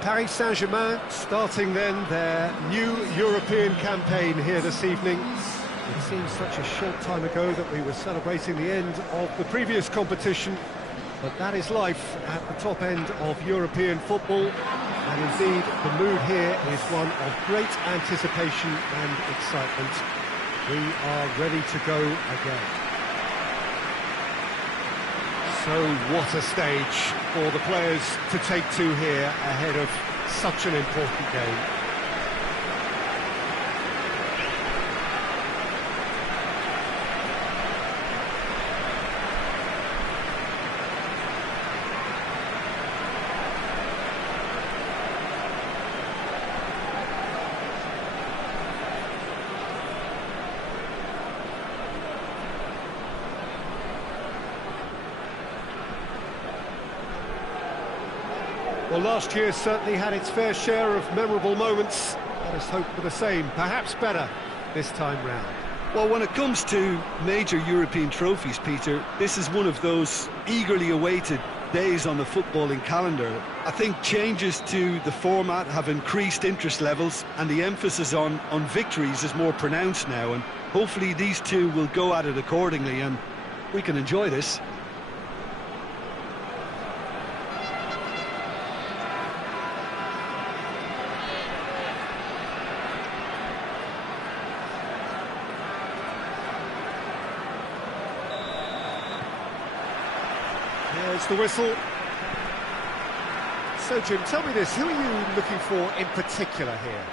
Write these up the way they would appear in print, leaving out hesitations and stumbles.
Paris Saint-Germain starting then their new European campaign here this evening. It seems such a short time ago that we were celebrating the end of the previous competition, but that is life at the top end of European football, and indeed the mood here is one of great anticipation and excitement. We are ready to go again. So what a stage for the players to take to here ahead of such an important game. Well, last year certainly had its fair share of memorable moments. Let us hope for the same, perhaps better, this time round. Well, when it comes to major European trophies, Peter, this is one of those eagerly awaited days on the footballing calendar. I think changes to the format have increased interest levels, and the emphasis on victories is more pronounced now, and hopefully these two will go at it accordingly, and we can enjoy this. There's the whistle. So, Jim, tell me this, who are you looking for in particular here?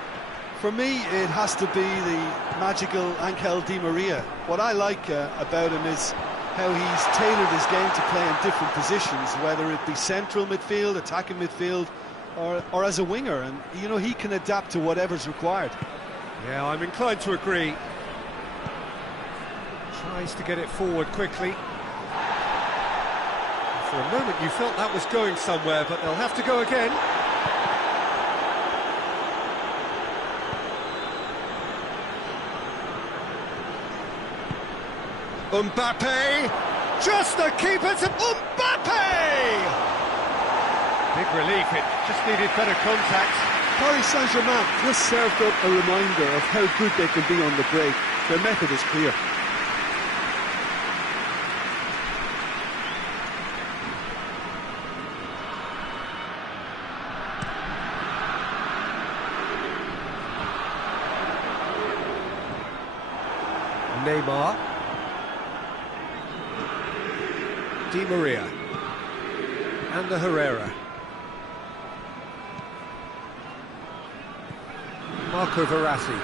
For me, it has to be the magical Angel Di Maria. What I like about him is how he's tailored his game to play in different positions, whether it be central midfield, attacking midfield, or as a winger. And, you know, he can adapt to whatever's required. Yeah, I'm inclined to agree. Tries to get it forward quickly. For a moment you felt that was going somewhere, but they'll have to go again. Mbappe! Just the keeper to Mbappe! Big relief, it just needed better contact. Paris Saint-Germain just served up a reminder of how good they can be on the break. Their method is clear. Neymar. Di Maria. And the Herrera. Marco Verratti.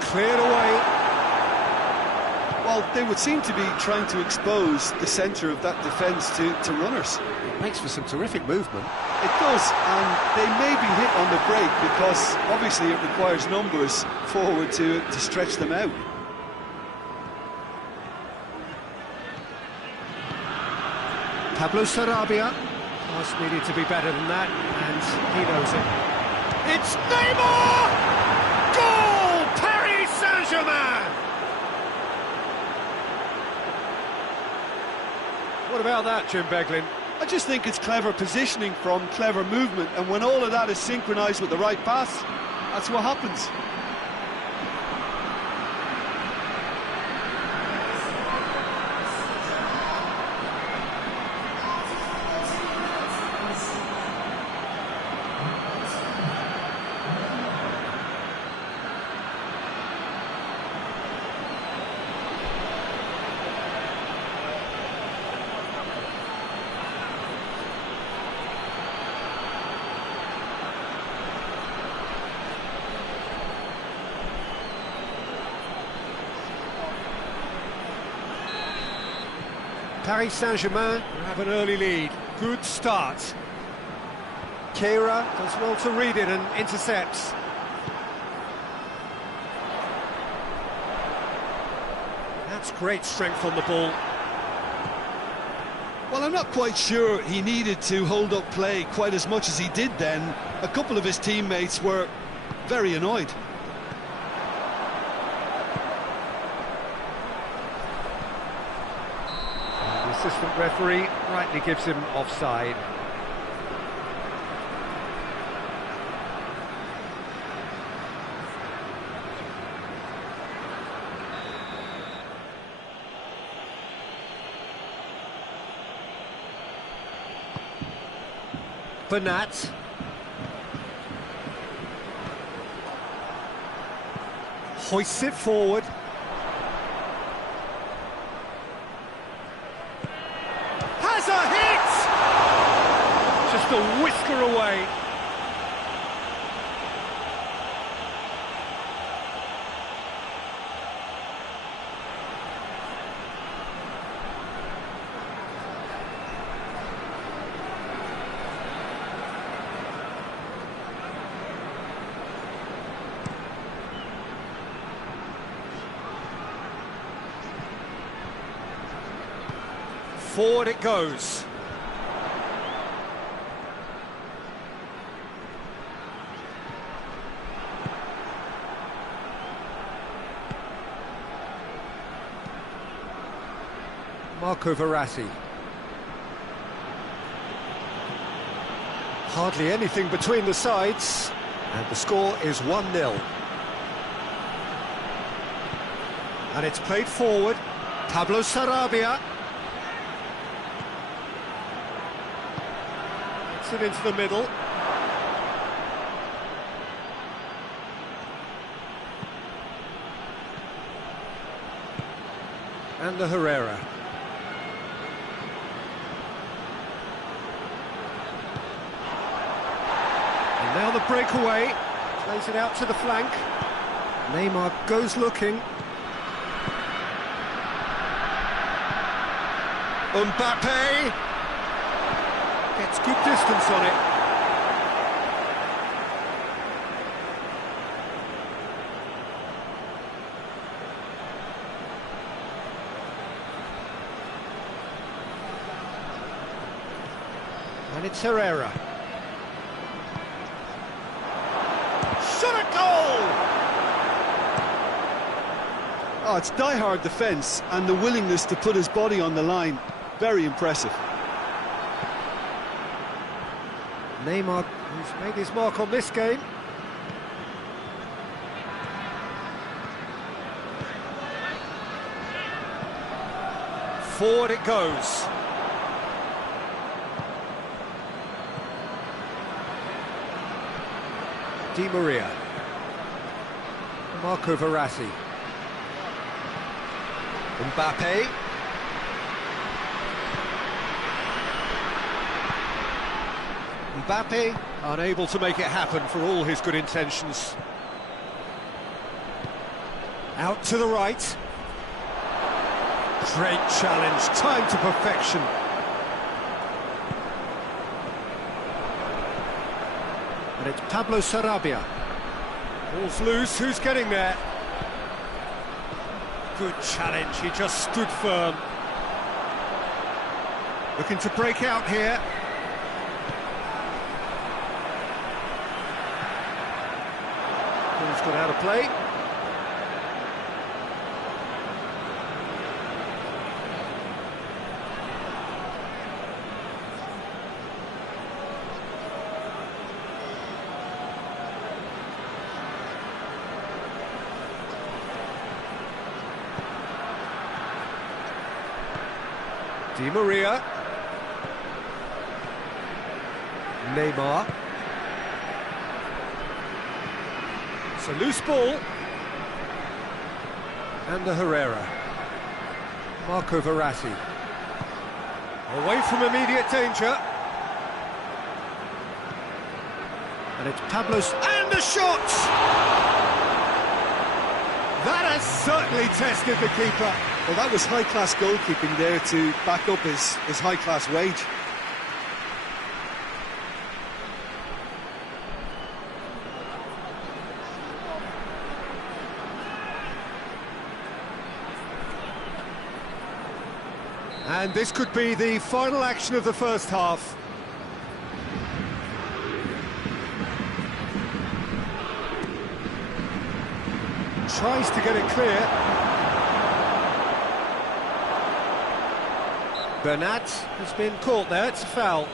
Cleared away. Well, they would seem to be trying to expose the centre of that defence to runners. It makes for some terrific movement. It does, and they may be hit on the break because obviously it requires numbers forward to stretch them out. Pablo Sarabia. Pass needed to be better than that, and he knows it. It's Neymar! Goal! Paris Saint-Germain! What about that, Jim Beglin? I just think it's clever positioning from clever movement, and when all of that is synchronised with the right pass, that's what happens. Paris Saint-Germain have an early lead. Good start. Keira does well to read it and intercepts. That's great strength on the ball. Well, I'm not quite sure he needed to hold up play quite as much as he did then. A couple of his teammates were very annoyed. assistant referee rightly gives him offside. Bernat. Hoists it forward. Has a hit! Just a whisker away. Forward it goes. Marco Verratti. Hardly anything between the sides, and the score is 1-0. And it's played forward. Pablo Sarabia. It into the middle. And the Herrera. And now the breakaway. Plays it out to the flank. Neymar goes looking. Mbappe. Gets good distance on it. And it's Herrera. Shot a goal! Oh, it's die-hard defence and the willingness to put his body on the line. Very impressive. Neymar, who's made his mark on this game. Forward it goes. Di Maria. Marco Verratti. Mbappe. Mbappe, unable to make it happen for all his good intentions. Out to the right. Great challenge, timed to perfection. And it's Pablo Sarabia. Ball's loose, who's getting there? Good challenge, he just stood firm. Looking to break out here. Ball's gone out of play. Di Maria. Neymar. It's a loose ball. And the Herrera. Marco Verratti. Away from immediate danger. And it's Pablo's... And the shot! That has certainly tested the keeper. Well, that was high-class goalkeeping there to back up his high-class wage. And this could be the final action of the first half. Tries to get it clear. Bernat has been caught there, it's a foul.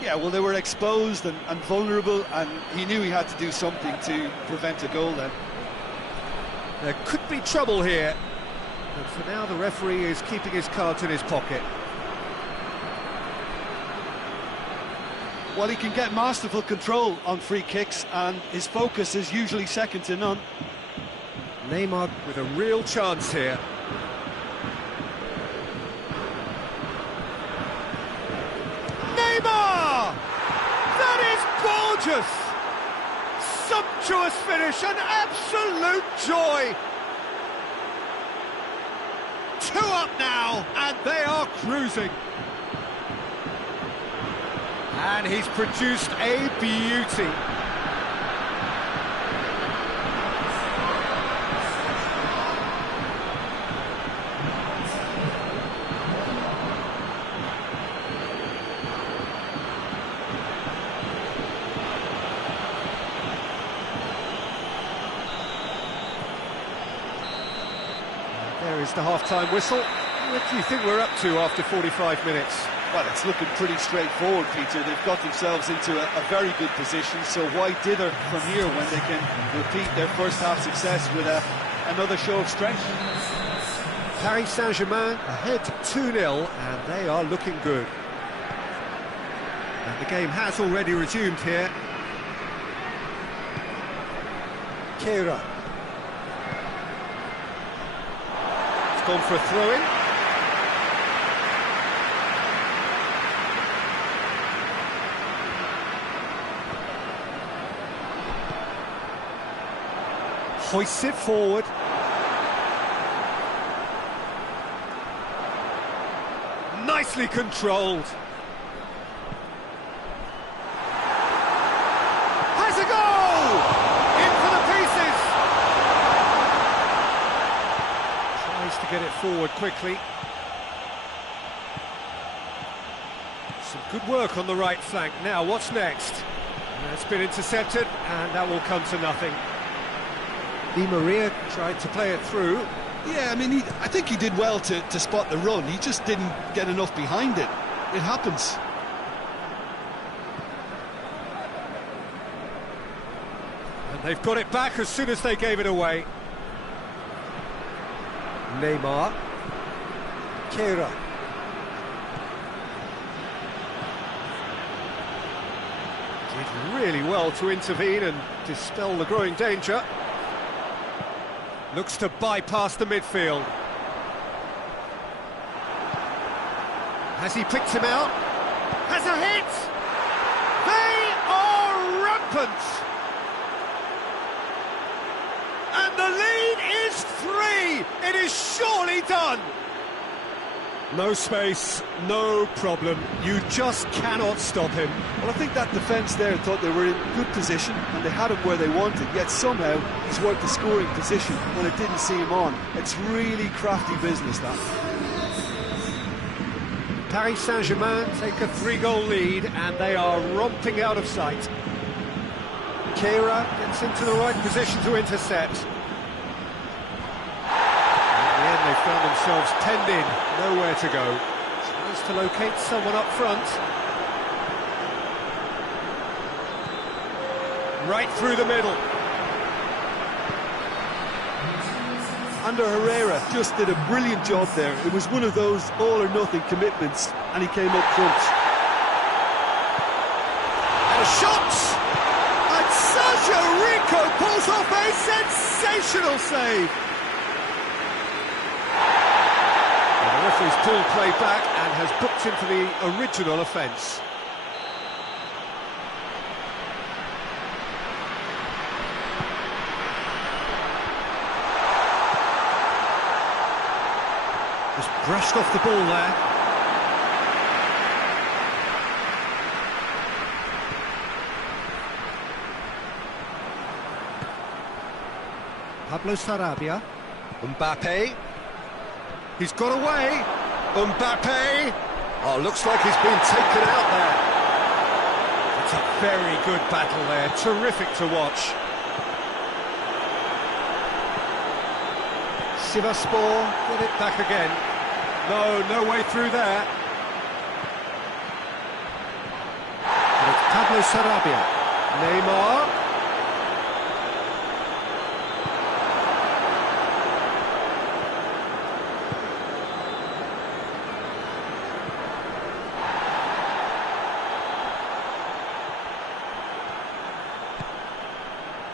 Yeah, well, they were exposed and vulnerable, and he knew he had to do something to prevent a goal then. There could be trouble here. And for now, the referee is keeping his cards in his pocket. Well, he can get masterful control on free kicks, and his focus is usually second to none. Neymar with a real chance here. Neymar! That is gorgeous! Sumptuous finish, an absolute joy! 2 up now, and they are cruising. And he's produced a beauty. There is the half-time whistle. What do you think we're up to after 45 minutes? Well, it's looking pretty straightforward, Peter. They've got themselves into a very good position, so why dither from here when they can repeat their first-half success with another show of strength? Paris Saint-Germain ahead 2-0, and they are looking good. And the game has already resumed here. Keira. It's gone for a throw-in. Hoists it forward. Nicely controlled. Has a goal! In for the pieces. Tries to get it forward quickly. Some good work on the right flank. Now, what's next? It's been intercepted, and that will come to nothing. Di Maria tried to play it through. Yeah, I mean, I think he did well to spot the run. He just didn't get enough behind it. It happens. And they've got it back as soon as they gave it away. Neymar. Keira. Did really well to intervene and dispel the growing danger. Looks to bypass the midfield. Has he picked him out? Has a hit! They are rampant! And the lead is 3! It is surely done! No space, no problem. You just cannot stop him. Well, I think that defence there thought they were in good position and they had him where they wanted, yet somehow he's worked the scoring position when it didn't see him on. It's really crafty business, that. Paris Saint-Germain take a 3-goal lead and they are romping out of sight. Keira gets into the right position to intercept. They found themselves penned in, nowhere to go. Tries to locate someone up front. Right through the middle. Ander Herrera just did a brilliant job there. It was one of those all-or-nothing commitments, and he came up front. And a shot! And Sergio Rico pulls off a sensational save. The referee's pulled play back and has booked him for the original offence. Just brushed off the ball there. Pablo Sarabia. Mbappe. He's got away. Mbappe. Oh, looks like he's been taken out there. It's a very good battle there. Terrific to watch. Sivasspor get it back again. No way through there. Pablo Sarabia. Neymar.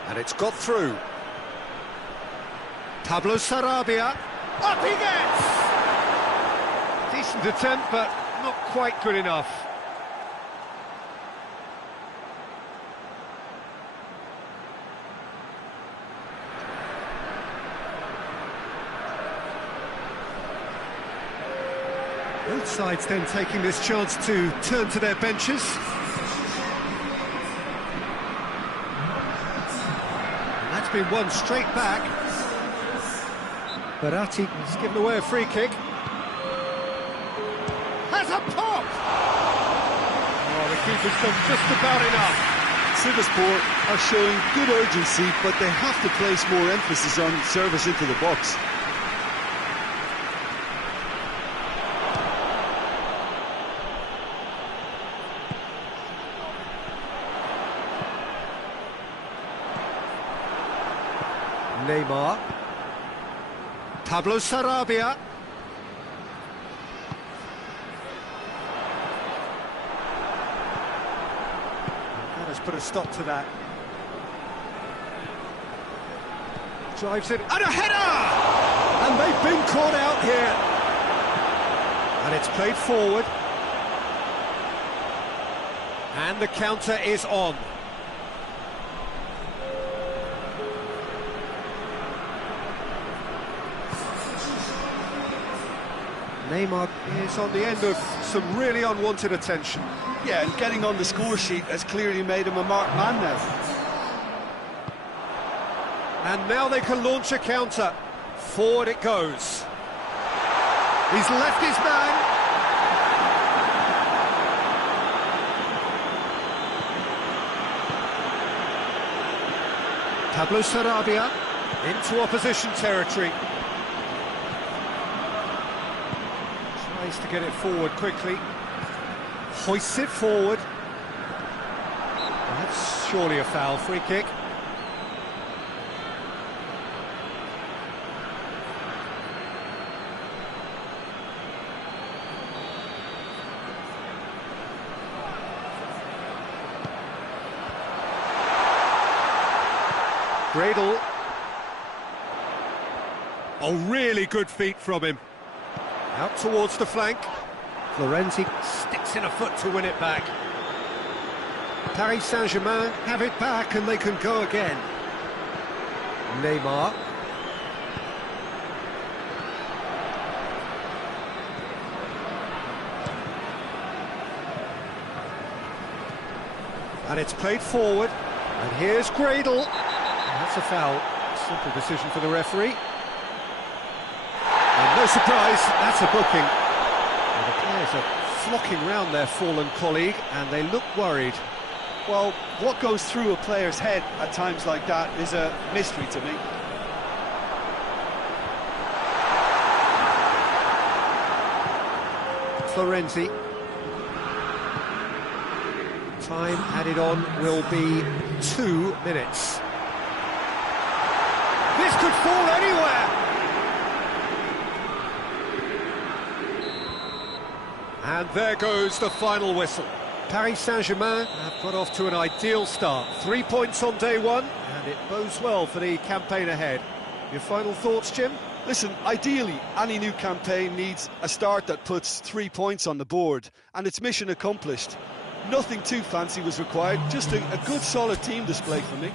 And it's got through. Pablo Sarabia. Up he gets! Decent attempt, but not quite good enough. Both sides then taking this chance to turn to their benches. And that's been won straight back. Verratti has given away a free kick. Has a pop! Oh, the keeper's done just about enough. Sivaspor are showing good urgency, but they have to place more emphasis on service into the box. Neymar. Pablo Sarabia. That has put a stop to that. Drives it, and a header! And they've been caught out here. And it's played forward. And the counter is on. Neymar is on the end of some really unwanted attention. Yeah, and getting on the score sheet has clearly made him a marked man now. And now they can launch a counter. Forward it goes. He's left his man. Pablo Sarabia into opposition territory. Tries to get it forward quickly. Hoists it forward. That's surely a foul. Free kick. Gradle. Oh, really good feet from him. Out towards the flank. Florenzi sticks in a foot to win it back. Paris Saint-Germain have it back and they can go again. Neymar. And it's played forward. And here's Gradle. And that's a foul. Simple decision for the referee. And no surprise, that's a booking. And the players are flocking round their fallen colleague, and they look worried. Well, what goes through a player's head at times like that is a mystery to me. Florenzi. Time added on will be 2 minutes. This could fall anywhere! And there goes the final whistle. Paris Saint-Germain have got off to an ideal start. 3 points on day one, and it bodes well for the campaign ahead. Your final thoughts, Jim? Listen, ideally, any new campaign needs a start that puts 3 points on the board, and it's mission accomplished. Nothing too fancy was required, just a good solid team display for me.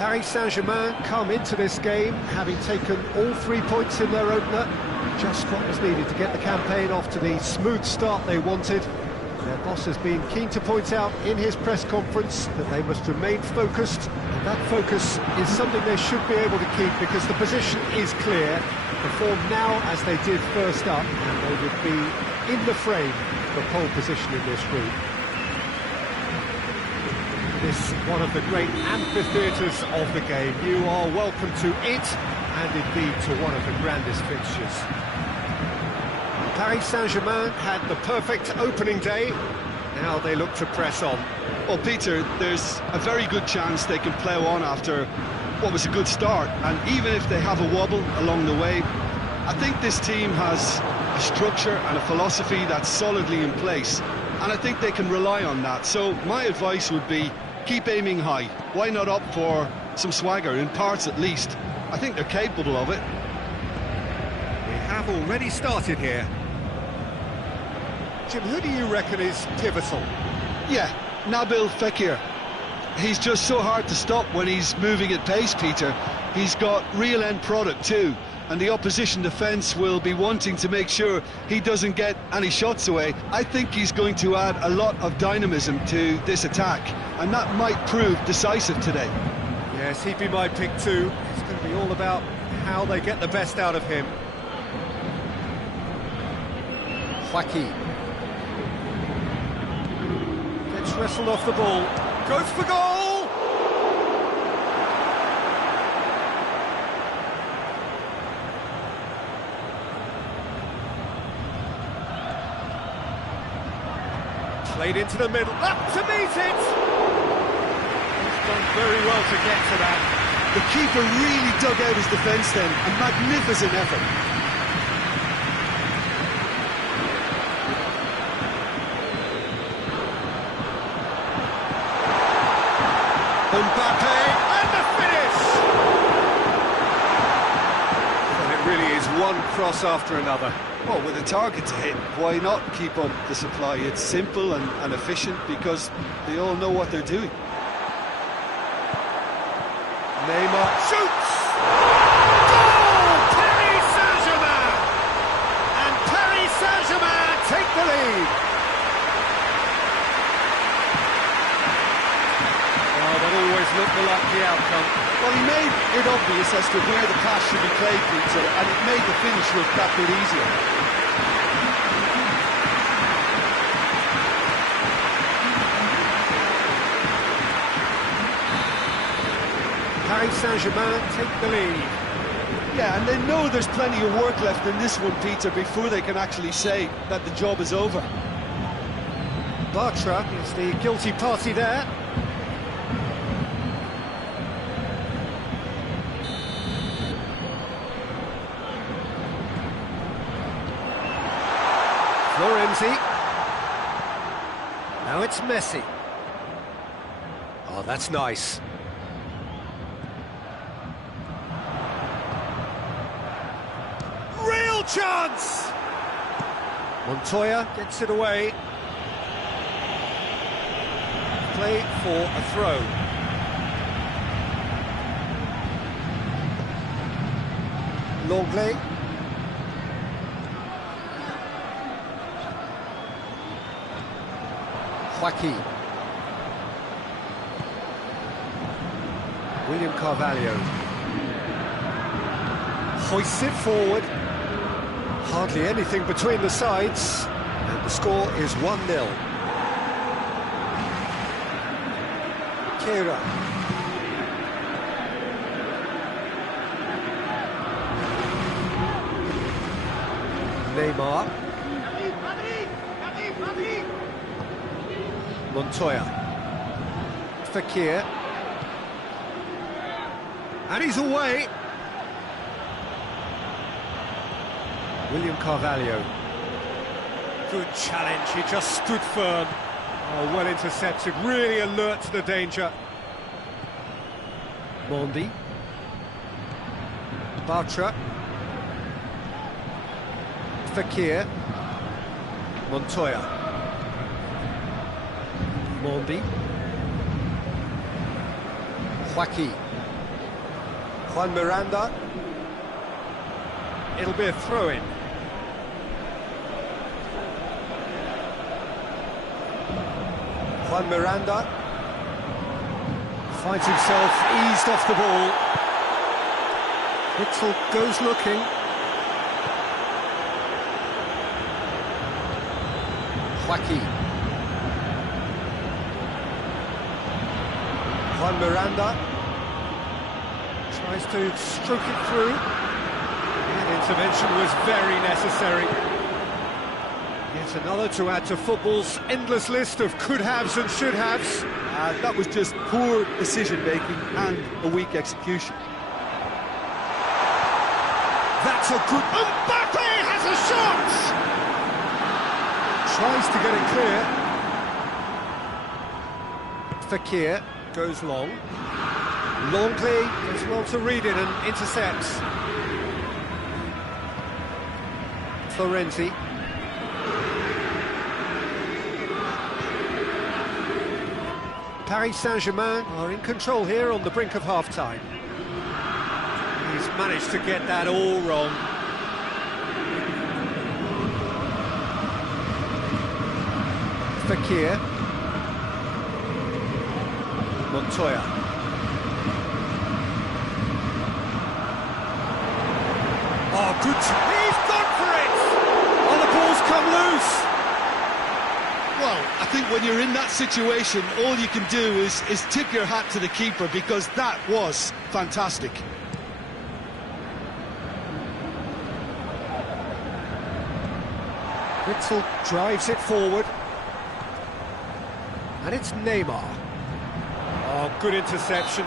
Paris Saint-Germain come into this game having taken all 3 points in their opener. Just what was needed to get the campaign off to the smooth start they wanted. Their boss has been keen to point out in his press conference that they must remain focused, and that focus is something they should be able to keep because the position is clear. Perform now as they did first up, and they would be in the frame for pole position in this group. This one of the great amphitheatres of the game. You are welcome to it, and indeed to one of the grandest fixtures. Paris Saint-Germain had the perfect opening day. Now they look to press on. Well, Peter, there's a very good chance they can plough on after what was a good start, and even if they have a wobble along the way, I think this team has a structure and a philosophy that's solidly in place, and I think they can rely on that. So my advice would be, keep aiming high. Why not up for some swagger, in parts at least? I think they're capable of it. We have already started here. Jim, who do you reckon is pivotal? Yeah, Nabil Fekir. He's just so hard to stop when he's moving at pace, Peter. He's got real end product too, and the opposition defence will be wanting to make sure he doesn't get any shots away. I think he's going to add a lot of dynamism to this attack, and that might prove decisive today. Yes, he'd be my pick too. It's going to be all about how they get the best out of him. Joaquin. Gets wrestled off the ball. Goes for goal! Played into the middle, up to meet it! He's done very well to get to that. The keeper really dug out his defence then, a magnificent effort. Mbappe, and the finish! Well, it really is one cross after another. Well, with a target to hit, why not keep up the supply? It's simple and efficient because they all know what they're doing. Neymar shoots! Goal! Paris Saint-Germain! And Paris Saint-Germain take the lead. Well, that always looked the likely outcome. Well, he made it obvious as to where the pass should be played, Peter, and it made the finish look that bit easier. Paris Saint-Germain take the lead. Yeah, and they know there's plenty of work left in this one, Peter, before they can actually say that the job is over. Bartra is the guilty party there. Florenzi. Now it's Messi. Oh, that's nice. Real chance! Montoya gets it away. Play for a throw. Longley. Joaquin. William Carvalho. Hoists it forward. Hardly anything between the sides. And the score is 1-0. Kehrer. Neymar. Montoya. Fekir. And he's away. William Carvalho. Good challenge, he just stood firm. Oh, well intercepted, really alert to the danger. Mondi. Bartra. Fekir. Montoya. Mondi. Joaquin. Juan Miranda. It'll be a throw-in. Juan Miranda finds himself eased off the ball. Witsel goes looking. Joaquin. Juan Miranda tries to stroke it through. That intervention was very necessary. Yet another to add to football's endless list of could-haves and should-haves. That was just poor decision-making and a weak execution. That's a good... Mbappe has a shot! Tries to get it clear. Fekir goes long. Longley does well to read it and intercepts. Florenzi. Paris Saint-Germain are in control here on the brink of half-time. He's managed to get that all wrong. Fekir. Montoya. Oh, good. He's gone for it! Oh, the ball's come loose. Well, I think when you're in that situation, all you can do is tip your hat to the keeper, because that was fantastic. Witsel drives it forward. And it's Neymar. Oh, good interception.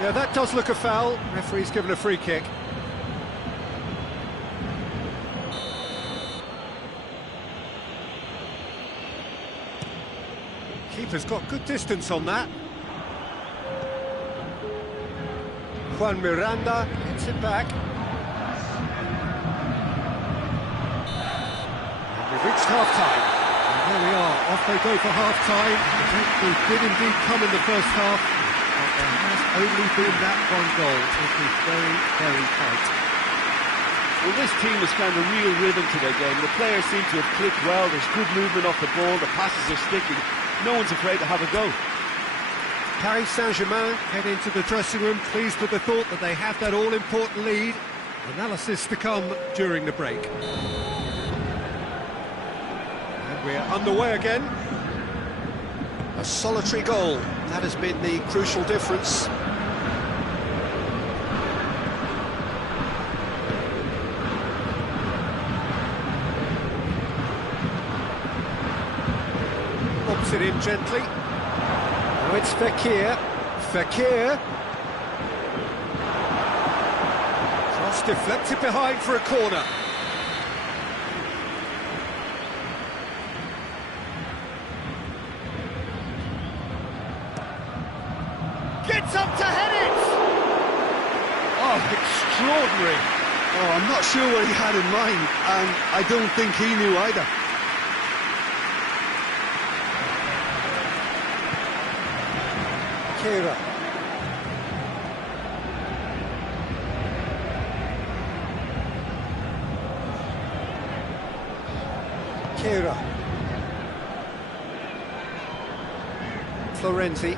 Yeah, that does look a foul. Referee's given a free kick. Keeper's got good distance on that. Juan Miranda gets it back. And we've reached half-time. And there we are, off they go for half-time. They did indeed come in the first half, but there has only been that one goal. It is very, very tight. Well, this team has found a real rhythm to their game. The players seem to have clicked well. There's good movement off the ball. The passes are sticking. No one's afraid to have a go. Paris Saint-Germain head into the dressing room pleased with the thought that they have that all-important lead. Analysis to come during the break. And we're underway again. A solitary goal. That has been the crucial difference. Bobs it in gently. Now it's Fekir. Fekir. Cross deflected behind for a corner. Gets up to head it! Oh, extraordinary. Oh, I'm not sure what he had in mind, and I don't think he knew either. Kira. Kira. Florenzi.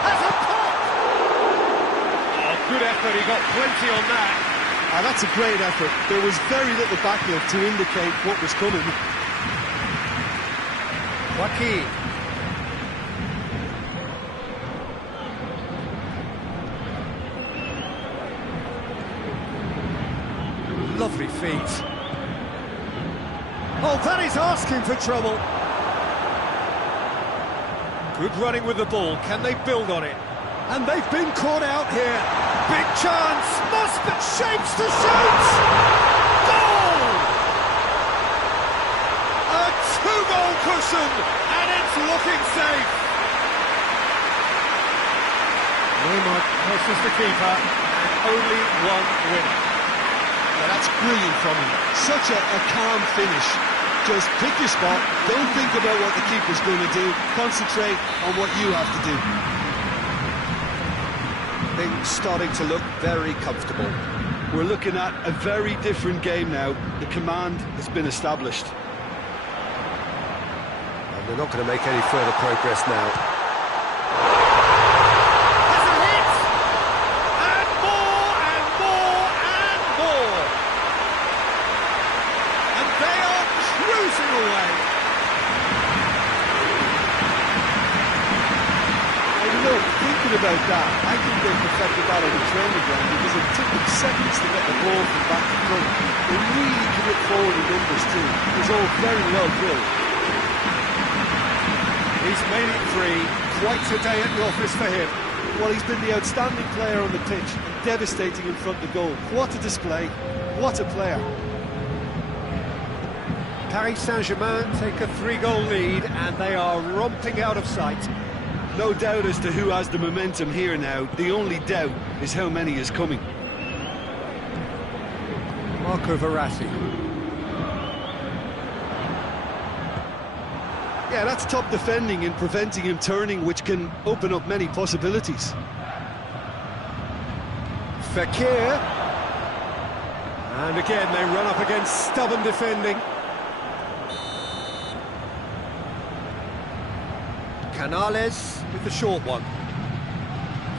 Has a pop! Oh, good effort, he got plenty on that. That's a great effort. There was very little backlink to indicate what was coming. Joaquin. Lovely feet. Oh, that is asking for trouble. Good running with the ball. Can they build on it? And they've been caught out here. Big chance. Must shapes to shoot. Goal! A two-goal cushion, and it's looking safe. Neymar versus the keeper, and only one winner. Yeah, that's brilliant from him. Such a calm finish. just pick your spot, don't think about what the keeper's going to do, concentrate on what you have to do. Things starting to look very comfortable. We're looking at a very different game now. The command has been established. And they're not going to make any further progress now. There's a hit! And more, and more, and more! And they are cruising away! And look, thinking about that, I think they perfected that on the training ground because it took them seconds to get the ball from back to front. They really commit forward in numbers too. It was all very well drilled. He's made it 3. Quite a day at the office for him. Well, he's been the outstanding player on the pitch and devastating in front of goal. What a display. What a player. Paris Saint-Germain take a 3-goal lead and they are romping out of sight. No doubt as to who has the momentum here now. The only doubt is how many is coming. Marco Verratti. Yeah, that's top defending and preventing him turning, which can open up many possibilities. Fekir. And again they run up against stubborn defending. Canales with the short one.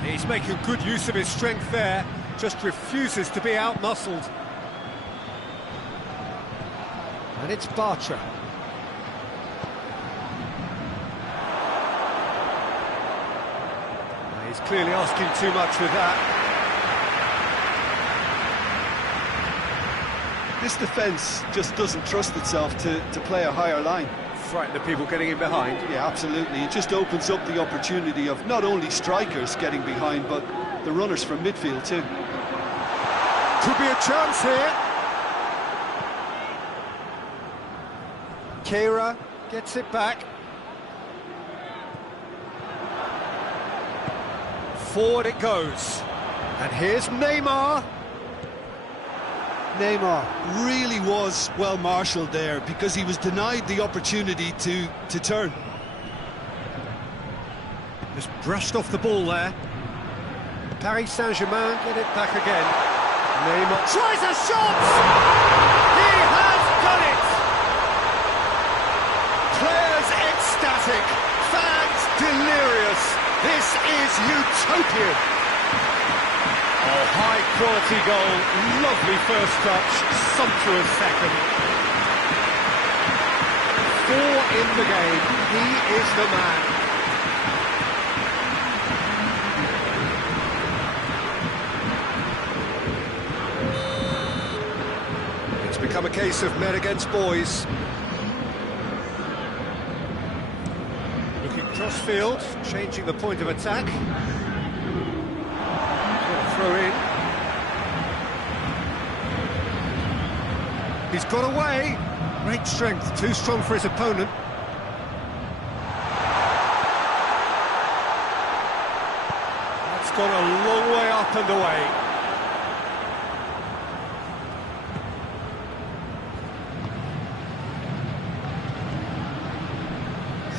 He's making good use of his strength there, just refuses to be out-muscled. And it's Bartra. He's clearly asking too much with that. This defence just doesn't trust itself to play a higher line. Frighten the people getting in behind. Yeah, absolutely. It just opens up the opportunity of not only strikers getting behind, but the runners from midfield too. Could be a chance here. Keira gets it back. Forward it goes. And here's Neymar. Neymar really was well marshalled there because he was denied the opportunity to turn. Just brushed off the ball there. Paris Saint-Germain get it back again. Neymar tries a shot! He has done it! Players ecstatic, fans delirious. This is utopian. Oh, high-quality goal, lovely first touch, sumptuous second. 4 in the game, he is the man. It's become a case of men against boys. Looking cross-field, changing the point of attack. Throw in. He's got away. Great strength, too strong for his opponent. That's gone a long way up and away.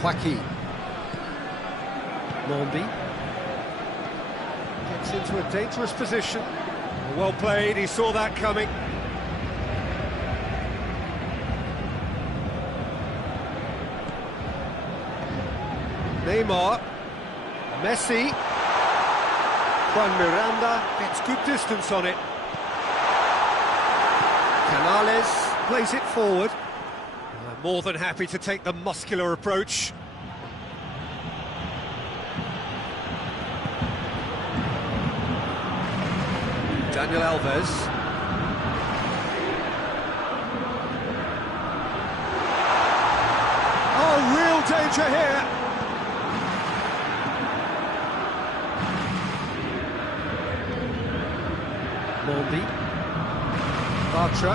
Joaquin. Mombi. Gets into a dangerous position. Well played, he saw that coming. Neymar. Messi. Juan Miranda gets good distance on it. Canales plays it forward. More than happy to take the muscular approach. Daniel Alves. Oh, real danger here. Mombi. Bartra.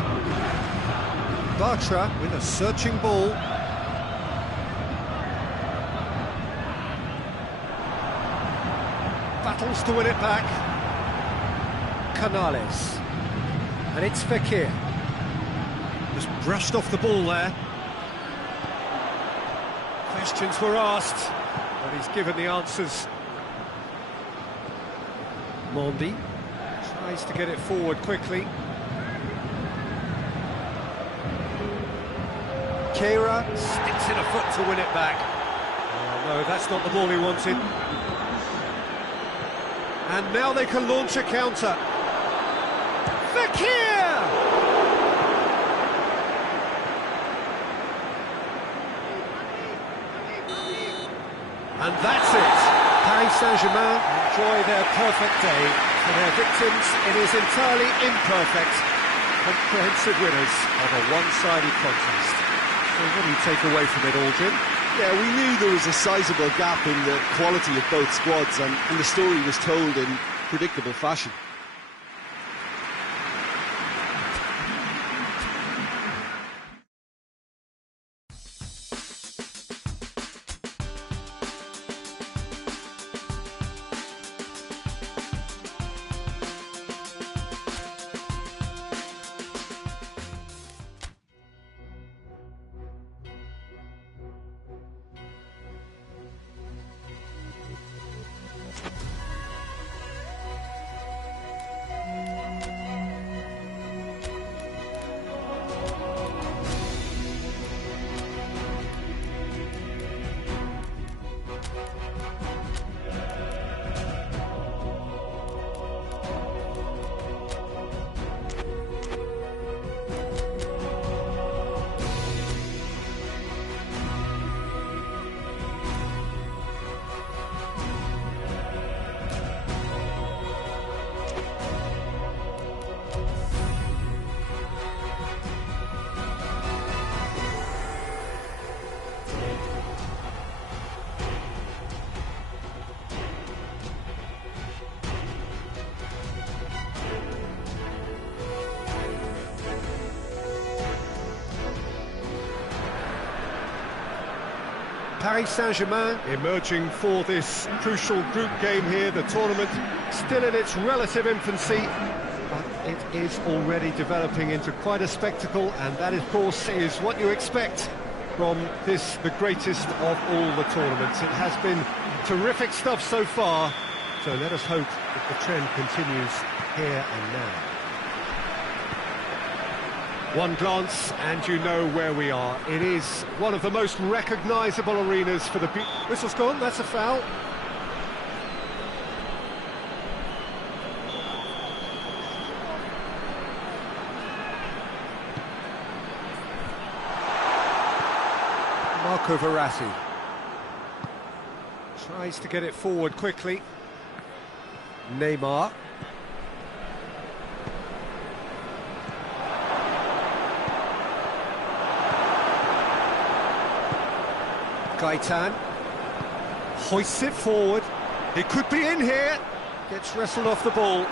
Bartra with a searching ball. Battles to win it back. Canales. And it's Fekir. Just brushed off the ball there. Questions were asked, but he's given the answers. Mondi tries to get it forward quickly. Keira sticks in a foot to win it back. Oh, no, that's not the ball he wanted. And now they can launch a counter. Fekir! And that's it. Paris Saint-Germain enjoy their perfect day. For their victims, it is entirely imperfect. Comprehensive winners of a one-sided contest. So what do you take away from it all, Jim? Yeah, we knew there was a sizable gap in the quality of both squads, and the story was told in predictable fashion. Paris Saint-Germain emerging for this crucial group game here. The tournament still in its relative infancy, but it is already developing into quite a spectacle, and that, of course, is what you expect from this, the greatest of all the tournaments. It has been terrific stuff so far, so let us hope that the trend continues here and now. One glance and you know where we are. It is one of the most recognisable arenas for the... Whistle's gone, that's a foul. Marco Verratti tries to get it forward quickly. Neymar. Gaetan hoists it forward. It could be in here. Gets wrestled off the ball.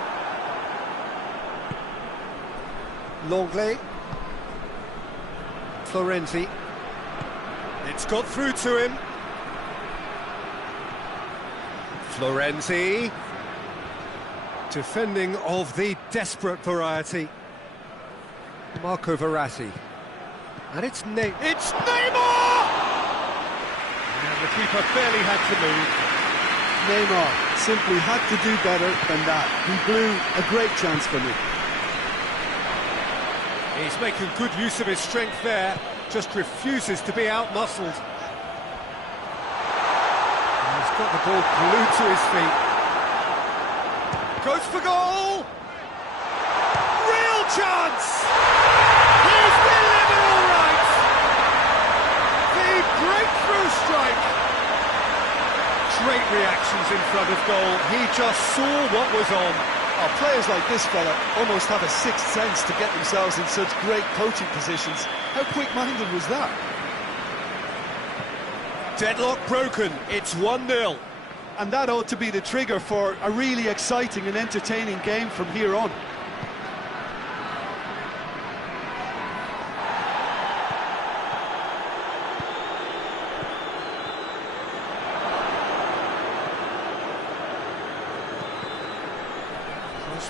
Longley. Florenzi. It's got through to him. Florenzi. Defending of the desperate variety. Marco Verratti. And it's Neymar! And the keeper barely had to move. Neymar simply had to do better than that. He blew a great chance for me. He's making good use of his strength there, just refuses to be out-muscled. He's got the ball glued to his feet. Goes for goal! Real chance! He's delivered all right! The breakthrough strike! Great reactions in front of goal. He just saw what was on. Oh, players like this fella almost have a sixth sense to get themselves in such great coaching positions. How quick-minded was that? Deadlock broken. It's 1-0. And that ought to be the trigger for a really exciting and entertaining game from here on.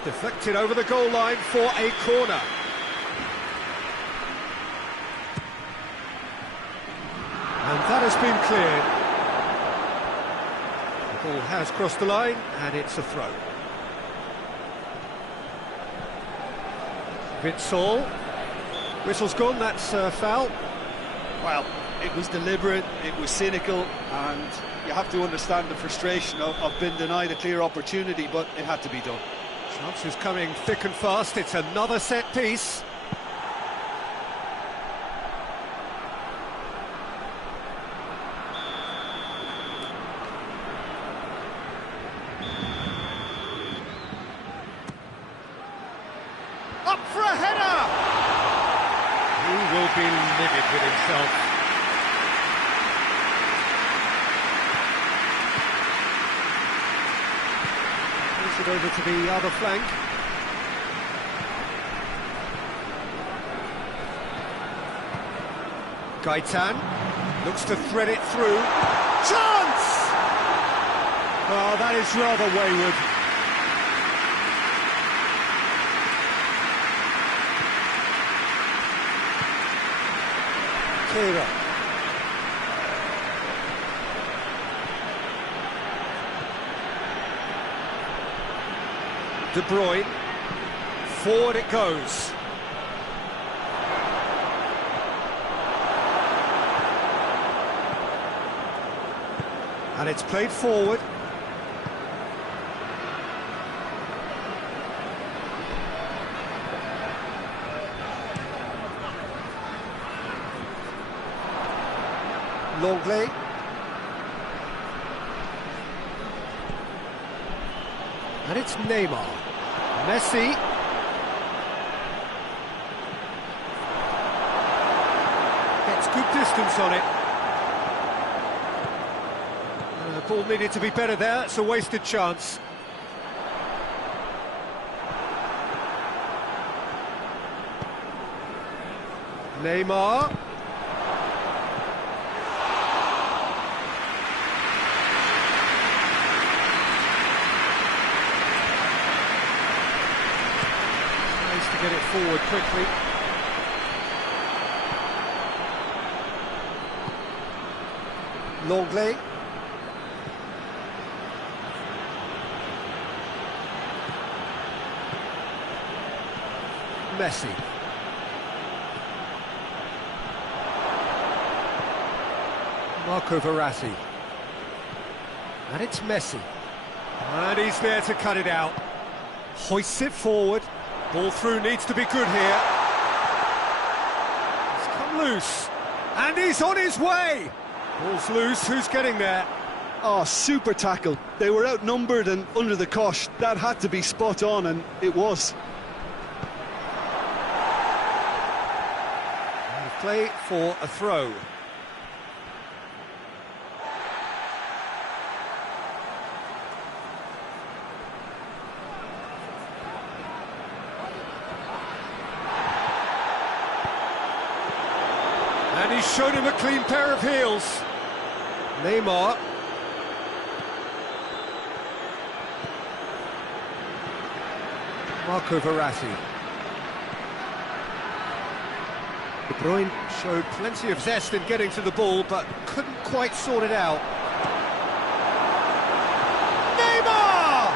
Deflected over the goal line for a corner. And And that has been cleared. The ball has crossed the line, and it's a throw. Witsel. Whistle's gone, that's a foul. Well, it was deliberate, it was cynical, and you have to understand the frustration of being denied a clear opportunity, but it had to be done. Chances coming thick and fast, it's another set piece. Up for a header! He will be livid with himself. It over to the other flank. Gaitan looks to thread it through. Chance! Oh, that is rather wayward. Kira. De Bruyne, forward it goes. And it's played forward. Longley. And it's Neymar. Messi. Gets good distance on it. The ball needed to be better there, it's a wasted chance. Neymar. Get it forward quickly. Longley. Messi. Marco Verratti. And it's Messi. And he's there to cut it out. Hoists it forward. Ball through needs to be good here. He's come loose. And he's on his way. Ball's loose, who's getting there? Oh, super tackle. They were outnumbered and under the cosh. That had to be spot on, and it was. And play for a throw. And he's shown him a clean pair of heels. Neymar. Marco Verratti. De Bruyne showed plenty of zest in getting to the ball, but couldn't quite sort it out. Neymar!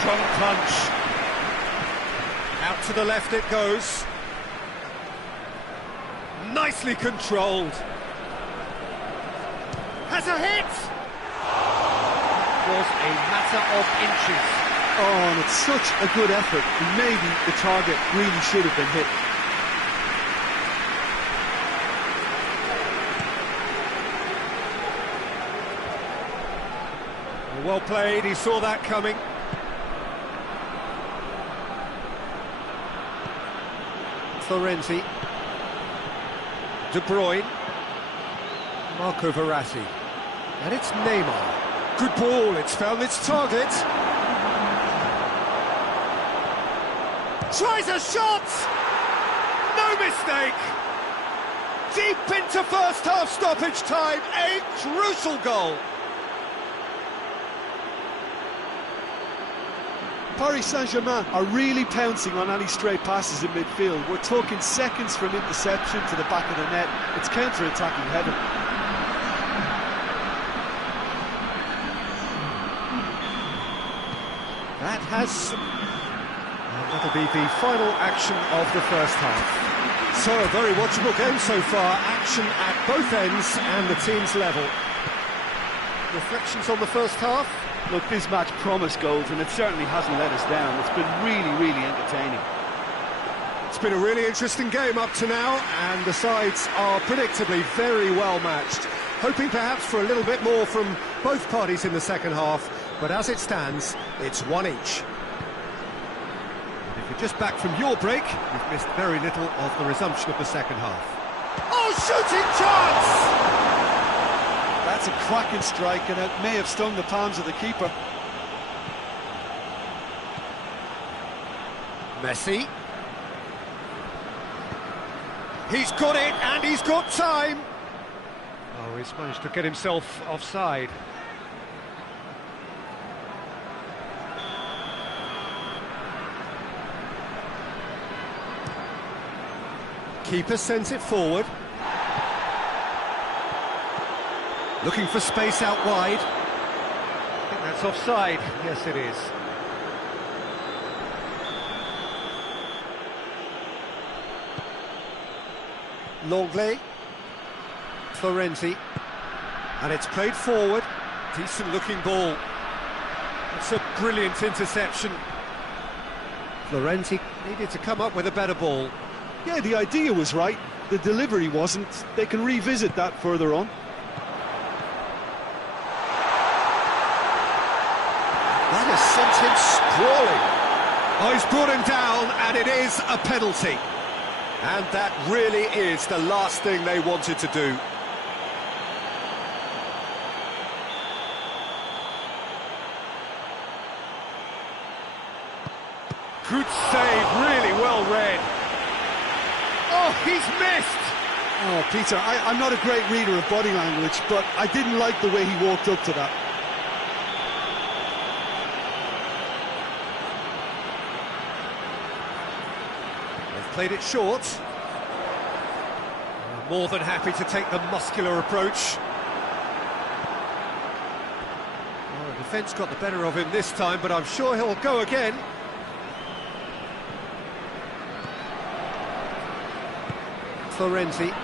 Strong punch. Out to the left it goes. Nicely controlled. Has a hit! Was a matter of inches. Oh, and it's such a good effort. Maybe the target really should have been hit. Well played, he saw that coming. Florenzi. De Bruyne. Marco Verratti. And it's Neymar. Good ball, it's found its target. Tries a shot! No mistake! Deep into first half stoppage time, a crucial goal. Paris Saint-Germain are really pouncing on any stray passes in midfield. We're talking seconds from interception to the back of the net. It's counter-attacking heaven. That has... that'll be the final action of the first half. So, a very watchable game so far. Action at both ends and the team's level. Reflections on the first half? Look, this match promised goals, and it certainly hasn't let us down. It's been really, really entertaining. It's been a really interesting game up to now, and the sides are predictably very well matched. Hoping perhaps for a little bit more from both parties in the second half, but as it stands, it's one each. If you're just back from your break, you've missed very little of the resumption of the second half. Oh, shooting chance! That's a cracking strike, and it may have stung the palms of the keeper. Messi. He's got it, and he's got time. Oh, he's managed to get himself offside. Keeper sends it forward. Looking for space out wide. I think that's offside. Yes, it is. Longley. Florenzi. And it's played forward. Decent looking ball. It's a brilliant interception. Florenzi needed to come up with a better ball. Yeah, the idea was right. The delivery wasn't. They can revisit that further on. That has sent him sprawling. Oh, he's brought him down, and it is a penalty. And that really is the last thing they wanted to do. Good save, really well read. Oh, he's missed! Oh, Peter, I'm not a great reader of body language, but I didn't like the way he walked up to that. Played it short. More than happy to take the muscular approach. Well, the defence got the better of him this time, but I'm sure he'll go again. Florenzi.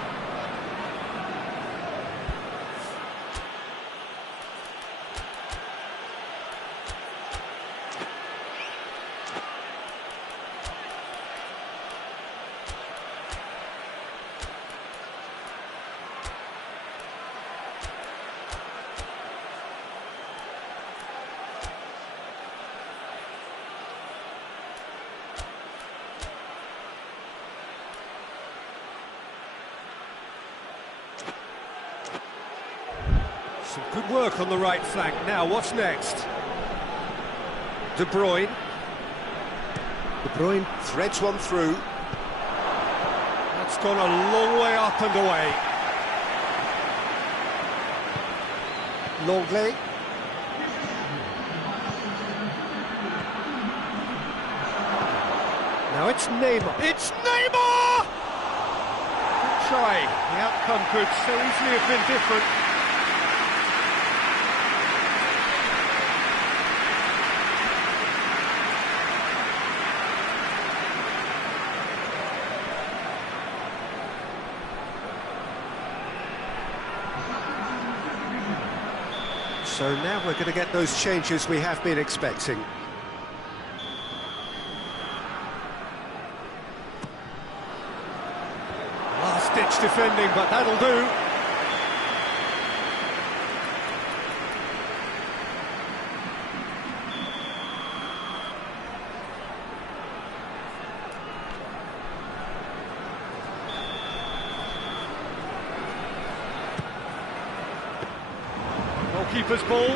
Some good work on the right flank. Now, what's next? De Bruyne. De Bruyne threads one through. That's gone a long way up and away. Longley. Now it's Neymar. It's Neymar! Good try. The outcome could so easily have been different. So now we're going to get those changes we have been expecting. Last-ditch defending, but that'll do. Keeper's ball.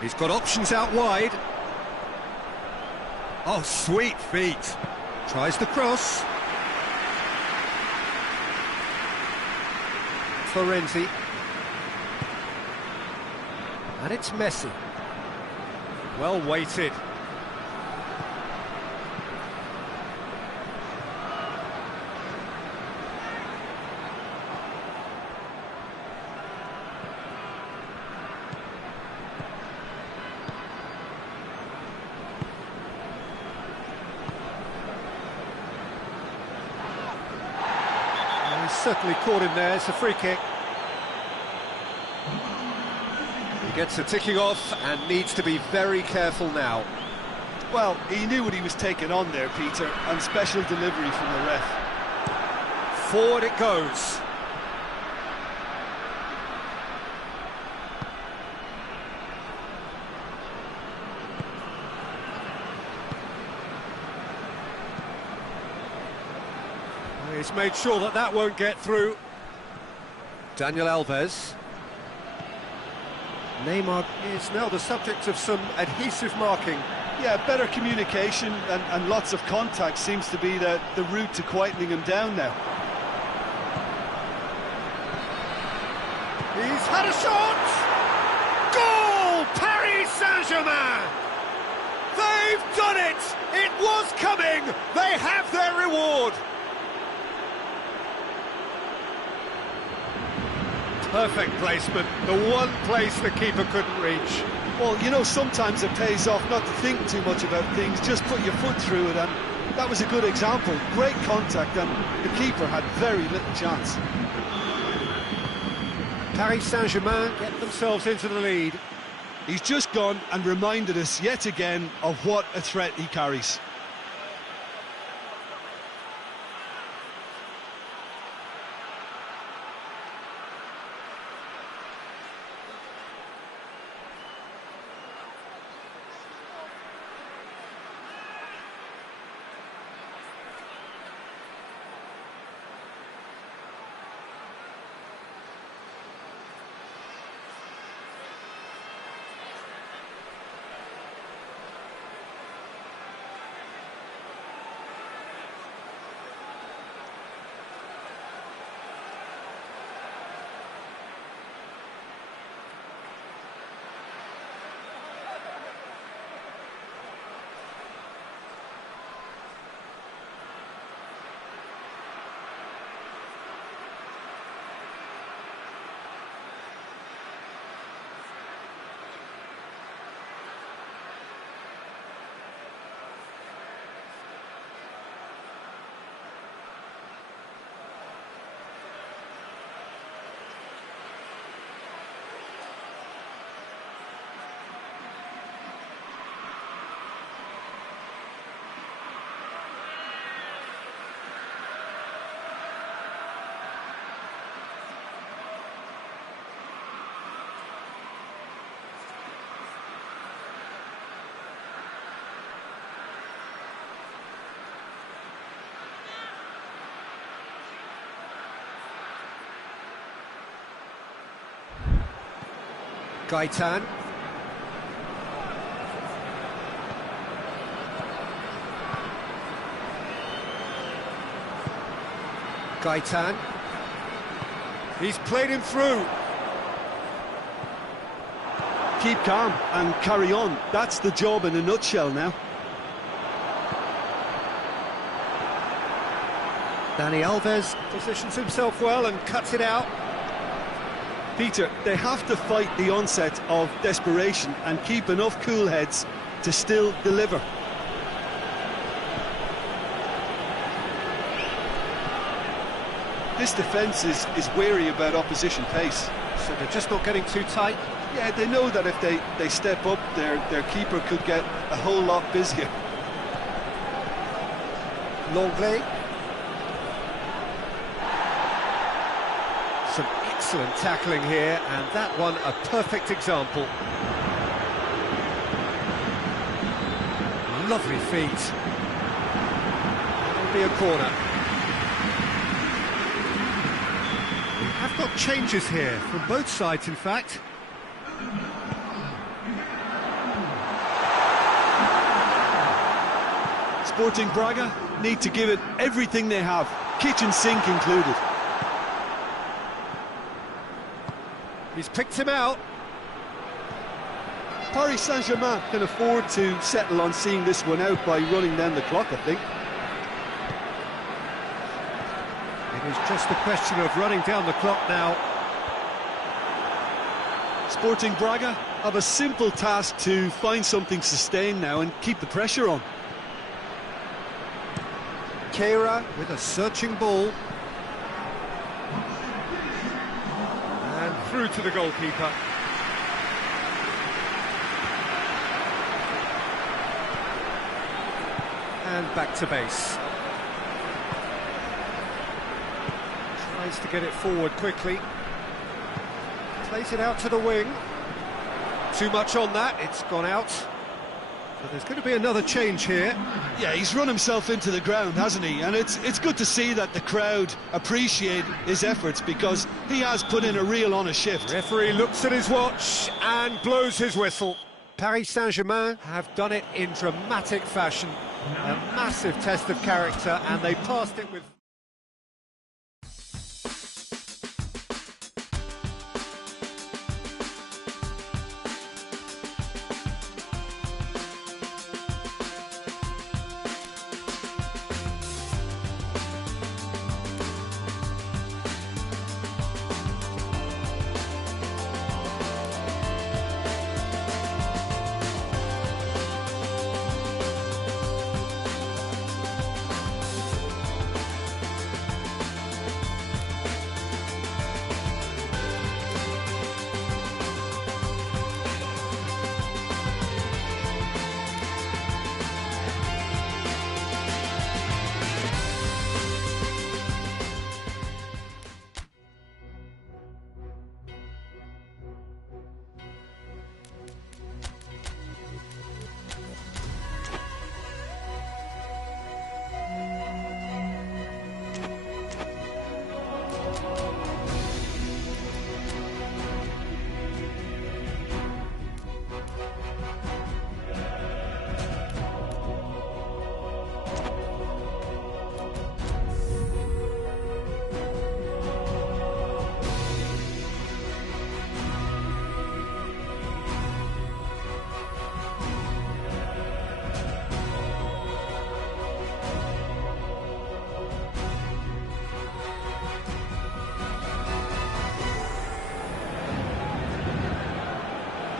He's got options out wide. Oh, sweet feet. Tries the cross. Florenzi. And it's Messi. Well weighted. Certainly caught him there. It's a free kick. He gets the ticking off and needs to be very careful now. Well, he knew what he was taking on there, Peter, and special delivery from the ref. Forward it goes. He's made sure that that won't get through. Daniel Alves. Neymar is now the subject of some adhesive marking. Yeah, better communication and lots of contact seems to be the route to quietening him down now. He's had a shot! Goal! Paris Saint-Germain! They've done it! It was coming! They have their reward! Perfect placement, the one place the keeper couldn't reach. Well, you know, sometimes it pays off not to think too much about things, just put your foot through it, and that was a good example. Great contact, and the keeper had very little chance. Paris Saint-Germain get themselves into the lead. He's just gone and reminded us yet again of what a threat he carries. Gaetan. Gaetan. He's played him through. Keep calm and carry on. That's the job in a nutshell now. Dani Alves positions himself well and cuts it out. Peter, they have to fight the onset of desperation and keep enough cool heads to still deliver. This defence is wary about opposition pace. So they're just not getting too tight? Yeah, they know that if they step up, their keeper could get a whole lot busier. Longley. Some excellent tackling here, and that one a perfect example. Lovely feet. It'll be a corner. We have got changes here, from both sides in fact. Sporting Braga need to give it everything they have, kitchen sink included. He's picked him out. Paris Saint-Germain can afford to settle on seeing this one out by running down the clock, I think. It is just a question of running down the clock now. Sporting Braga have a simple task to find something sustained now and keep the pressure on. Keira with a searching ball. And through to the goalkeeper. And back to base. Tries to get it forward quickly. Plays it out to the wing. Too much on that, it's gone out. So there's going to be another change here. Yeah, he's run himself into the ground, hasn't he? And it's good to see that the crowd appreciate his efforts, because he has put in a real honest shift. Referee looks at his watch and blows his whistle. Paris Saint-Germain have done it in dramatic fashion. A massive test of character, and they passed it with...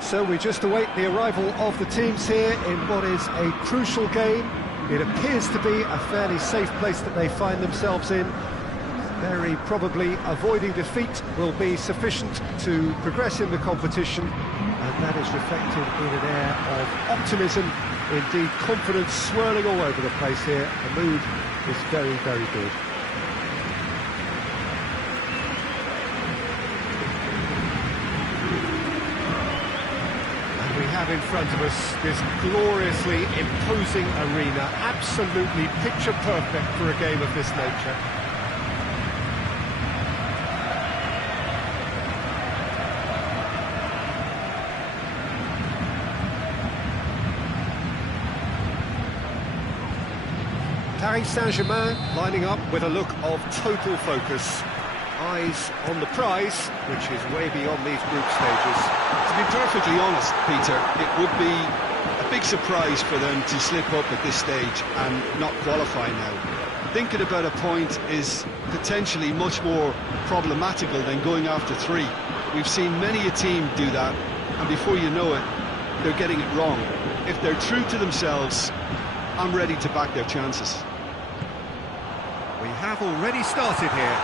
So we just await the arrival of the teams here in what is a crucial game. It appears to be a fairly safe place that they find themselves in. Very probably avoiding defeat will be sufficient to progress in the competition, and that is reflected in an air of optimism, indeed confidence swirling all over the place here. The mood is very, very good. We have in front of us this gloriously imposing arena, absolutely picture perfect for a game of this nature. Paris Saint-Germain lining up with a look of total focus. Eyes on the prize, which is way beyond these group stages. To be perfectly honest, Peter, it would be a big surprise for them to slip up at this stage and not qualify now. Thinking about a point is potentially much more problematical than going after 3. We've seen many a team do that, and before you know it, they're getting it wrong. If they're true to themselves, I'm ready to back their chances. We have already started here.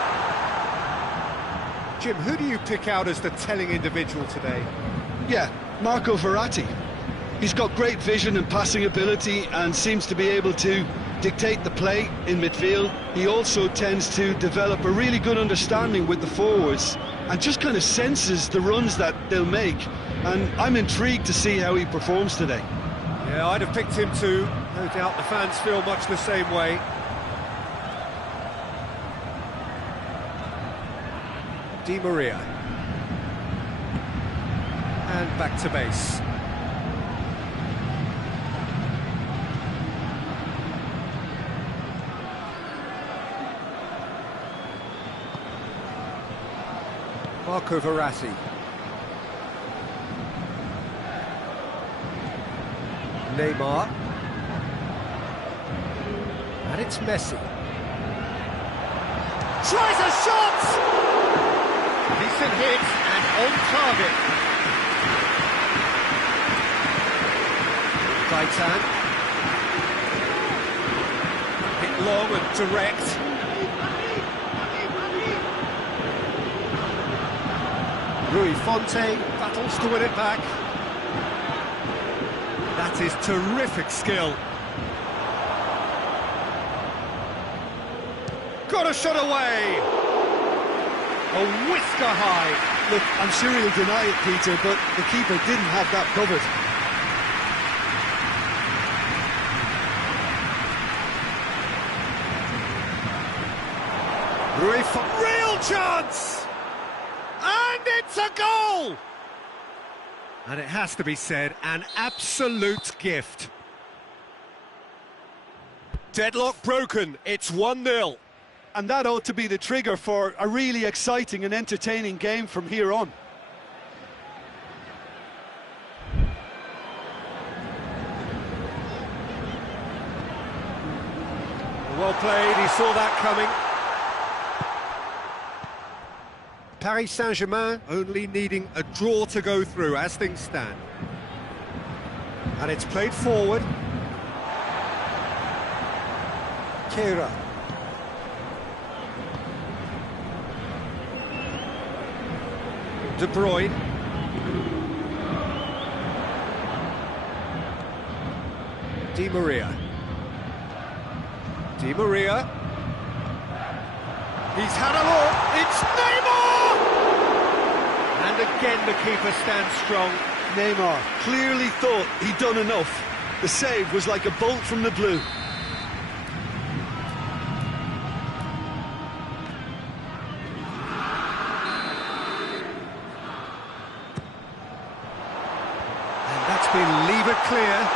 Jim, who do you pick out as the telling individual today? Yeah, Marco Verratti. He's got great vision and passing ability and seems to be able to dictate the play in midfield. He also tends to develop a really good understanding with the forwards and just kind of senses the runs that they'll make. And I'm intrigued to see how he performs today. Yeah, I'd have picked him too. No doubt the fans feel much the same way. Di Maria. And back to base. Marco Verratti. Neymar. And it's Messi. Tries a shot! Decent hit and on target. Gaetan. Hit long and direct. Rui Fonte battles to win it back. That is terrific skill. Got a shot away! A whisker high. Look, I'm sure he'll deny it, Peter, but the keeper didn't have that covered. Real chance! And it's a goal! And it has to be said, an absolute gift. Deadlock broken, it's 1-0. And that ought to be the trigger for a really exciting and entertaining game from here on. Well played, he saw that coming. Paris Saint-Germain only needing a draw to go through as things stand. And it's played forward. Kehrer. De Bruyne. Di Maria. Di Maria. He's had a look. It's Neymar! And again the keeper stands strong. Neymar clearly thought he'd done enough. The save was like a bolt from the blue. That's been levered clear.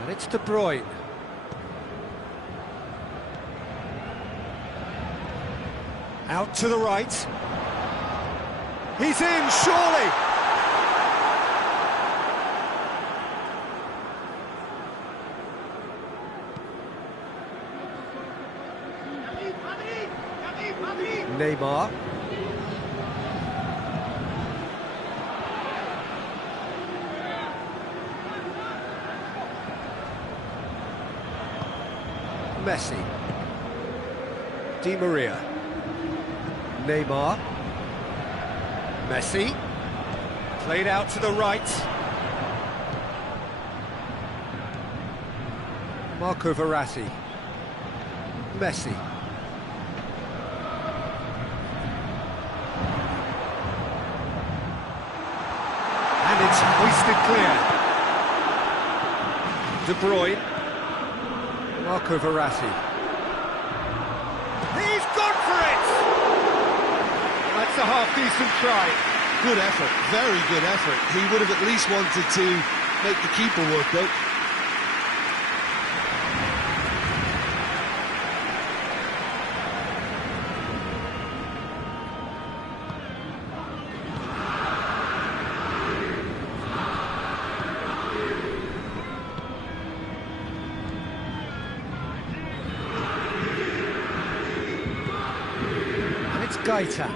And it's De Bruyne. Out to the right. He's in, surely! Neymar. Messi. Di Maria. Neymar. Messi. Played out to the right. Marco Verratti. Messi. And it's hoisted clear. De Bruyne. Marco Verratti. He's gone for it! That's a half-decent try. Good effort, very good effort. He would have at least wanted to make the keeper work, though. Gaetan.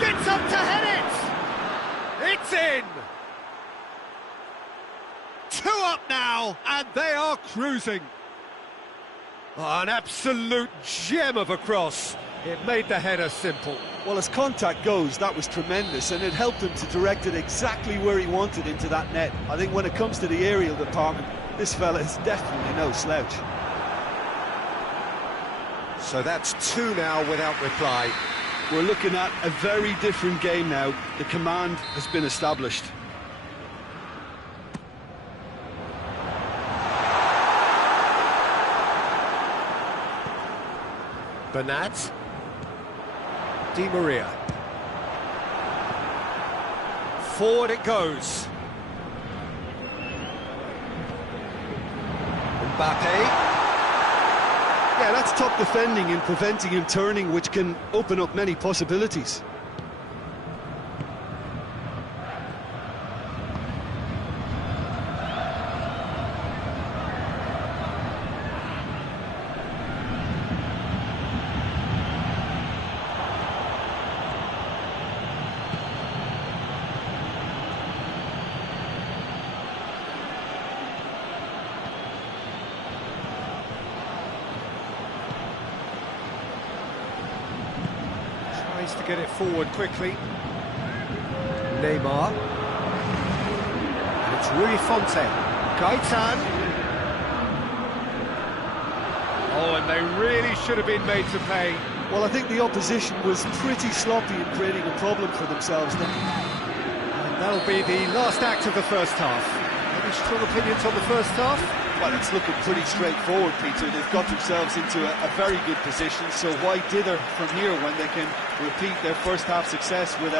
Gets up to head it! It's in! 2 up now, and they are cruising. Oh, an absolute gem of a cross. It made the header simple. Well, as contact goes, that was tremendous, and it helped him to direct it exactly where he wanted into that net. I think when it comes to the aerial department, this fella is definitely no slouch. So that's 2 now without reply. We're looking at a very different game now. The command has been established. Bernat. Di Maria. Forward it goes. Mbappe. Yeah, that's top defending and preventing him turning, which can open up many possibilities. Tries to get it forward quickly. Neymar. And it's Rui Fonte. Gaetan. Oh, and they really should have been made to pay. Well, I think the opposition was pretty sloppy in creating a problem for themselves then. And that'll be the last act of the first half. Any strong opinions on the first half? Well, it's looking pretty straightforward, Peter. They've got themselves into a very good position, so why dither from here when they can repeat their first half success with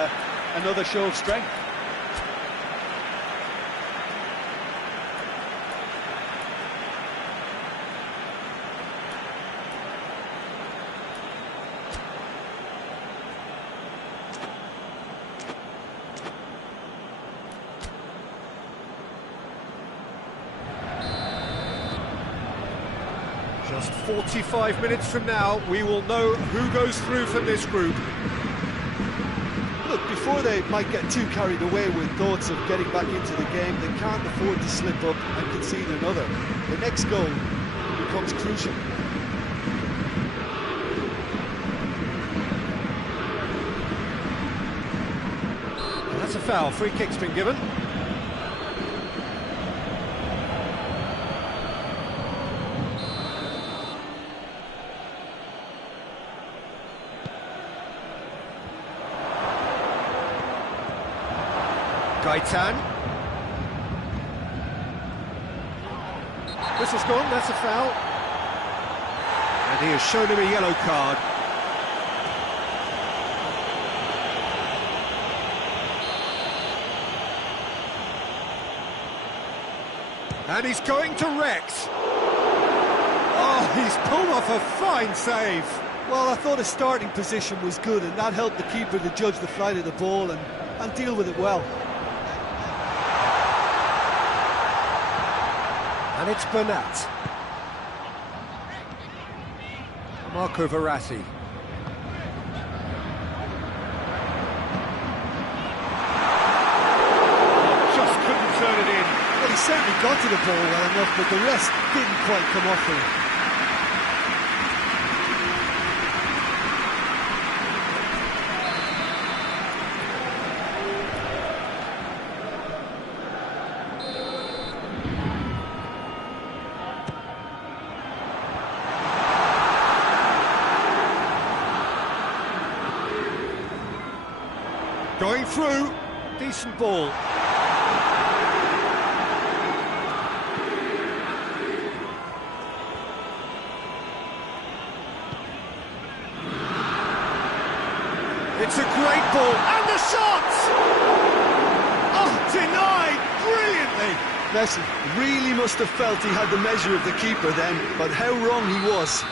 another show of strength? Just 45 minutes from now, we will know who goes through from this group. Look, before they might get too carried away with thoughts of getting back into the game, they can't afford to slip up and concede another. The next goal becomes crucial. And that's a foul. Free kick's been given. Gaetan. Whistle's gone, that's a foul. And he has shown him a yellow card. And he's going to Rex. Oh, he's pulled off a fine save. Well, I thought his starting position was good, and that helped the keeper to judge the flight of the ball and deal with it well. And it's Bernat. Marco Verratti. Just couldn't turn it in. Well, he certainly got to the ball well enough, but the rest didn't quite come off for him. Going through, decent ball. It's a great ball, and the shot! Oh, denied brilliantly! Messi really must have felt he had the measure of the keeper then, but how wrong he was.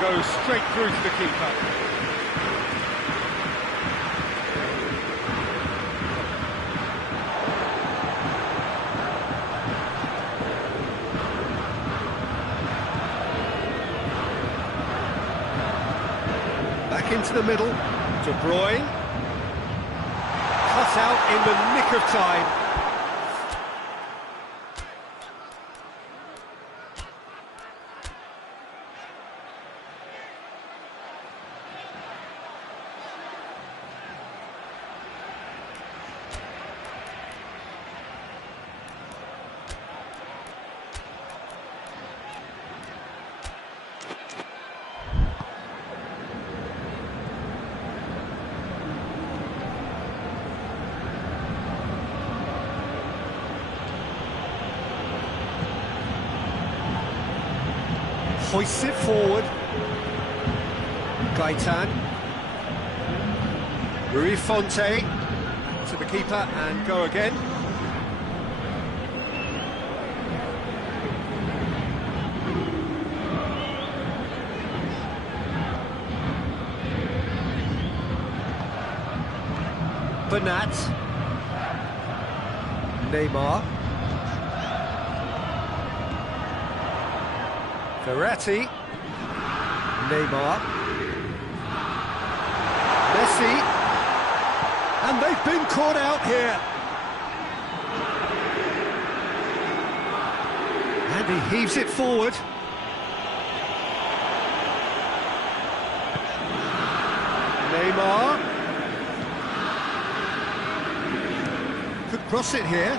Goes straight through to the keeper. Back into the middle. De Bruyne. Cut out in the nick of time. Hoists it forward. Gaitan. Rui Fonte to the keeper and go again. Bernat. Neymar. Verratti. Neymar. Messi. And they've been caught out here. And he heaves it forward. Neymar. Could cross it here.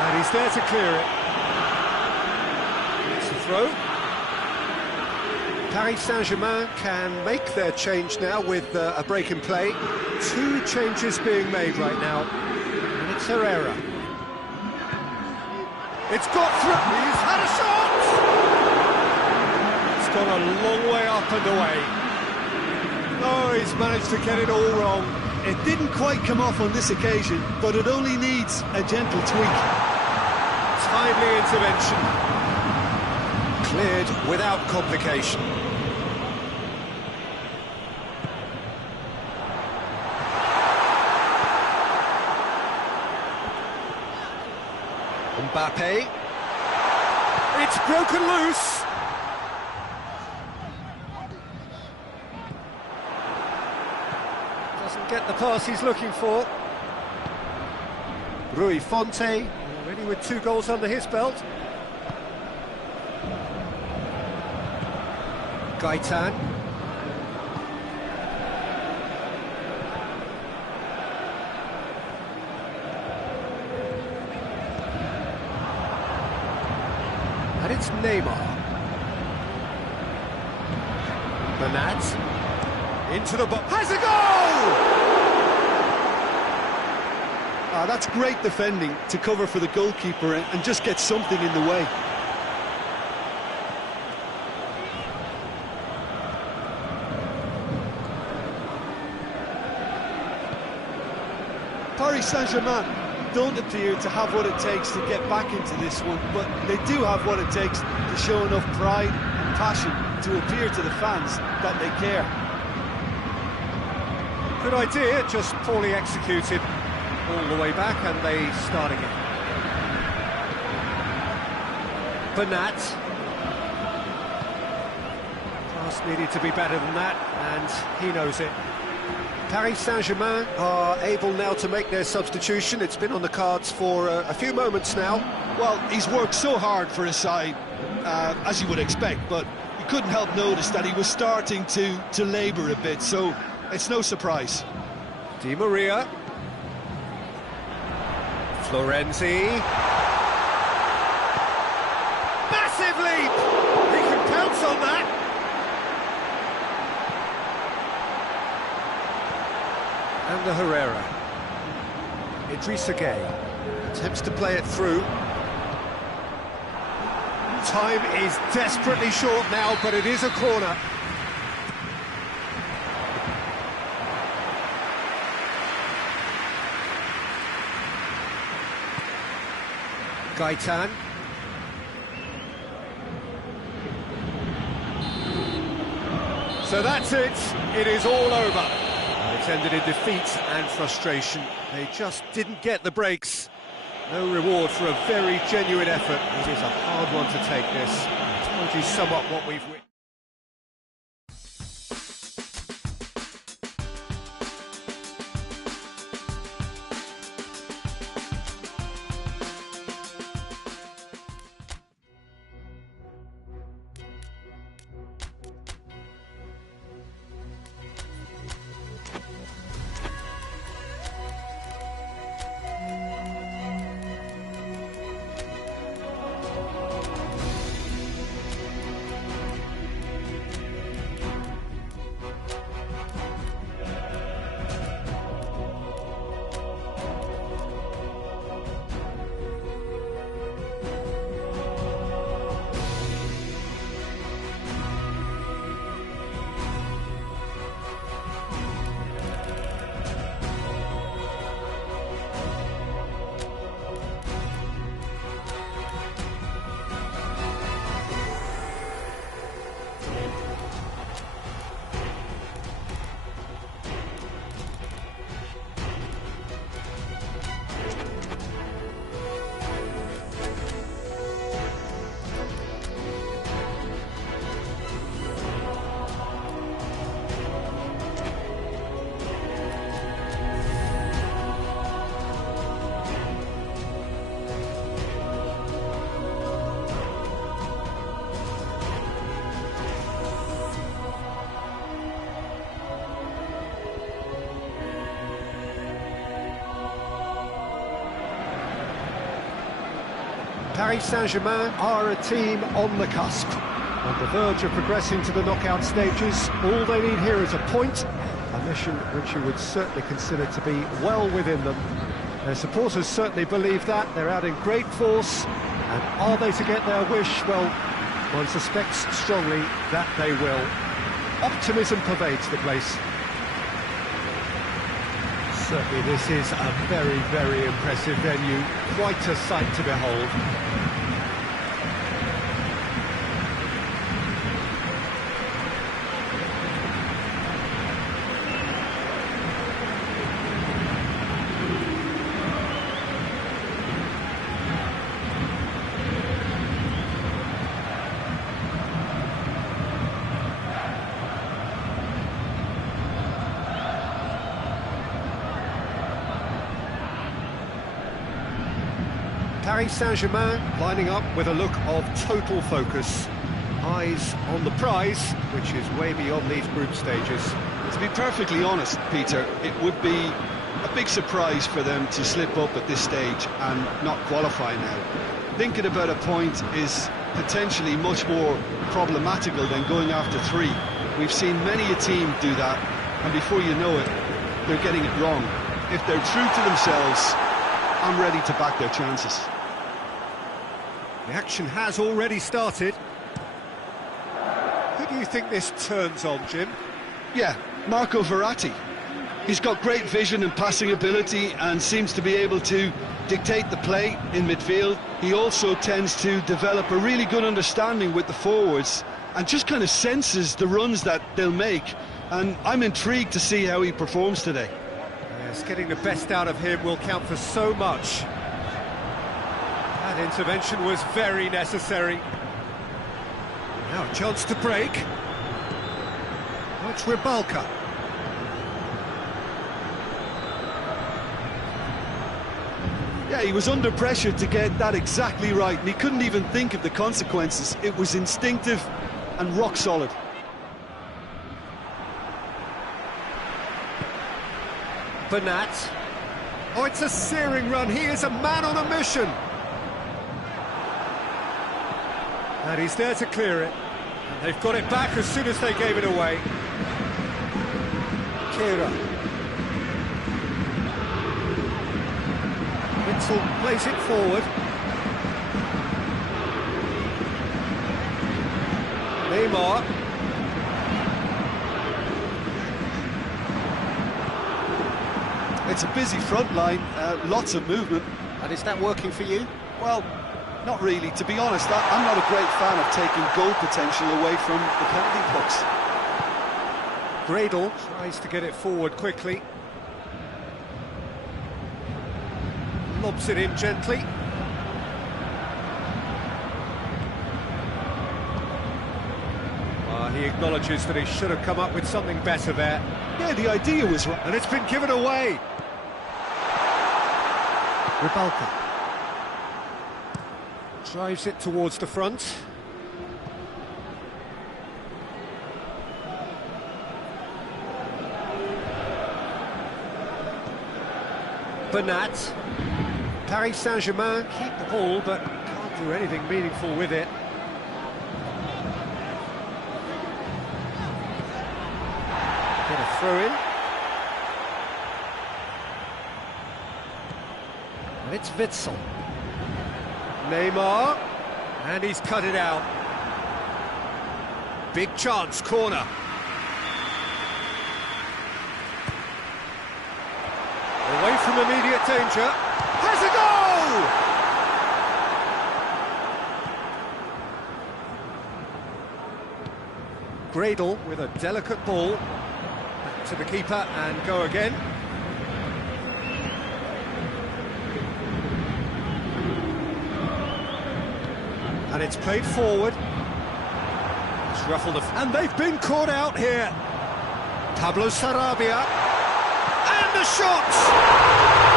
And he's there to clear it. It's a throw. Paris Saint-Germain can make their change now with a break in play. 2 changes being made right now. And it's Herrera. It's got through. He's had a shot! It's gone a long way up and away. Oh, he's managed to get it all wrong. It didn't quite come off on this occasion, but it only needs a gentle tweak. Timely intervention. Cleared without complication. Mbappe. It's broken loose. Doesn't get the pass he's looking for. Rui Fonte, already with 2 goals under his belt. Gaitan. And it's Neymar. Bernat. Into the box. Has a goal! That's great defending to cover for the goalkeeper and just get something in the way. Paris Saint-Germain don't appear to have what it takes to get back into this one, but they do have what it takes to show enough pride and passion to appear to the fans that they care. Good idea, just poorly executed. All the way back and they start again. Bernat. Pass needed to be better than that, and he knows it. Paris Saint-Germain are able now to make their substitution. It's been on the cards for a few moments now. Well, he's worked so hard for his side, as you would expect, but you couldn't help notice that he was starting to labour a bit, so it's no surprise. Di Maria. Florenzi. Massive leap! He can pounce on that. And the Herrera. Idrissa Gueye attempts to play it through. Time is desperately short now, but it is a corner. Gaitan. So that's it. It is all over. And it's ended in defeat and frustration. They just didn't get the breaks. No reward for a very genuine effort. It is a hard one to take this. I told you somewhat what we've witnessed. Paris Saint-Germain are a team on the cusp, on the verge of progressing to the knockout stages. All they need here is a point, a mission which you would certainly consider to be well within them. Their supporters certainly believe that. They're out in great force, and are they to get their wish? Well, one suspects strongly that they will. Optimism pervades the place. Certainly this is a very, very impressive venue, quite a sight to behold. Paris Saint-Germain lining up with a look of total focus. Eyes on the prize, which is way beyond these group stages. To be perfectly honest, Peter, it would be a big surprise for them to slip up at this stage and not qualify now. Thinking about a point is potentially much more problematical than going after 3. We've seen many a team do that, and before you know it, they're getting it wrong. If they're true to themselves, I'm ready to back their chances. The action has already started. Who do you think this turns on, Jim? Yeah, Marco Verratti. He's got great vision and passing ability and seems to be able to dictate the play in midfield. He also tends to develop a really good understanding with the forwards and just kind of senses the runs that they'll make. And I'm intrigued to see how he performs today. Yes, getting the best out of him will count for so much. That intervention was very necessary. Now a chance to break. It's Rybalka. Yeah, he was under pressure to get that exactly right, and he couldn't even think of the consequences. It was instinctive and rock solid. Bernat. Oh, it's a searing run. He is a man on a mission. And he's there to clear it. And they've got it back as soon as they gave it away. Kehrer. Witsel plays it forward. Neymar. It's a busy front line, lots of movement. And is that working for you? Well, not really. To be honest, I'm not a great fan of taking goal potential away from the penalty box. Gradel tries to get it forward quickly. Lobs it in gently. He acknowledges that he should have come up with something better there. Yeah, the idea was right. And it's been given away. Rybalka drives it towards the front. Bernat. Paris Saint-Germain keep the ball, but can't do anything meaningful with it. Get a throw in. And it's Witsel. Neymar. And he's cut it out. Big chance, corner. Away from immediate danger. Has a goal! Gradel with a delicate ball. Back to the keeper and go again. And it's played forward. It's ruffled and they've been caught out here. Pablo Sarabia. And the shot!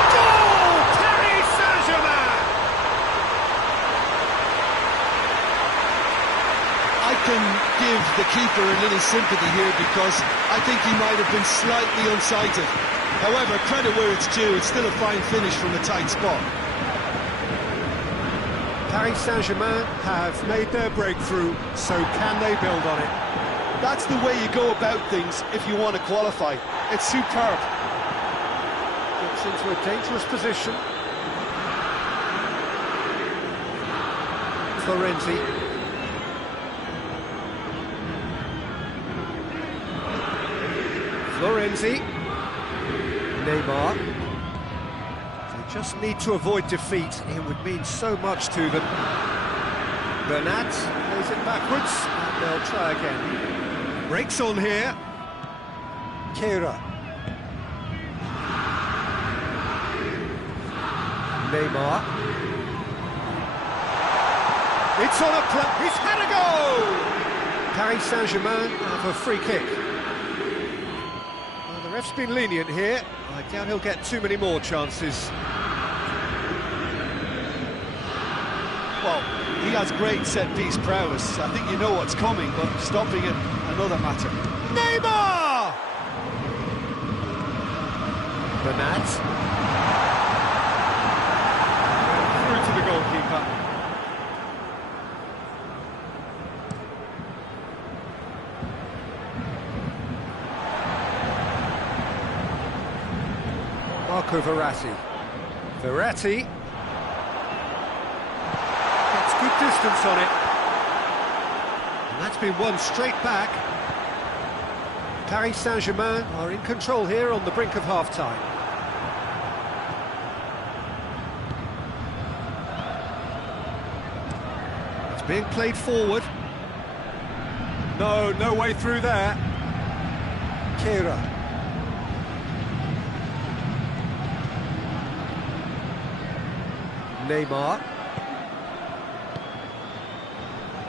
Goal! Paris Saint-Germain! I can give the keeper a little sympathy here because I think he might have been slightly unsighted. However, credit where it's due, it's still a fine finish from a tight spot. Paris Paris Saint-Germain have made their breakthrough, so can they build on it? That's the way you go about things if you want to qualify. It's superb. Gets into a dangerous position. Florenzi. Florenzi. Neymar. They just need to avoid defeat. It would mean so much to them. Bernat plays it backwards, and they'll try again. Breaks on here. Kehrer. Neymar. It's on a play. He's had a go! Paris Saint-Germain have a free kick. Well, the ref's been lenient here. I doubt he'll get too many more chances. Well, he has great set-piece prowess. I think you know what's coming, but stopping it, another matter. Neymar! Bernat. Through to the goalkeeper. Marco Verratti. Verratti gets good distance on it. And that's been won straight back. Paris Saint-Germain are in control here on the brink of half-time. It's being played forward. No way through there. Kehrer. Neymar.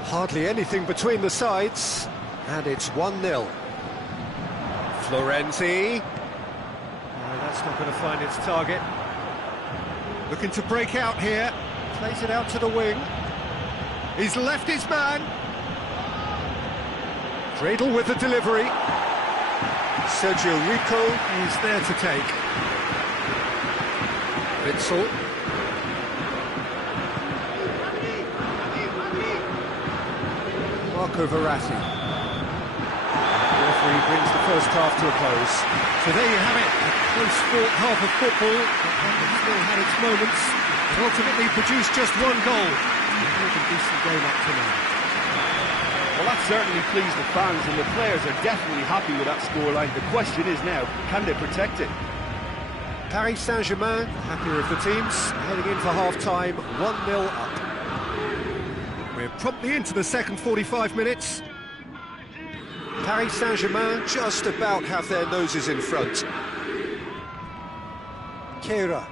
Hardly anything between the sides, and it's 1-0. Florenzi. No, that's not going to find its target. Looking to break out here. Plays it out to the wing. He's left his man. Cradle with the delivery. Sergio Rico is there to take. Witsel. Marco Verratti. The referee brings the first half to a close. So there you have it, a close-fought half of football, but still had its moments. It ultimately produced just one goal. A decent game up to now. Well, that certainly pleased the fans, and the players are definitely happy with that scoreline. The question is now, can they protect it? Paris Saint-Germain, happier of the teams, heading in for half-time, 1-0 up. We're promptly into the second 45 minutes. Paris Saint-Germain just about have their noses in front. Kehrer.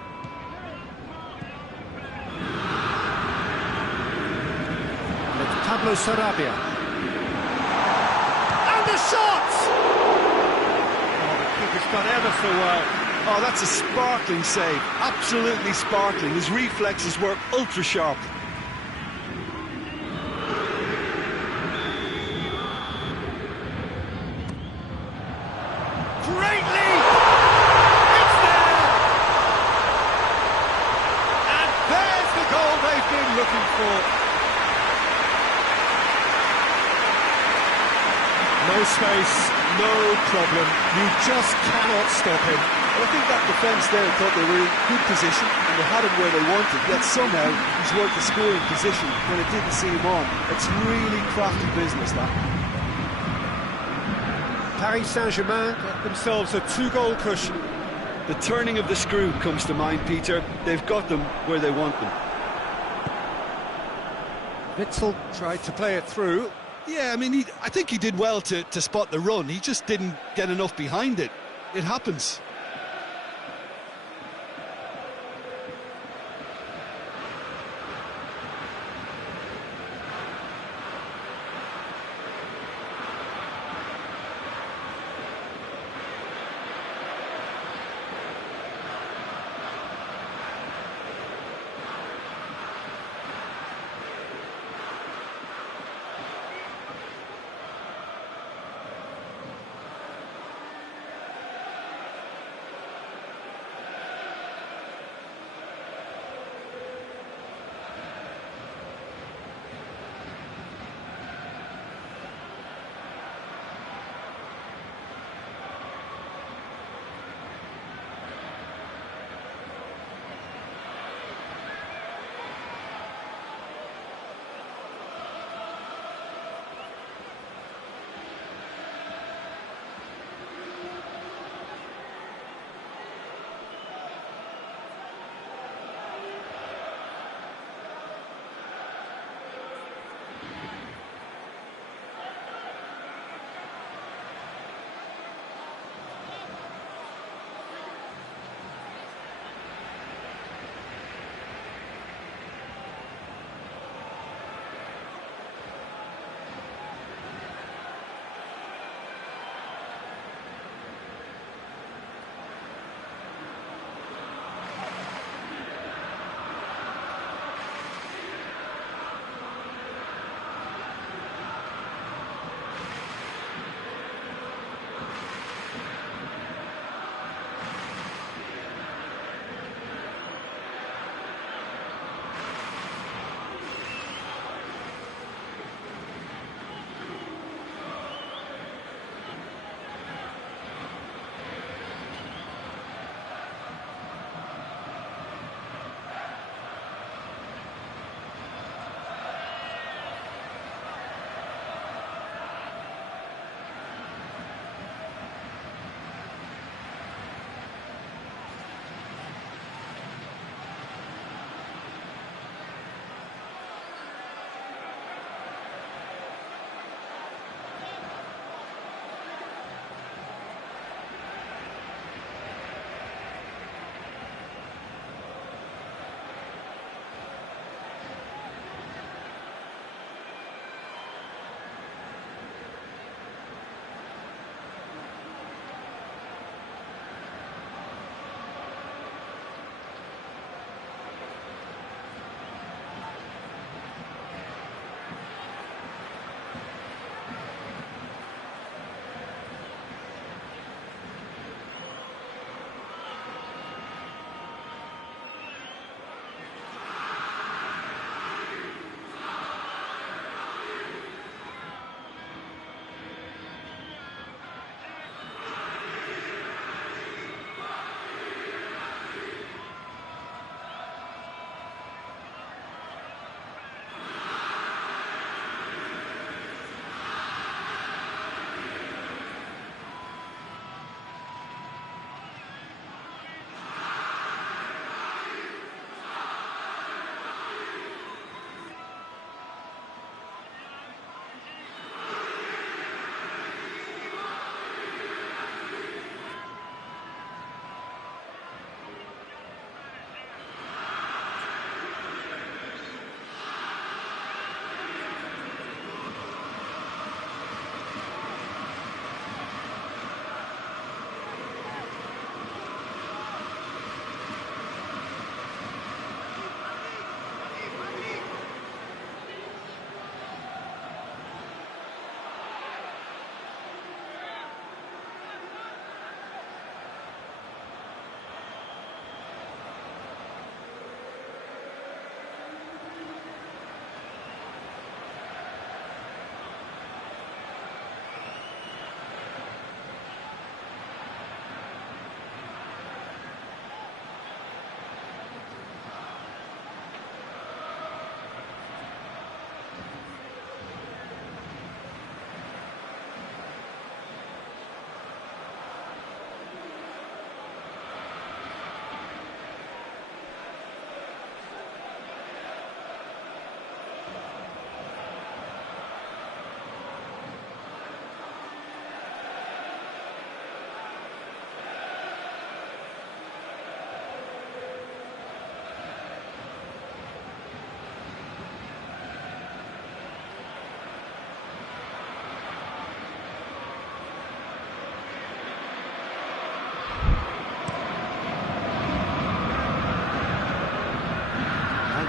It's Pablo Sarabia. And the shot! Oh, the keeper's done ever so well. Oh, that's a sparkling save. Absolutely sparkling. His reflexes were ultra-sharp. Great lead! It's there! And there's the goal they've been looking for. No space, no problem. You just cannot stop him. Well, I think that defence there thought they were in good position and they had him where they wanted, yet somehow he's worked the scoring position when it didn't see him on. It's really crafty business, that. Paris Saint-Germain get themselves a 2-goal cushion. The turning of the screw comes to mind, Peter. They've got them where they want them. Witsel tried to play it through. Yeah, I mean, I think he did well to spot the run. He just didn't get enough behind it. It happens.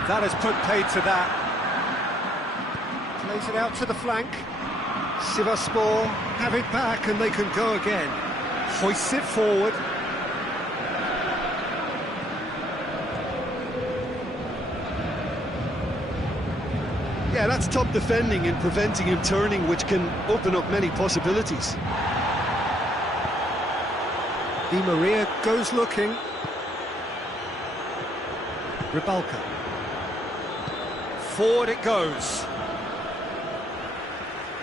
That has put paid to that. Plays it out to the flank. Sivasspor have it back and they can go again. Hoists it forward. Yeah, that's top defending and preventing him turning, which can open up many possibilities. Di Maria goes looking. Rybalka. Forward it goes.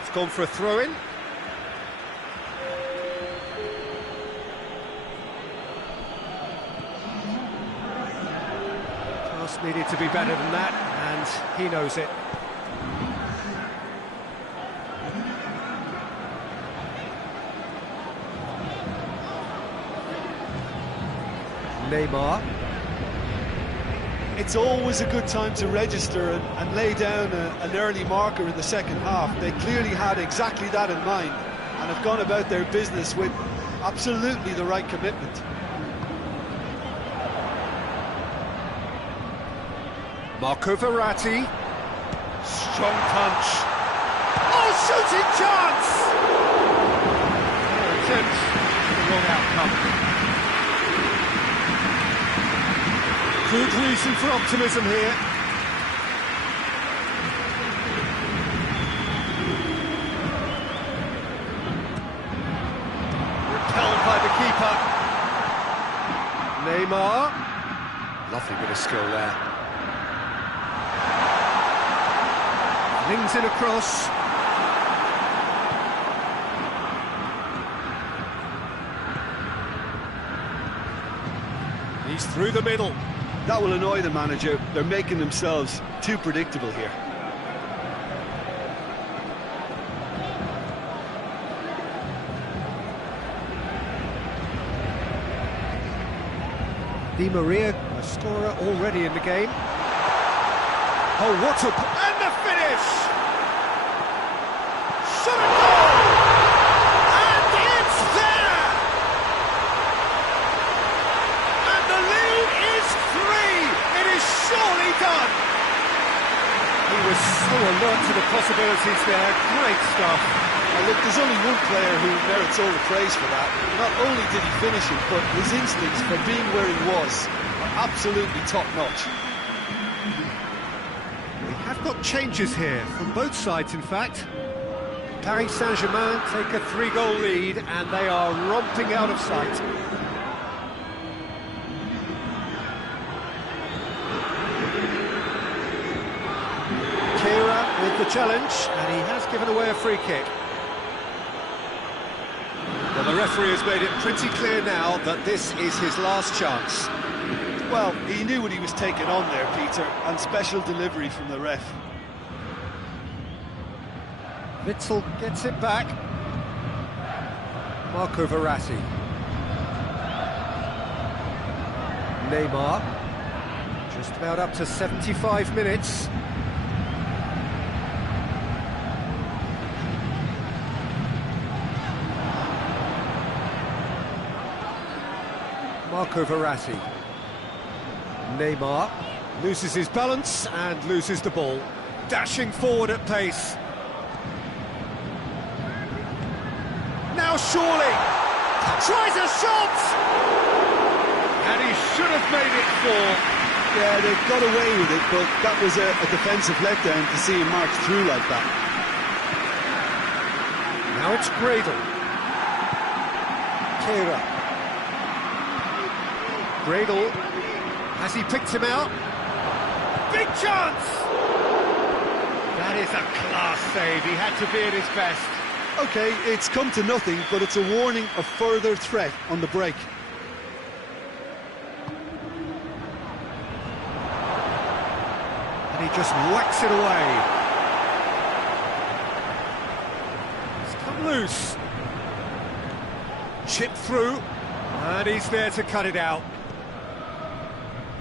It's gone for a throw-in. Pass needed to be better than that, and he knows it. Neymar. It's always a good time to register and lay down an early marker in the second half. They clearly had exactly that in mind and have gone about their business with absolutely the right commitment. Marco Verratti. Strong punch. Oh, shooting chance! Attempt, the wrong outcome. Good reason for optimism here. Repelled by the keeper. Neymar. Lovely bit of skill there. Lings in across. He's through the middle. That will annoy the manager. They're making themselves too predictable here. Di Maria, a scorer already in the game. Oh, what a... and the finish! Shot a goal! And it's there! And the lead is 3! It is surely done! He was so alert to the possibilities there. Great stuff. Look, there's only one player who merits all the praise for that. Not only did he finish it, but his instincts for being where he was are absolutely top-notch. We have got changes here, from both sides in fact. Paris Saint-Germain take a 3-goal lead and they are romping out of sight. Kehrer with the challenge, and he has given away a free kick. Well, the referee has made it pretty clear now that this is his last chance. Well, he knew what he was taking on there, Peter, and special delivery from the ref. Witsel gets it back. Marco Verratti. Neymar. Just about up to 75 minutes. Marco Verratti. Neymar loses his balance and loses the ball. Dashing forward at pace. Now surely tries a shot! And he should have made it 4. Yeah, they got away with it, but that was a defensive letdown to see him march through like that. Now it's Gradel. Kehrer. Gradel, has he picked him out? Big chance! That is a class save, he had to be at his best. OK, it's come to nothing, but it's a warning of further threat on the break. And he just whacks it away. It's come loose. Chip through, and he's there to cut it out.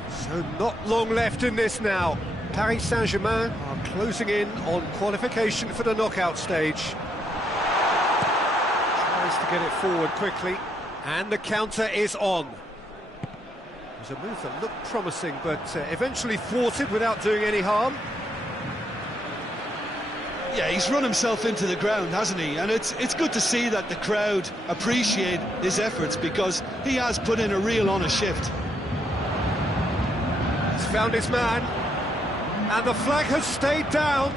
So not long left in this now. Paris Saint-Germain are closing in on qualification for the knockout stage. Tries to get it forward quickly, and the counter is on. was a move that looked promising, but eventually thwarted without doing any harm. Yeah, he's run himself into the ground, hasn't he? And it's good to see that the crowd appreciate his efforts, because he has put in a real honest shift. He's found his man, and the flag has stayed down.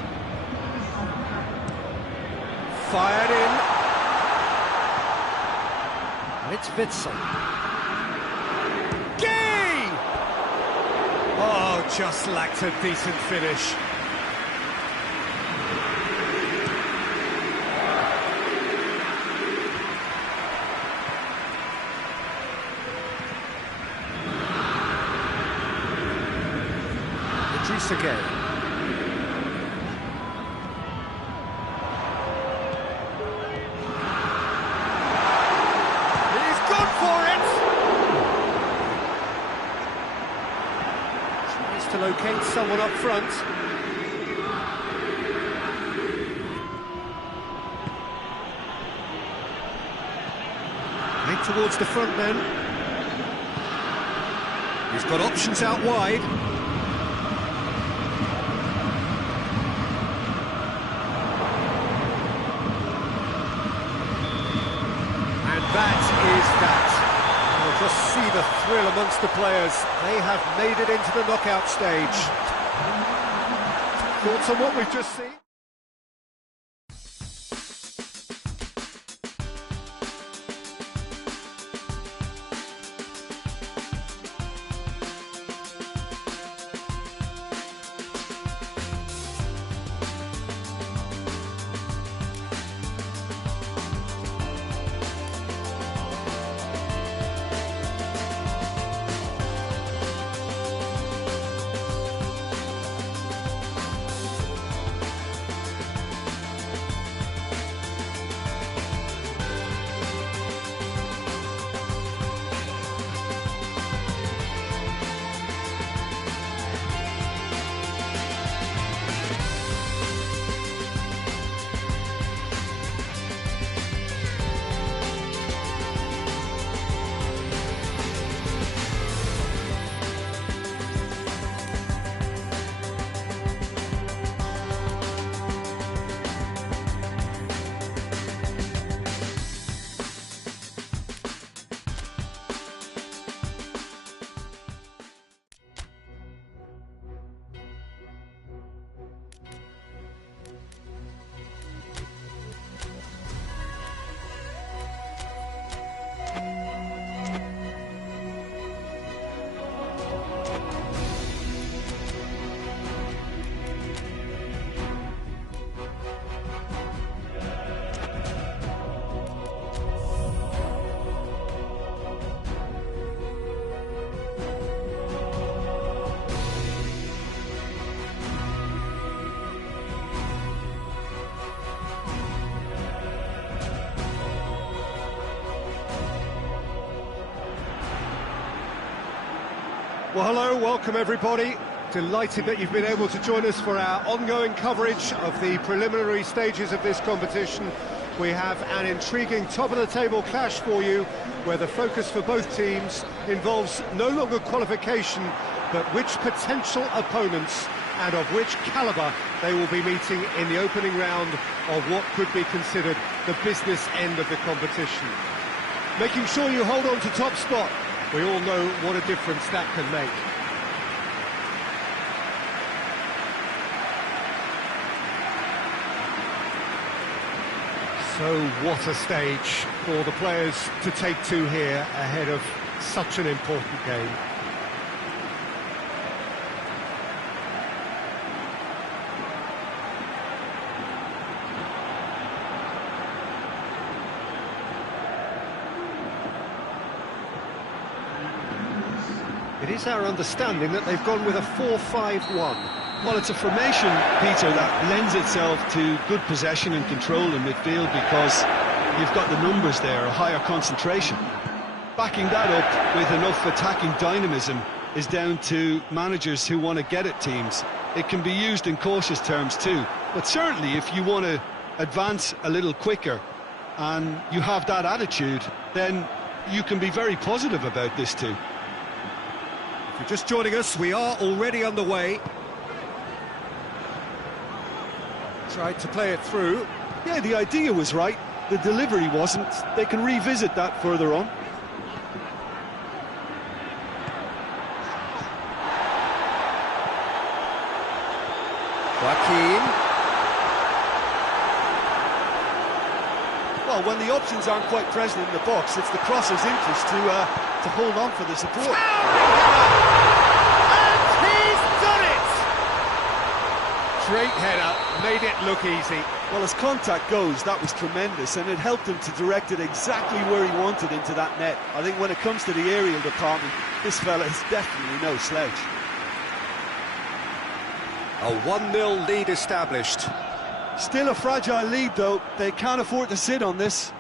Fired in. And it's Witsel. Gay! Oh, just lacked a decent finish. Again. He's gone for it! Tries to locate someone up front. Right towards the front then. He's got options out wide. That is that. You'll just see the thrill amongst the players. They have made it into the knockout stage. Thoughts on what we've just seen? Well, hello, welcome everybody. Delighted that you've been able to join us for our ongoing coverage of the preliminary stages of this competition. We have an intriguing top-of-the-table clash for you, where the focus for both teams involves no longer qualification, but which potential opponents and of which calibre they will be meeting in the opening round of what could be considered the business end of the competition. Making sure you hold on to top spot. We all know what a difference that can make. So what a stage for the players to take to here ahead of such an important game. It is our understanding that they've gone with a 4-5-1. Well, it's a formation, Peter, that lends itself to good possession and control in midfield, because you've got the numbers there, a higher concentration. Backing that up with enough attacking dynamism is down to managers who want to get at teams. It can be used in cautious terms too, but certainly if you want to advance a little quicker and you have that attitude, then you can be very positive about this too. If you're just joining us, we are already underway. Tried to play it through. Yeah, the idea was right, the delivery wasn't. They can revisit that further on. Joaquin. Well, when the options aren't quite present in the box, it's the crosser's interest to hold on for the support. And he's done it! Straight header, made it look easy. Well, as contact goes, that was tremendous, and it helped him to direct it exactly where he wanted into that net. I think when it comes to the aerial department, this fella is definitely no slouch. A 1-0 lead established. Still a fragile lead, though. They can't afford to sit on this.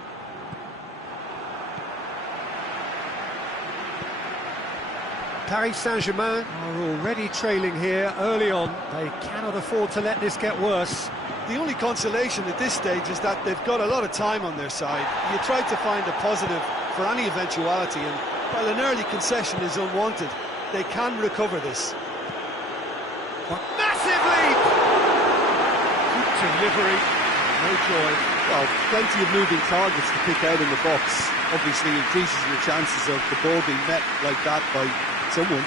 Paris Saint-Germain are already trailing here early on. They cannot afford to let this get worse. The only consolation at this stage is that they've got a lot of time on their side. You try to find a positive for any eventuality, and while an early concession is unwanted, they can recover this. Massive leap! Good delivery, no joy. Well, plenty of moving targets to pick out in the box. Obviously increases the chances of the ball being met like that by someone.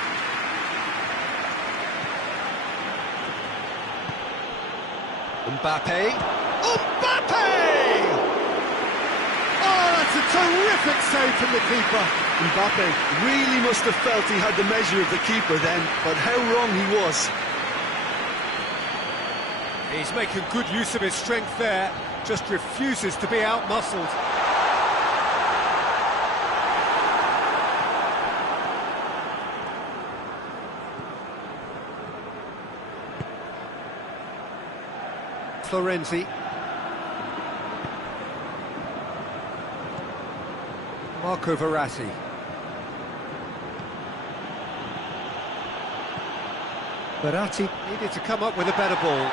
Mbappe. Mbappe! Oh, that's a terrific save from the keeper. Mbappe really must have felt he had the measure of the keeper then, but how wrong he was. He's making good use of his strength there, just refuses to be outmuscled. Florenzi. Marco Verratti. Verratti needed to come up with a better ball.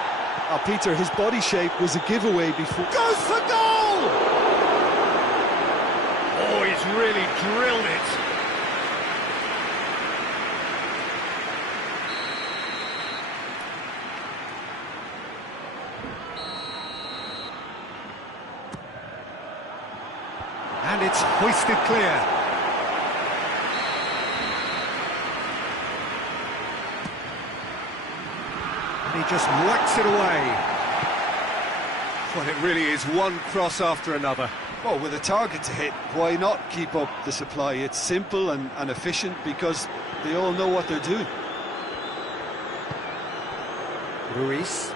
Oh, Peter, his body shape was a giveaway before. Goes for goal! Oh, he's really drilled it. And it's hoisted clear. And he just whacks it away. Well, it really is one cross after another. Well, with a target to hit, why not keep up the supply? It's simple and efficient because they all know what they're doing. Ruiz.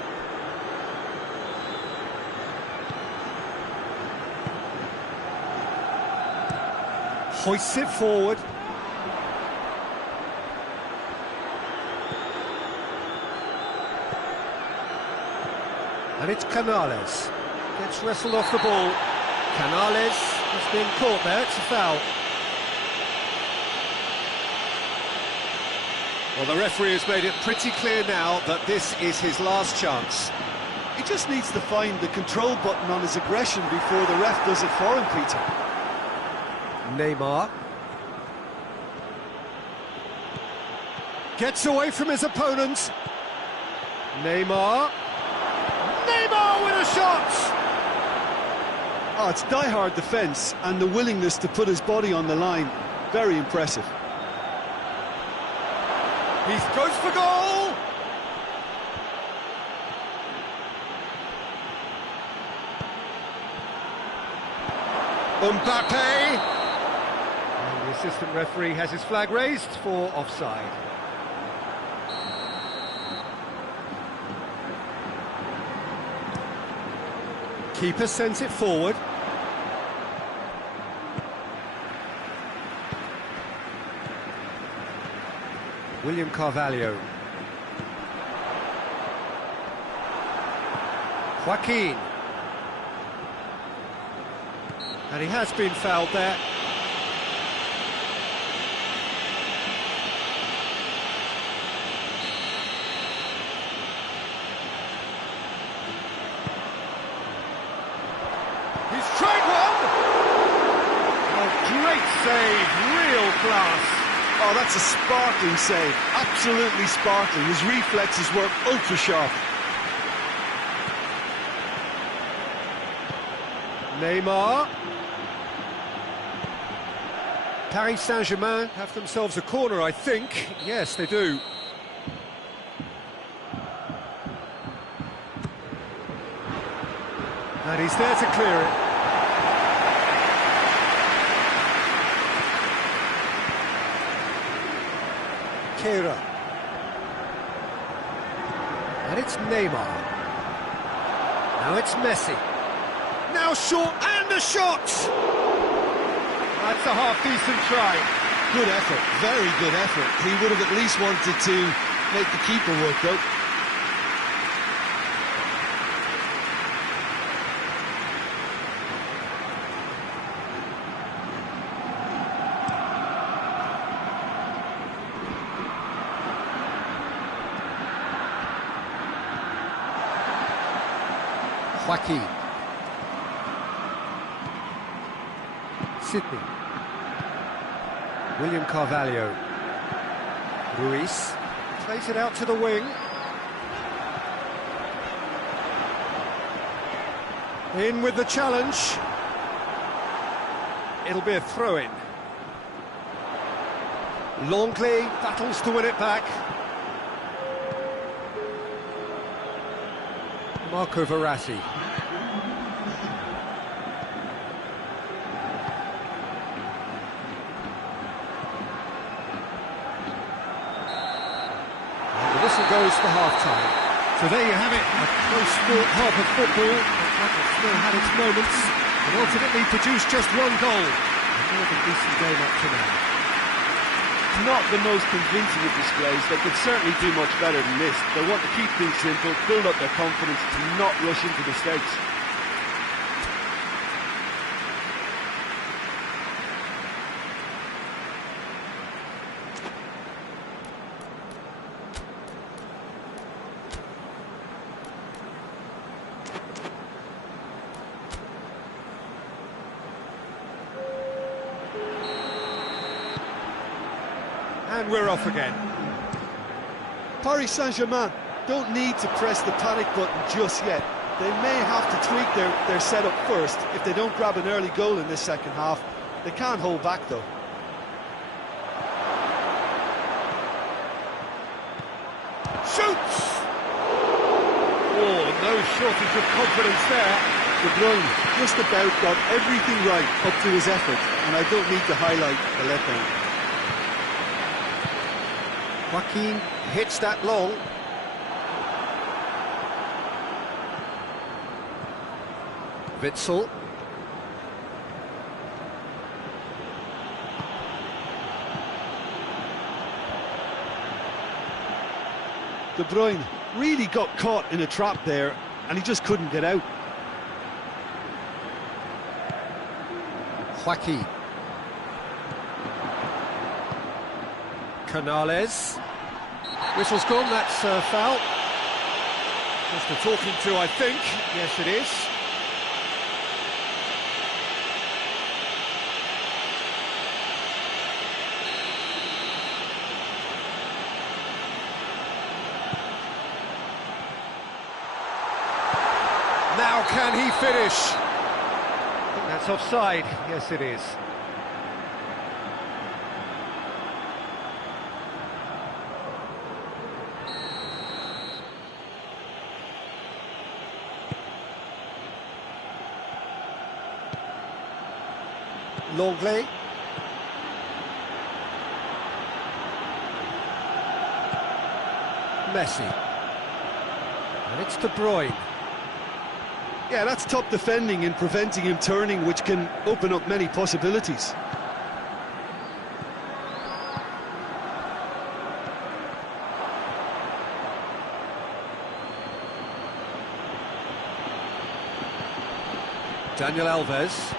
Hoists it forward. And it's Canales. Gets wrestled off the ball. Canales has been caught there, it's a foul. Well, the referee has made it pretty clear now that this is his last chance. He just needs to find the control button on his aggression before the ref does it for him, Peter. Neymar. Gets away from his opponent. Neymar. Neymar with a shot! Oh, it's die-hard defence and the willingness to put his body on the line. Very impressive. He goes for goal! Mbappe! And the assistant referee has his flag raised for offside. Keeper sends it forward. William Carvalho. Joaquin. And he has been fouled there. He's tried one! Oh, great save, real class. Oh, that's a sparkling save. Absolutely sparkling. His reflexes were ultra sharp. Neymar. Paris Saint-Germain have themselves a corner, I think. Yes, they do. And he's there to clear it. Keira. And it's Neymar. Now it's Messi. Now short, and the shot! That's a half-decent try. Good effort, very good effort. He would have at least wanted to make the keeper work, though. Joaquin. Sidney. William Carvalho. Ruiz plays it out to the wing. In with the challenge. It'll be a throw-in. Longley battles to win it back. Marco Verratti. And the whistle goes for half-time. So there you have it, a close-fought half of football, but it still had its moments, and ultimately produced just one goal. A more than decent game up to now. Not the most convincing of displays. They could certainly do much better than this. They want to keep things simple, build up their confidence, and not rush into mistakes. And we're off again. Paris Saint-Germain don't need to press the panic button just yet. They may have to tweak their setup first if they don't grab an early goal in this second half. They can't hold back, though. Shoots! Oh, no shortage of confidence there. De Bruyne just about got everything right up to his effort, and I don't need to highlight the letdown. Joaquin hits that long. Witsel. De Bruyne really got caught in a trap there, and he just couldn't get out. Joaquin. Canales. Whistle's gone, that's foul. Just a talking to, I think. Yes, it is. Now can he finish? I think that's offside. Yes, it is. Longley. Messi. And it's De Bruyne. Yeah, that's top defending and preventing him turning, which can open up many possibilities. Daniel Alves.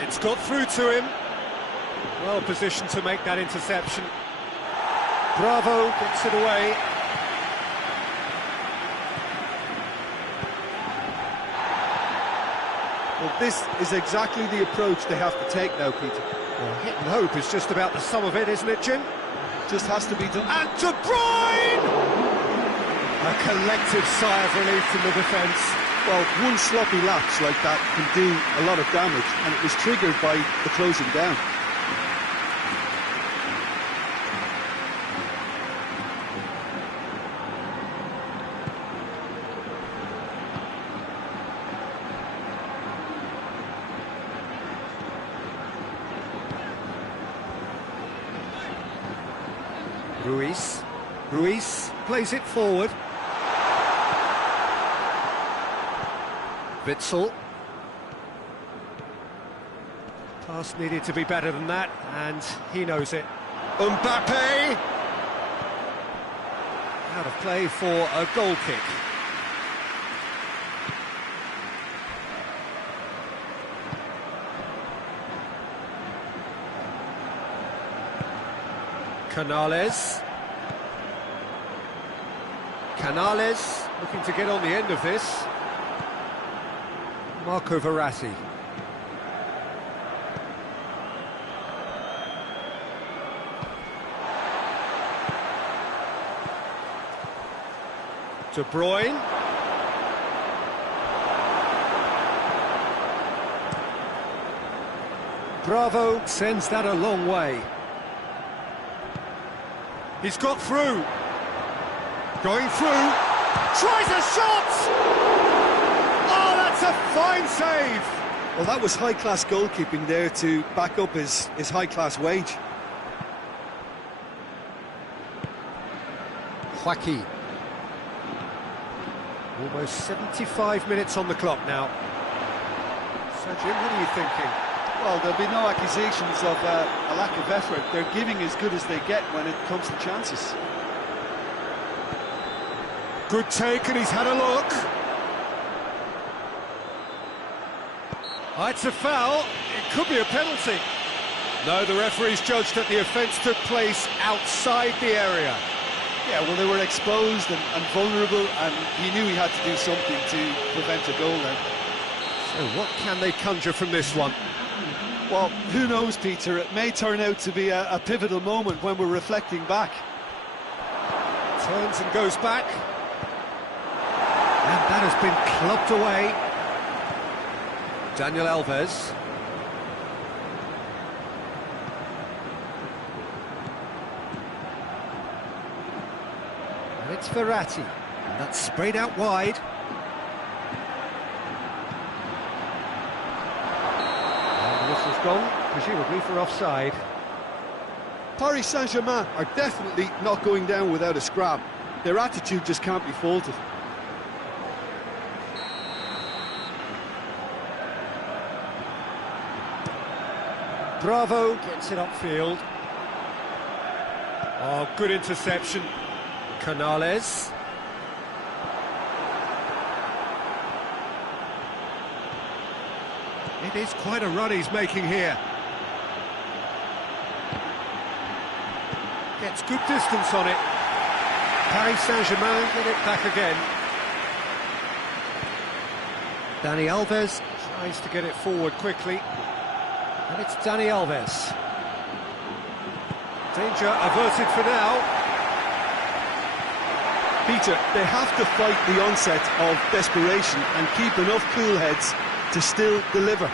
It's got through to him. Well positioned to make that interception. Bravo gets it away. Well, this is exactly the approach they have to take now, Peter. Well, hit and hope is just about the sum of it, isn't it, Jim? Just has to be done. And De Bruyne! A collective sigh of relief from the defence. Well, one sloppy lapse like that can do a lot of damage, and it was triggered by the closing down. Ruiz plays it forward. Witsel. Pass needed to be better than that, and he knows it. Mbappe! Out of play for a goal kick. Canales looking to get on the end of this. Marco Verratti. De Bruyne. Bravo sends that a long way. He's got through. Going through. Tries a shot! Oh, that's a fine save! Well, that was high-class goalkeeping there to back up his high-class wage. Joaquin. Almost 75 minutes on the clock now. So, Jim, what are you thinking? Well, there'll be no accusations of a lack of effort. They're giving as good as they get when it comes to chances. Good take, and he's had a look. Oh, it's a foul. It could be a penalty. No, the referee's judged that the offence took place outside the area. Yeah, well, they were exposed and vulnerable, and he knew he had to do something to prevent a goal then. So what can they conjure from this one? Well, who knows, Peter? It may turn out to be a pivotal moment when we're reflecting back. Turns and goes back. And that has been clubbed away. Daniel Alves. And it's Verratti. And that's sprayed out wide. And the whistle's gone, presumably for offside. Paris Saint-Germain are definitely not going down without a scrap. Their attitude just can't be faulted. Bravo gets it upfield. Oh, good interception. Canales. It is quite a run he's making here. Gets good distance on it. Paris Saint-Germain get it back again. Dani Alves tries to get it forward quickly. And it's Dani Alves. Danger averted for now. Peter, they have to fight the onset of desperation and keep enough cool heads to still deliver.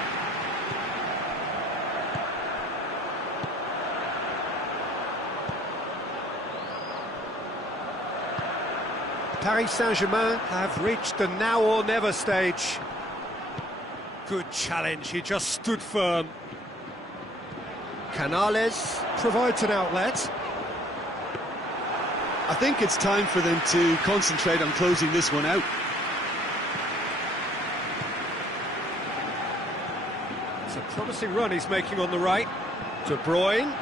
Paris Saint-Germain have reached the now or never stage. Good challenge, he just stood firm. Canales provides an outlet. I think it's time for them to concentrate on closing this one out. It's a promising run he's making on the right. De Bruyne.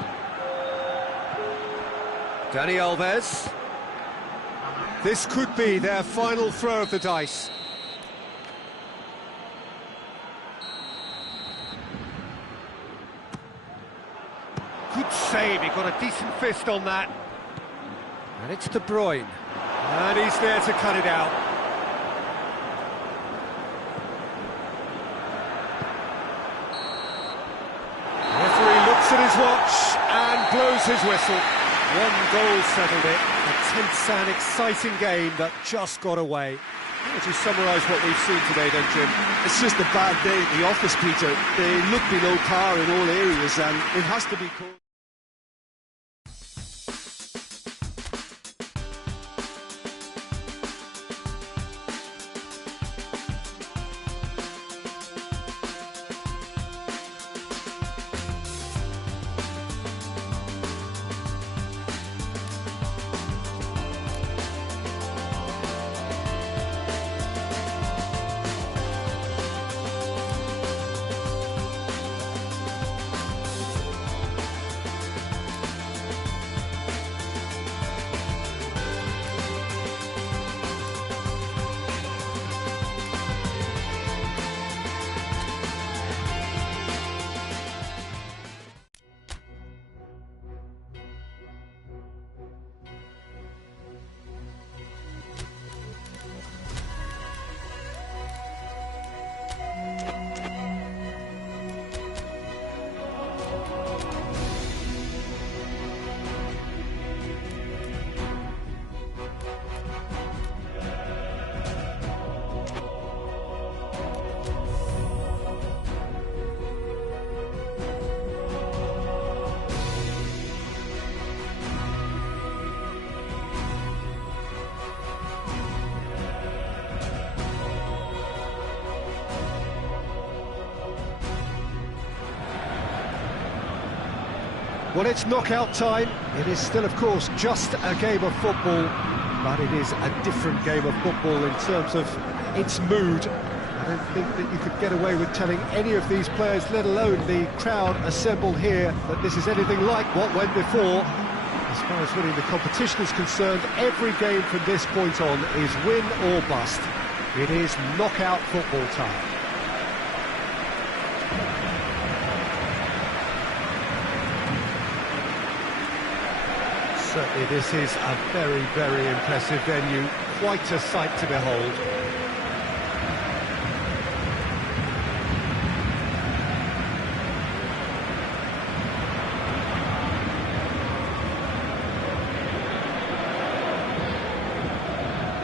Dani Alves. This could be their final throw of the dice. Good save, he got a decent fist on that. And it's De Bruyne. And he's there to cut it out. The referee looks looks at his watch and blows his whistle. One goal settled it. A tense and exciting game that just got away. How would you summarise what we've seen today then, Jim? It's just a bad day at the office, Peter. They look below par in all areas, and it has to be called. Well, it's knockout time. It is still, of course, just a game of football, but it is a different game of football in terms of its mood. I don't think that you could get away with telling any of these players, let alone the crowd assembled here, that this is anything like what went before. As far as winning the competition is concerned, every game from this point on is win or bust. It is knockout football time. Certainly this is a very, very impressive venue, quite a sight to behold.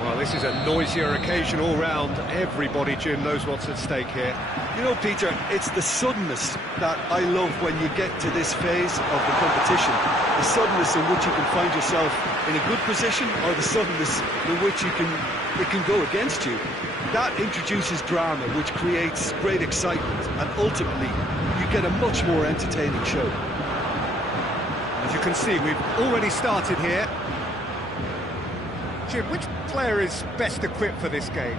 Well, this is a noisier occasion all round. Everybody, Jim, knows what's at stake here. You know, Peter, it's the suddenness that I love when you get to this phase of the competition. The suddenness in which you can find yourself in a good position, or the suddenness in which it can go against you. That introduces drama, which creates great excitement, and ultimately you get a much more entertaining show. As you can see, we've already started here. Jim, which player is best equipped for this game?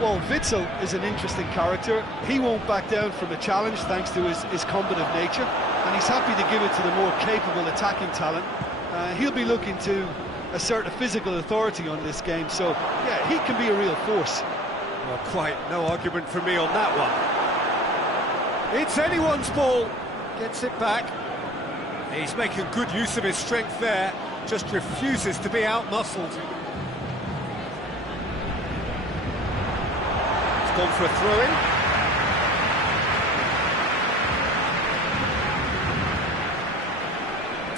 Well, Witsel is an interesting character. He won't back down from a challenge thanks to his combative nature, and he's happy to give it to the more capable attacking talent. He'll be looking to assert a physical authority on this game, so yeah, he can be a real force. Well, quite no argument from me on that one. It's anyone's ball. Gets it back. He's making good use of his strength there, just refuses to be out-muscled. Gone for a throw-in.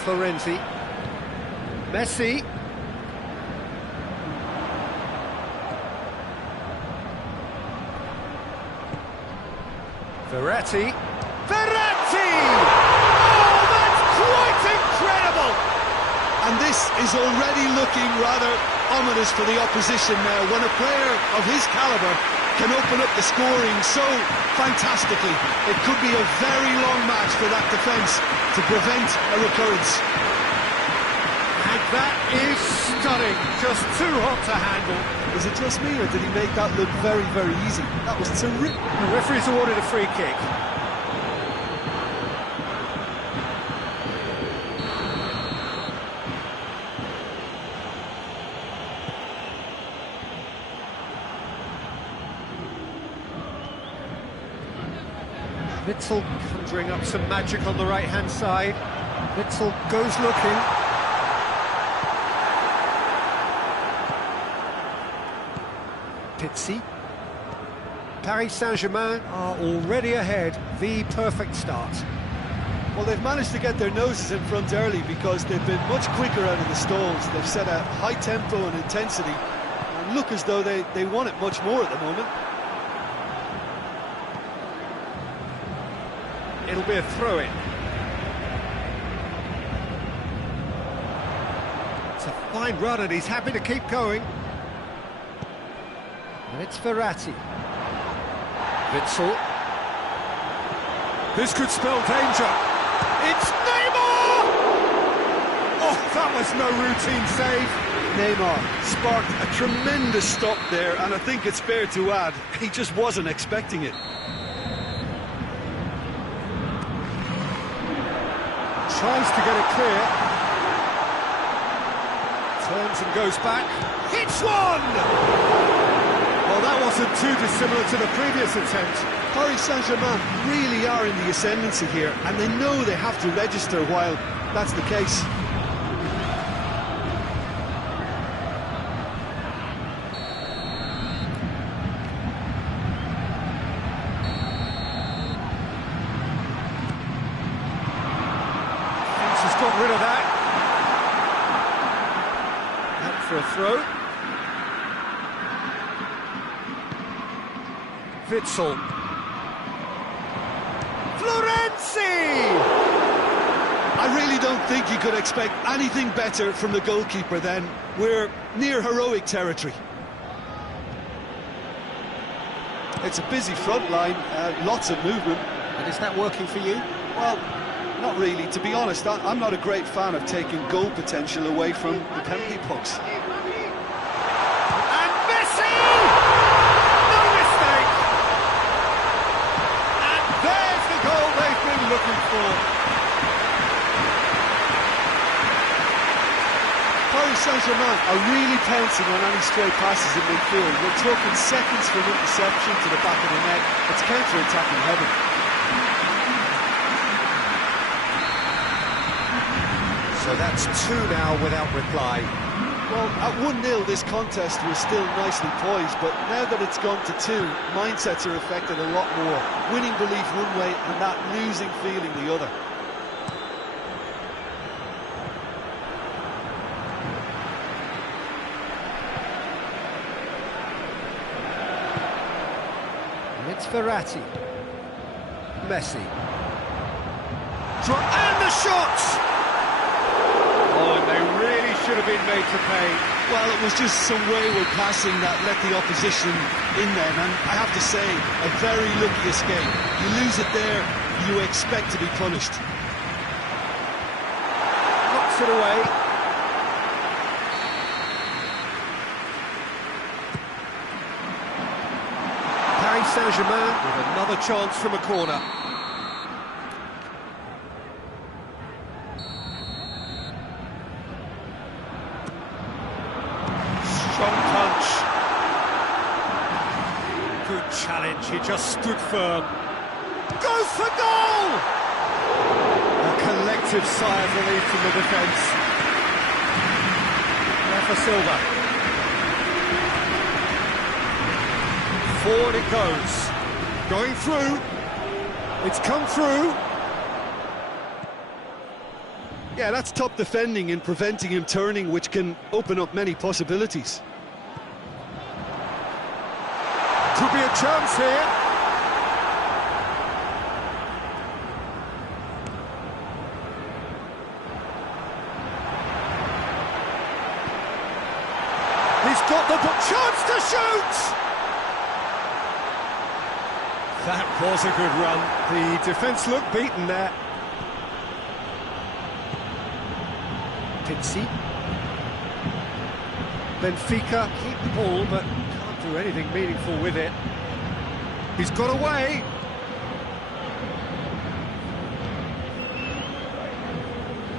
Florenzi. Messi. Verratti. Verratti! Oh, that's quite incredible! And this is already looking rather ominous for the opposition now, when a player of his calibre can open up the scoring so fantastically. It could be a very long match for that defence to prevent a recurrence. And that is stunning, just too hot to handle. Is it just me, or did he make that look very, very easy? That was terrific. The referee's awarded a free kick. Witsel conjuring up some magic on the right-hand side. Witsel goes looking. Pizzi. Paris Saint-Germain are already ahead. The perfect start. Well, they've managed to get their noses in front early because they've been much quicker out of the stalls. They've set a high tempo and intensity and look as though they want it much more at the moment. It'll be a throw-in. It's a fine run and he's happy to keep going. And it's Verratti. Witsel. This could spell danger. It's Neymar! Oh, that was no routine save. Neymar sparked a tremendous stop there, and I think it's fair to add, he just wasn't expecting it. Tries to get it clear. Turns and goes back. Hits one! Well, that wasn't too dissimilar to the previous attempt. Paris Saint-Germain really are in the ascendancy here, and they know they have to register while that's the case. Has got rid of that. Out for a throw. Witsel. Florenzi! I really don't think you could expect anything better from the goalkeeper then. We're near heroic territory. It's a busy front line, lots of movement. And is that working for you? Well, not really. To be honest, I'm not a great fan of taking goal potential away from the penalty box. And Messi! No mistake! And there's the goal they've been looking for. Paris Saint-Germain are really pouncing on any stray passes in midfield. We're talking seconds from interception to the back of the net. It's counter-attacking heaven. So that's 2 now without reply. Well, at 1-0 this contest was still nicely poised, but now that it's gone to 2, mindsets are affected a lot more. Winning belief one way and that losing feeling the other. And it's Verratti. Messi. And the shot! Oh, and they really should have been made to pay. Well, it was just some wayward passing that let the opposition in then, and I have to say, a very lucky escape. You lose it there, you expect to be punished. Knocks it away. Paris Saint-Germain with another chance from a corner. Strong punch. Good challenge, he just stood firm. Goes for goal! A collective sigh of relief from the defence. Rafa Silva. Forward it goes. Going through. It's come through. Yeah, that's top defending and preventing him turning, which can open up many possibilities. Could be a chance here. He's got the chance to shoot! That was a good run. The defence looked beaten there. Pizzi. Benfica keep the ball, but can't do anything meaningful with it. He's got away.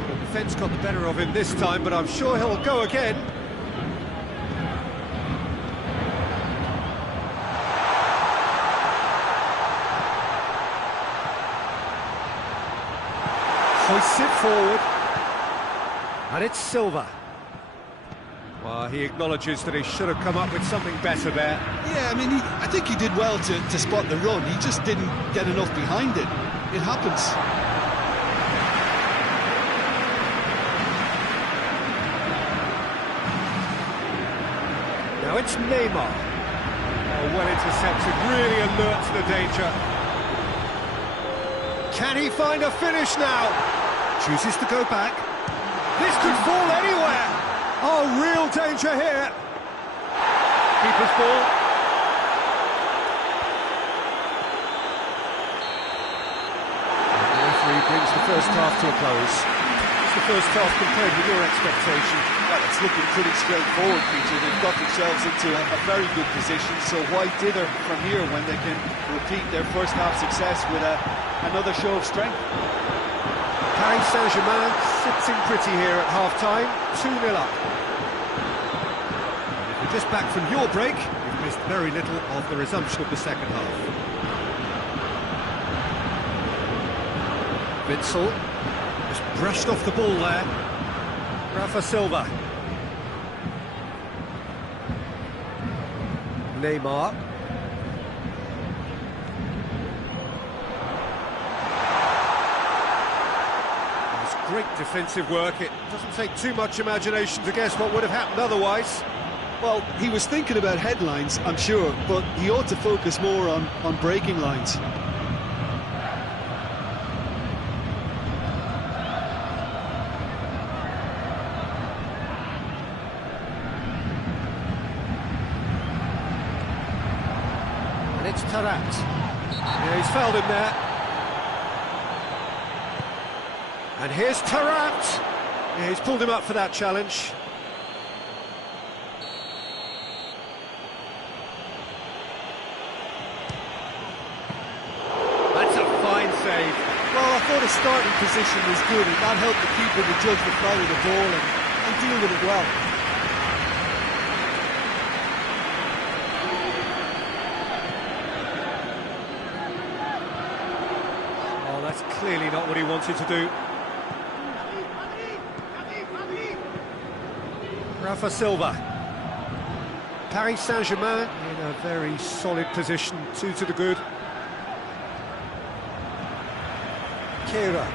The defence got the better of him this time, but I'm sure he'll go again. Hoists it forward. And it's Silva. Well, he acknowledges that he should have come up with something better there. Yeah, I mean, I think he did well to spot the run. He just didn't get enough behind it. It happens. Now it's Neymar. Oh, well intercepted, really alert to the danger. Can he find a finish now? Chooses to go back. This could fall anywhere. Oh, real danger here. Keeper's ball. And the referee brings the first half to a close. It's the first half compared with your expectation. Well, it's looking pretty straightforward, Peter. They've got themselves into a very good position, so why dither from here when they can repeat their first half success with another show of strength? Paris Saint-Germain sits in pretty here at half-time, 2-0 up. And if you're just back from your break, you've missed very little of the resumption of the second half. Witsel just brushed off the ball there. Rafa Silva. Neymar. Great defensive work. It doesn't take too much imagination to guess what would have happened otherwise. Well, he was thinking about headlines, I'm sure, but he ought to focus more on breaking lines. And it's Taarabt. Yeah, he's fouled him there. And here's Taarabt. Yeah, he's pulled him up for that challenge. That's a fine save. Well, I thought his starting position was good, and that helped the keeper to judge the flight of the ball and deal with it well. Oh, that's clearly not what he wanted to do. Rafa Silva. Paris Saint-Germain in a very solid position, 2 to the good. Kehrer.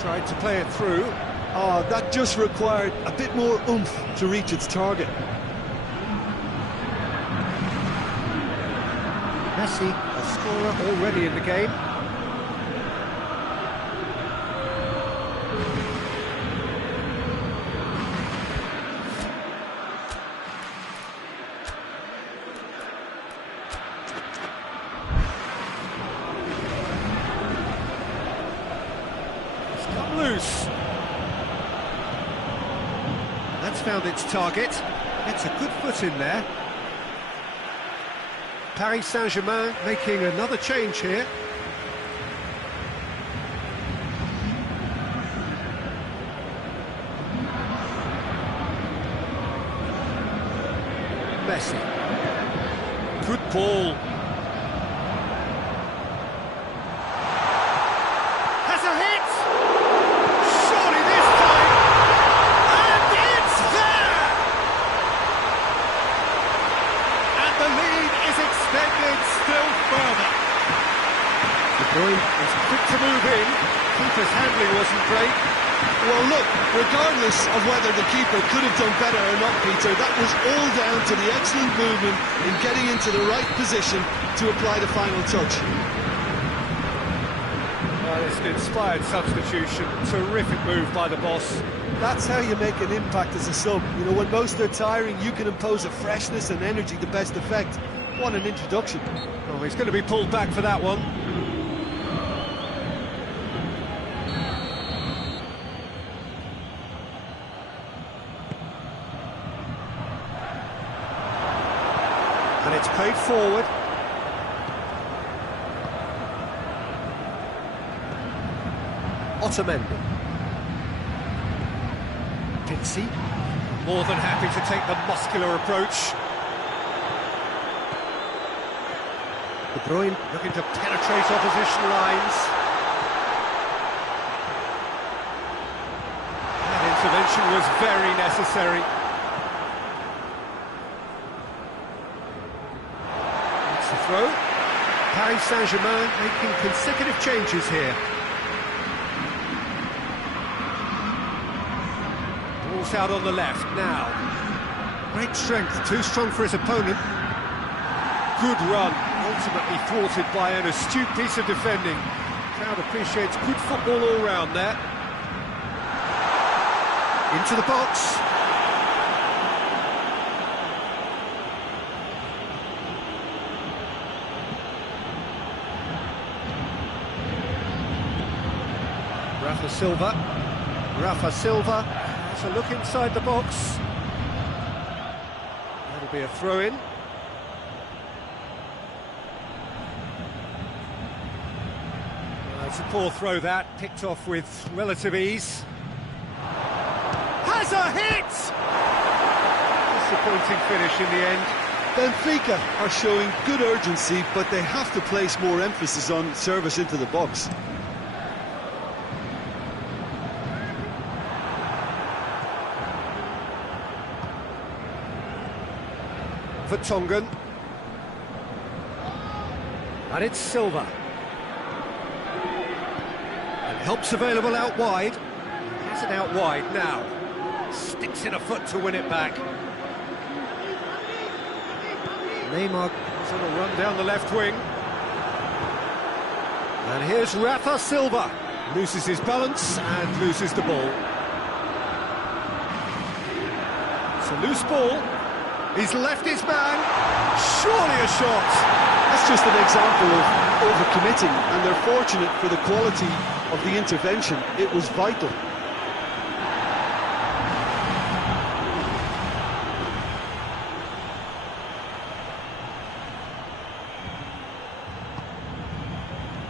Tried to play it through. Oh, that just required a bit more oomph to reach its target. Messi, a scorer already in the game. Loose. That's found its target. Gets a good foot in there. Paris Saint-Germain making another change here. Messi. Good ball. Has a hit! Surely this time! And it's there! And the lead is extended still further. De Bruyne is quick to move in. Keeper's handling wasn't great. Well, look, regardless of whether the keeper could have done better or not, Peter, that was all down to the excellent movement in getting into the right position to apply the final touch. Well, it's an inspired substitution. Terrific move by the boss. That's how you make an impact as a sub. You know, when most are tiring, you can impose a freshness and energy to best effect. What an introduction. Oh, he's going to be pulled back for that one. And it's played forward. Otamendi. Pizzi. More than happy to take the muscular approach. De Bruyne looking to penetrate opposition lines. That intervention was very necessary. That's the throw. Paris Saint-Germain making consecutive changes here. Ball Ball's out on the left now. Great strength, too strong for his opponent. Good run, ultimately thwarted by an astute piece of defending. Crowd appreciates good football all round there. Into the box. Rafa Silva has a look inside the box. That'll be a throw-in. It's a poor throw that, picked off with relative ease. Has a hit! Disappointing finish in the end. Benfica are showing good urgency, but they have to place more emphasis on service into the box. Vertonghen. And it's Silva. And help's available out wide. Has it out wide now. Sticks in a foot to win it back. Neymar is on a run down the left wing. And here's Rafa Silva. Loses his balance and loses the ball. It's a loose ball. He's left his man. Surely a shot. That's just an example of overcommitting, and they're fortunate for the quality of the intervention. It was vital.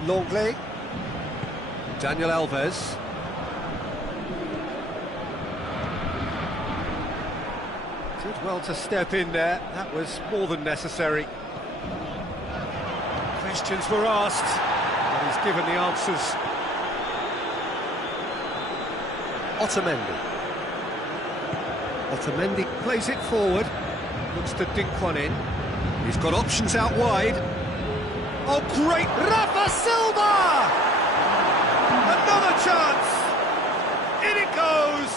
Longley. Daniel Alves. Did well to step in there. That was more than necessary. Questions were asked, and he's given the answers. Otamendi plays it forward. Looks to dink one in. He's got options out wide. Oh, great! Rafa Silva! Another chance! In it goes!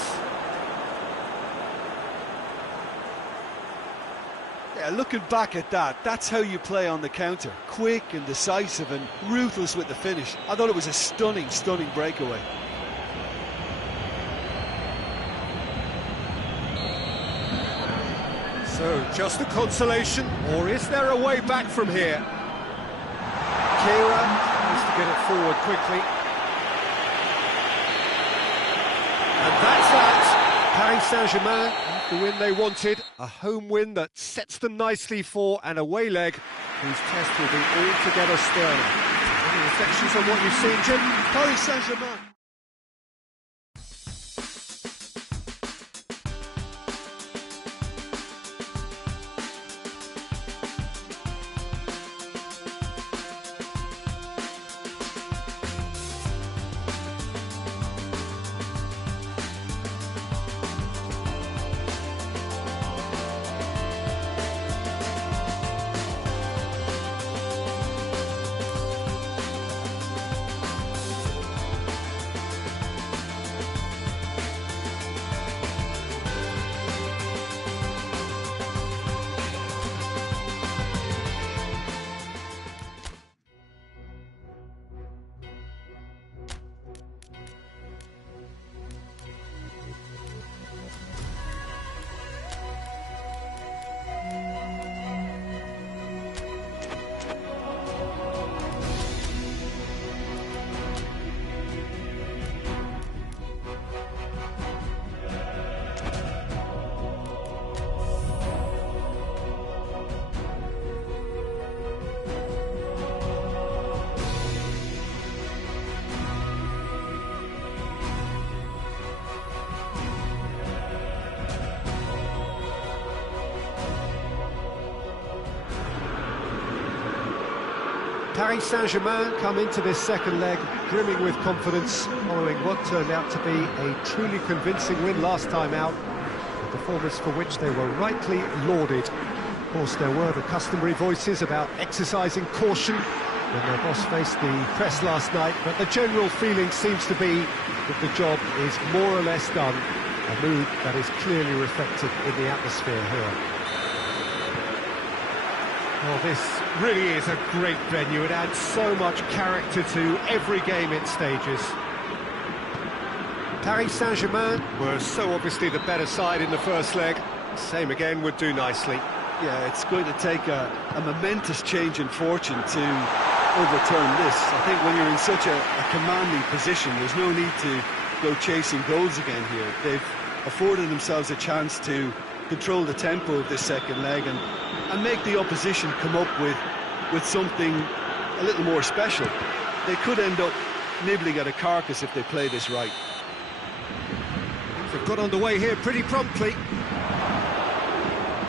Yeah, looking back at that, that's how you play on the counter. Quick and decisive and ruthless with the finish. I thought it was a stunning, stunning breakaway. So, just a consolation, or is there a way back from here? Kehrer needs to get it forward quickly. And that's that. Paris Saint-Germain, the win they wanted, a home win that sets them nicely for an away leg whose test will be altogether sterner. Any reflections on what you've seen, Jim? Paris Saint-Germain. Paris Saint-Germain come into this second leg brimming with confidence following what turned out to be a truly convincing win last time out, a performance for which they were rightly lauded. Of course, there were the customary voices about exercising caution when their boss faced the press last night, but the general feeling seems to be that the job is more or less done, A mood that is clearly reflected in the atmosphere here. Well, this really is a great venue. It adds so much character to every game it stages. Paris Saint-Germain were so obviously the better side in the first leg. Same again would do nicely. Yeah, it's going to take a momentous change in fortune to overturn this. I think when you're in such a commanding position, there's no need to go chasing goals again here. They've afforded themselves a chance to control the tempo of this second leg and make the opposition come up with something a little more special. They could end up nibbling at a carcass if they play this right. They've got underway here pretty promptly.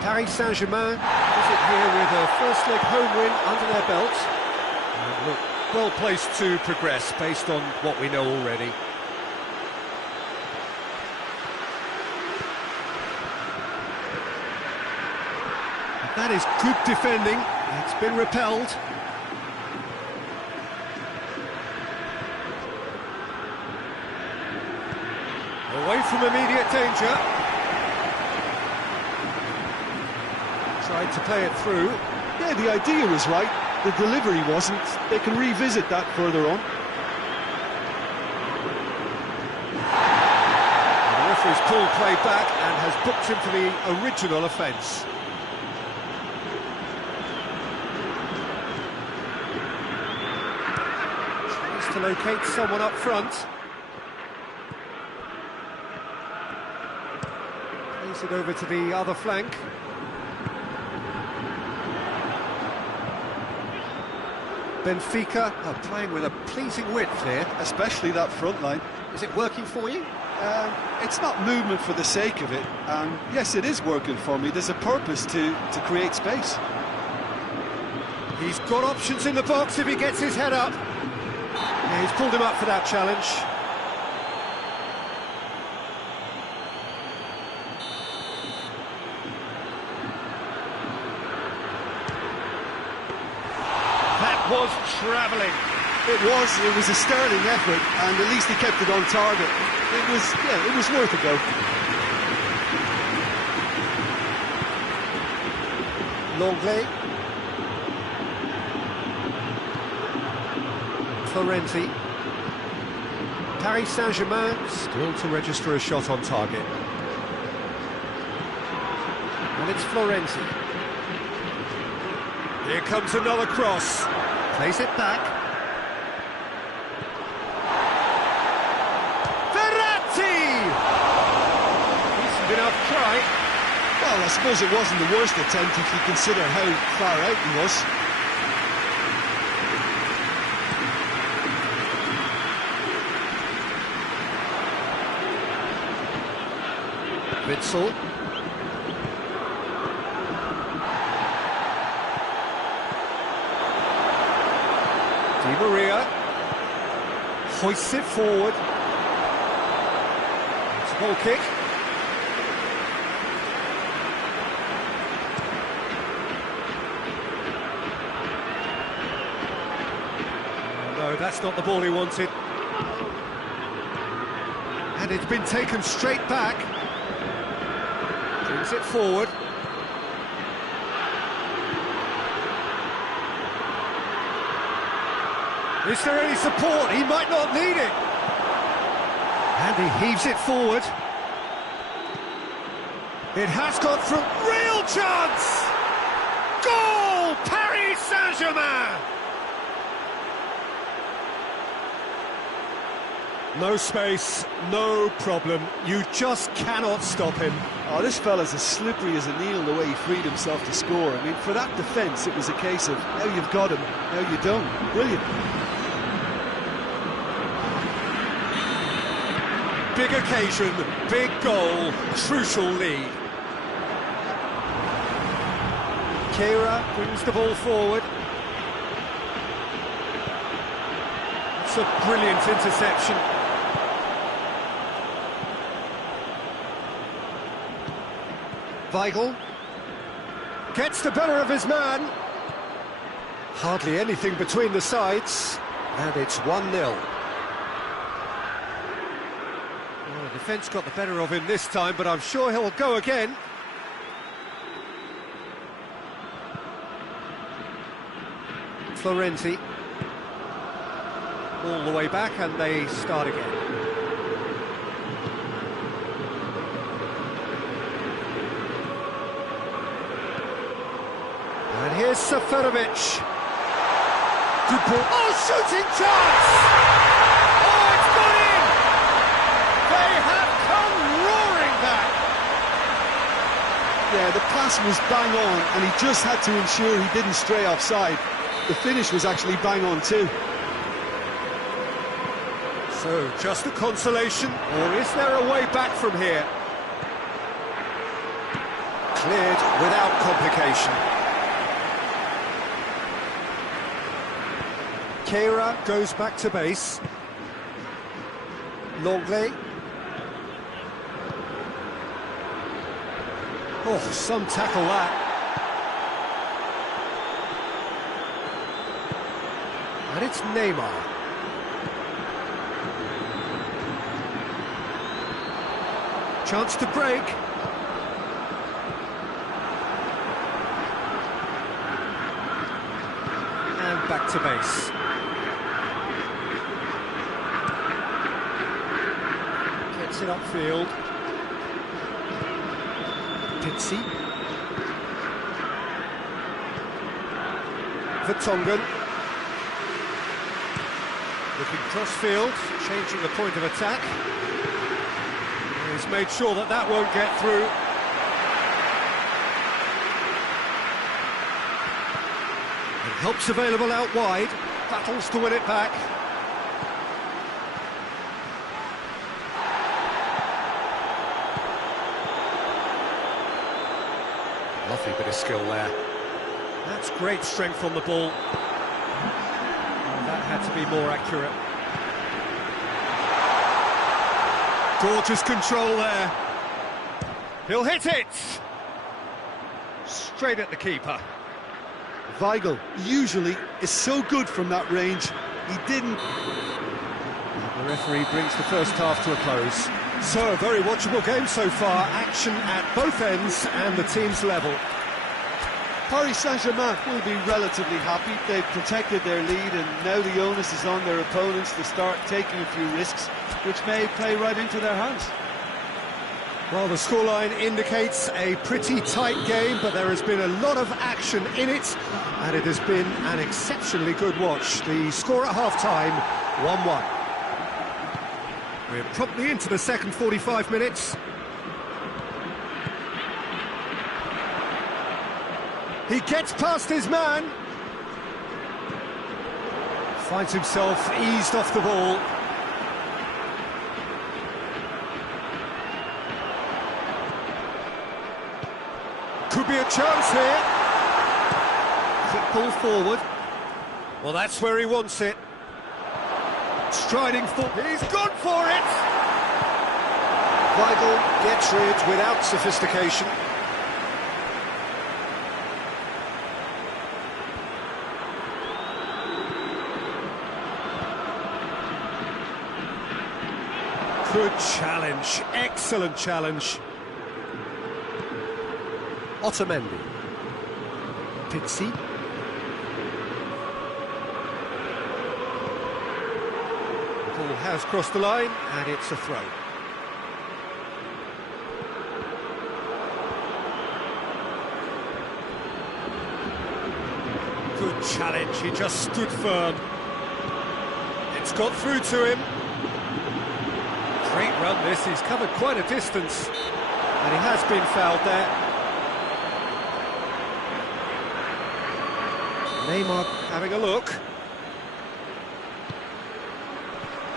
Paris Saint-Germain visit here with a first leg home win under their belt. Look, well placed to progress based on what we know already. That is good defending. It's been repelled. Away from immediate danger. Tried to play it through. Yeah, the idea was right. The delivery wasn't. They can revisit that further on. The referee's pulled play back and has booked him for the original offence. Tries to locate someone up front. Plays it over to the other flank. Benfica are playing with a pleasing width here. Especially that front line. Is it working for you? It's not movement for the sake of it, and yes, it is working for me. There's a purpose to create space. He's got options in the box if he gets his head up. Yeah, he's pulled him up for that challenge. That was travelling. It was a sterling effort, and at least he kept it on target. It was worth a go. Longley. Florenzi. Paris Saint-Germain still to register a shot on target. And it's Florenzi. Here comes another cross. Plays it back. Verratti! Decent enough try. Well, I suppose it wasn't the worst attempt if you consider how far out he was. Witsel. Di Maria hoists it forward. It's a goal kick. Oh, no, that's not the ball he wanted. And it's been taken straight back. Brings it forward. Is there any support? He might not need it. And he heaves it forward. It has gone through. Real chance! Goal! Paris Saint-Germain! No space, no problem. You just cannot stop him. Oh, this fella's as slippery as a needle the way he freed himself to score. I mean, for that defence, it was a case of now you've got him, now you don't. Brilliant. Big occasion, big goal, crucial lead. Keira brings the ball forward. It's a brilliant interception. Weigl gets the better of his man. Hardly anything between the sides, and it's 1-0. Well, the defence got the better of him this time, but I'm sure he'll go again. Florenzi. All the way back, and they start again. And here's Seferovic. Good ball. Oh, shooting chance! Oh, it's gone in! They have come roaring back! Yeah, the pass was bang on, and he just had to ensure he didn't stray offside. The finish was actually bang on too. So, just a consolation, or is there a way back from here? Cleared without complication. Keira goes back to base. Longley. Oh, some tackle that. And it's Neymar. Chance to break. And back to base. Gets it upfield. Pizzi. Vertonghen. Looking cross-field, changing the point of attack. He's made sure that that won't get through. And help's available out wide. Battles to win it back. Lovely bit of skill there. That's great strength on the ball. That had to be more accurate. Gorgeous control there. He'll hit it! Straight at the keeper. Weigl usually is so good from that range. He didn't. The referee brings the first half to a close. So, a very watchable game so far. Action at both ends and the team's level. Paris Saint-Germain will be relatively happy. They've protected their lead, and now the onus is on their opponents to start taking a few risks, which may play right into their hands. Well, the scoreline indicates a pretty tight game, but there has been a lot of action in it, and it has been an exceptionally good watch. The score at half-time, 1-1. We're promptly into the second 45 minutes. He gets past his man. Finds himself eased off the ball. Could be a chance here. Quick ball forward. Well, that's where he wants it. Striding for... He's gone for it! Weigl gets rid without sophistication. Good challenge, excellent challenge. Otamendi. Pizzi. The ball has crossed the line, and it's a throw. Good challenge, he just stood firm. It's got through to him. Great run this, he's covered quite a distance, and he has been fouled there. Neymar having a look.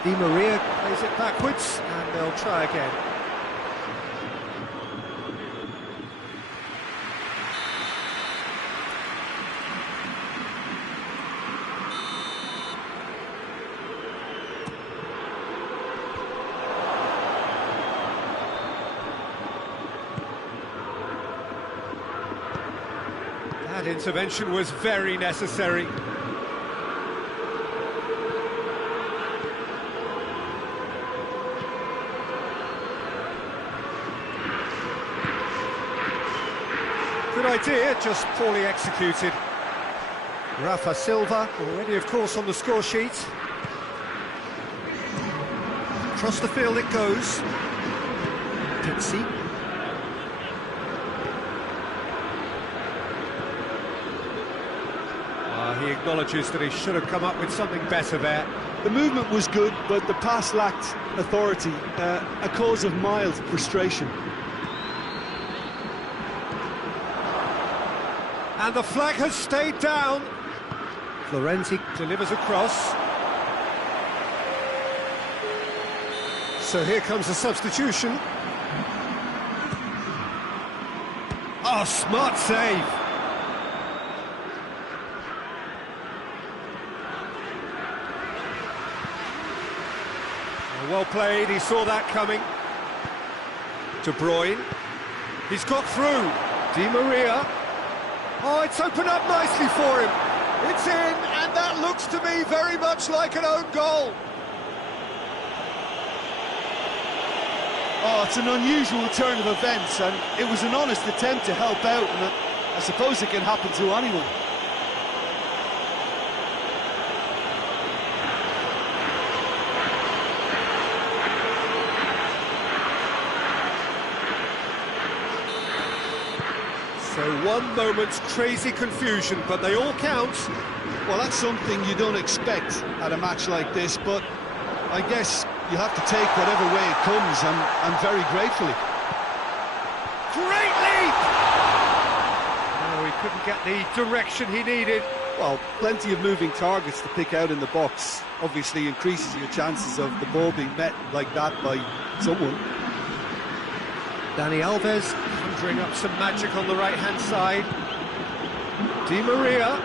Di Maria plays it backwards, and they'll try again. That intervention was very necessary. idea, just poorly executed. Rafa Silva, already of course on the score sheet. Across the field it goes. Pixie. He acknowledges that he should have come up with something better there. The movement was good, but the pass lacked authority, a cause of mild frustration. And the flag has stayed down. Florenzi delivers across. So here comes the substitution. Oh, smart save. Well played, he saw that coming. De Bruyne. He's got through. Di Maria. Oh, it's opened up nicely for him. It's in, and that looks to me very much like an own goal. Oh, it's an unusual turn of events, and it was an honest attempt to help out, and I suppose it can happen to anyone. So one moment's crazy confusion, but they all count. Well, that's something you don't expect at a match like this, but I guess you have to take whatever way it comes, and very gratefully. Great leap! No, he couldn't get the direction he needed. Well, plenty of moving targets to pick out in the box. Obviously increases your chances of the ball being met like that by someone. Dani Alves conjuring up some magic on the right-hand side. Di Maria.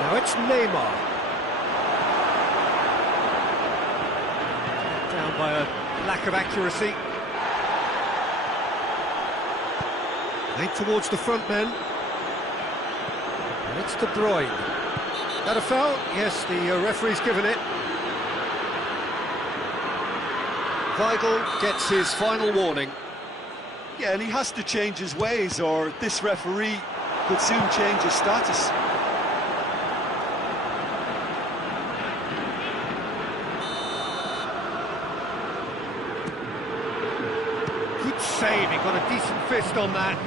Now it's Neymar. Down by a lack of accuracy. Played towards the front men. And it's De Bruyne. That a foul? Yes, the referee's given it. Weigl gets his final warning. Yeah, and he has to change his ways, or this referee could soon change his status. Good save, he got a decent fist on that.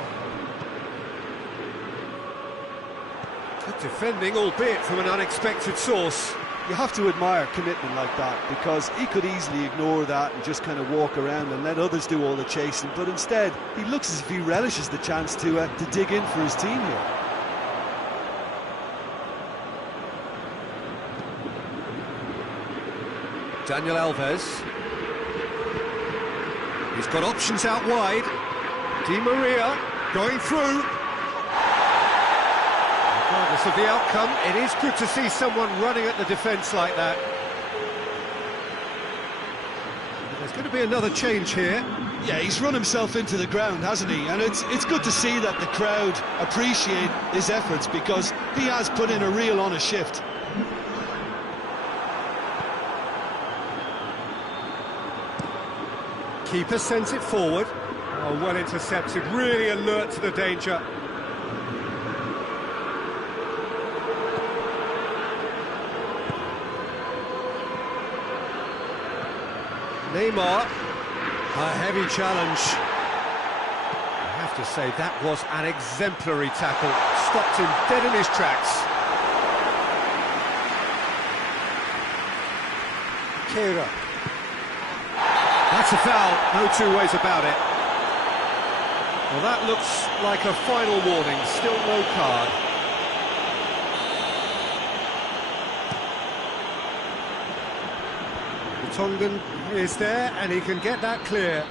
Good defending, albeit from an unexpected source. You have to admire commitment like that, because he could easily ignore that and just kind of walk around and let others do all the chasing, but instead he looks as if he relishes the chance to dig in for his team here. Daniel Alves. He's got options out wide. Di Maria going through. Regardless of the outcome, it is good to see someone running at the defence like that. There's going to be another change here. Yeah, he's run himself into the ground, hasn't he? And it's good to see that the crowd appreciate his efforts, because he has put in a real honest shift. Keeper sends it forward. Oh, well intercepted, really alert to the danger. Neymar, a heavy challenge. I have to say, that was an exemplary tackle. Stopped him dead in his tracks. Kehrer. That's a foul, no two ways about it. Well, that looks like a final warning, still no card. Tongan is there, and he can get that clear.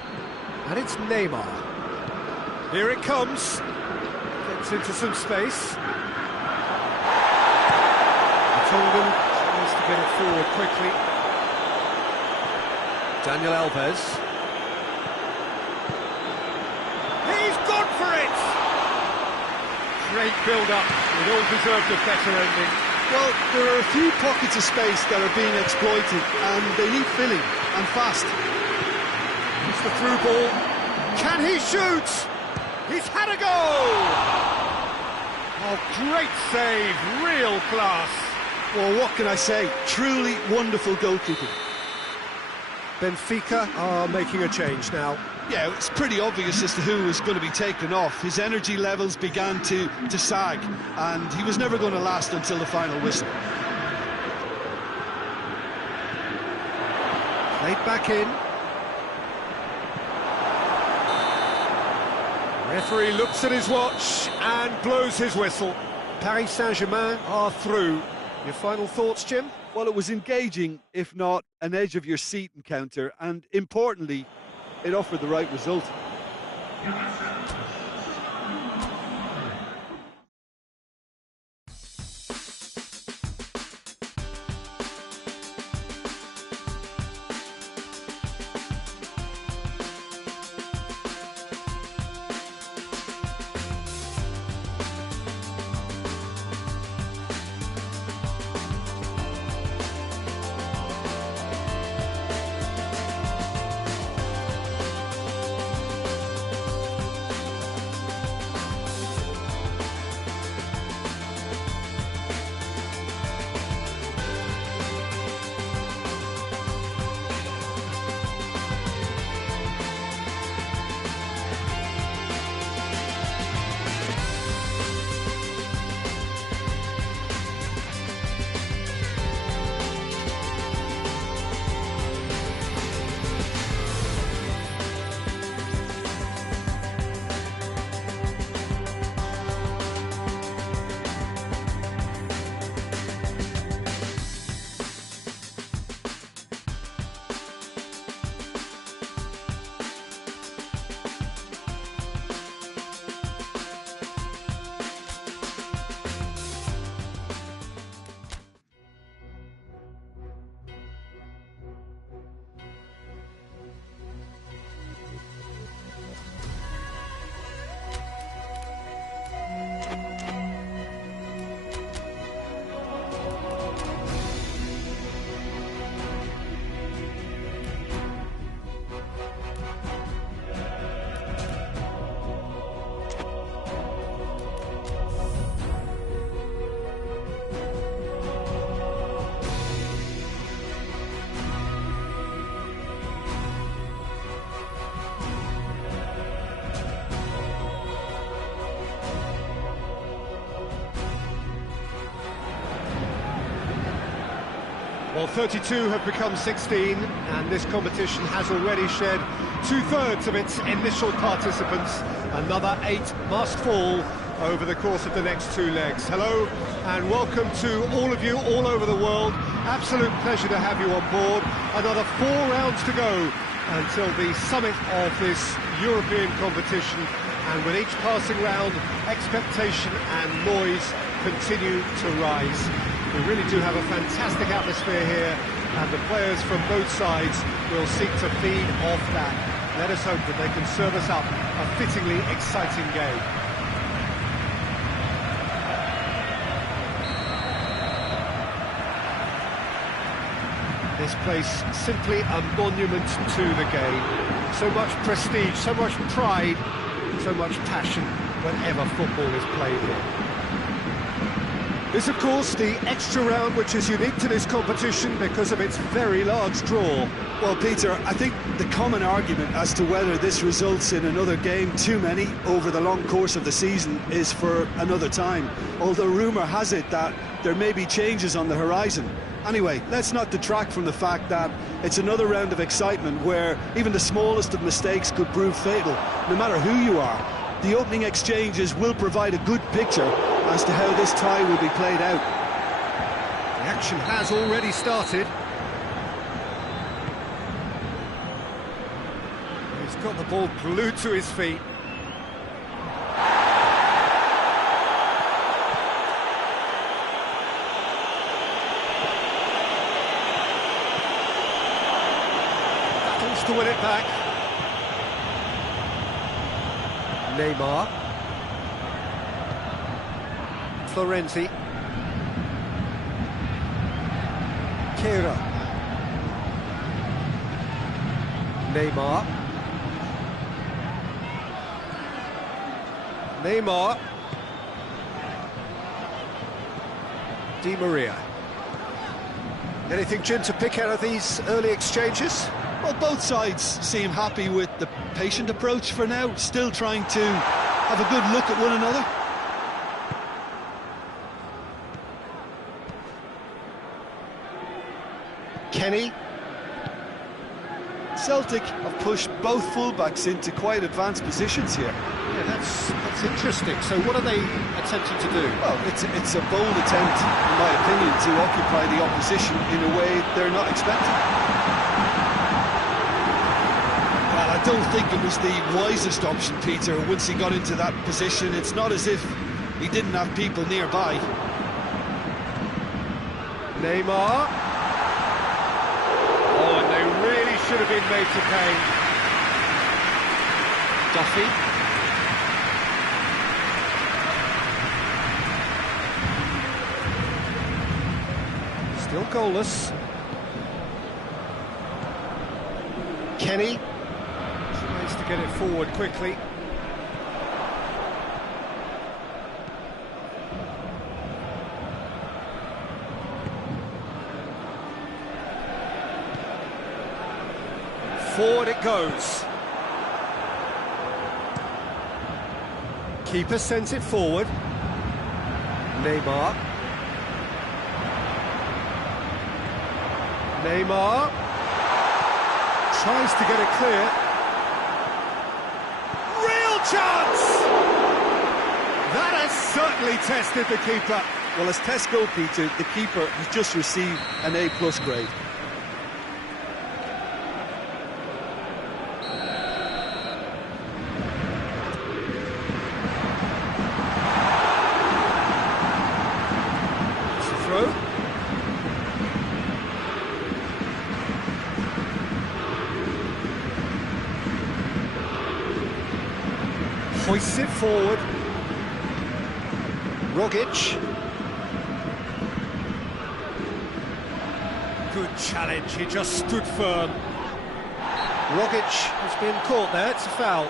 And it's Neymar. Here it comes. Gets into some space. Tongan tries to get it forward quickly. Daniel Alves. He's gone for it! great build-up. It all deserved a better ending. Well, there are a few pockets of space that are being exploited, and they need filling, and fast. It's the through ball. Can he shoot? He's had a goal! Oh, great save, real class. Well, what can I say? Truly wonderful goalkeeping. Benfica are making a change now. Yeah, it's pretty obvious as to who was going to be taken off. His energy levels began to sag, and he was never going to last until the final whistle. Played back in. Referee looks at his watch and blows his whistle. Paris Saint-Germain are through. Your final thoughts, Jim? Well, it was engaging, if not an edge-of-your-seat encounter, and importantly, it offered the right result. Well, 32 have become 16, and this competition has already shed two-thirds of its initial participants. Another 8 must fall over the course of the next 2 legs. Hello, and welcome to all of you all over the world. Absolute pleasure to have you on board. Another 4 rounds to go until the summit of this European competition. And with each passing round, expectation and noise continue to rise. We really do have a fantastic atmosphere here, and the players from both sides will seek to feed off that. Let us hope that they can serve us up a fittingly exciting game. This place simply a monument to the game. So much prestige, so much pride, so much passion whenever football is played here. This, of course, the extra round, which is unique to this competition because of its very large draw. Well, Peter, I think the common argument as to whether this results in another game too many over the long course of the season is for another time, although rumour has it that there may be changes on the horizon. Anyway, let's not detract from the fact that it's another round of excitement where even the smallest of mistakes could prove fatal, no matter who you are. The opening exchanges will provide a good picture as to how this tie will be played out. The action has already started. He's got the ball glued to his feet. Battles to win it back. Neymar. Florenzi. Kehrer. Neymar. Neymar. Di Maria. Anything, Jim, to pick out of these early exchanges? Well, both sides seem happy with the patient approach for now, still trying to have a good look at one another. Kenny. Celtic have pushed both fullbacks into quite advanced positions here. Yeah, that's interesting. So what are they attempting to do? Well, it's a bold attempt, in my opinion, to occupy the opposition in a way they're not expecting. Well, I don't think it was the wisest option, Peter, once he got into that position. It's not as if he didn't have people nearby. Neymar. Oh, and they really should have been made to pay. Duffy. Still goalless. Kenny tries to get it forward quickly. Forward it goes. Keeper sends it forward. Neymar. Neymar tries to get it clear. Real chance! That has certainly tested the keeper. Well, as tests go, Peter, the keeper has just received an A+ grade. Throw. Hoists it forward. Rogic. Good challenge, he just stood firm. Rogic has been caught there, it's a foul.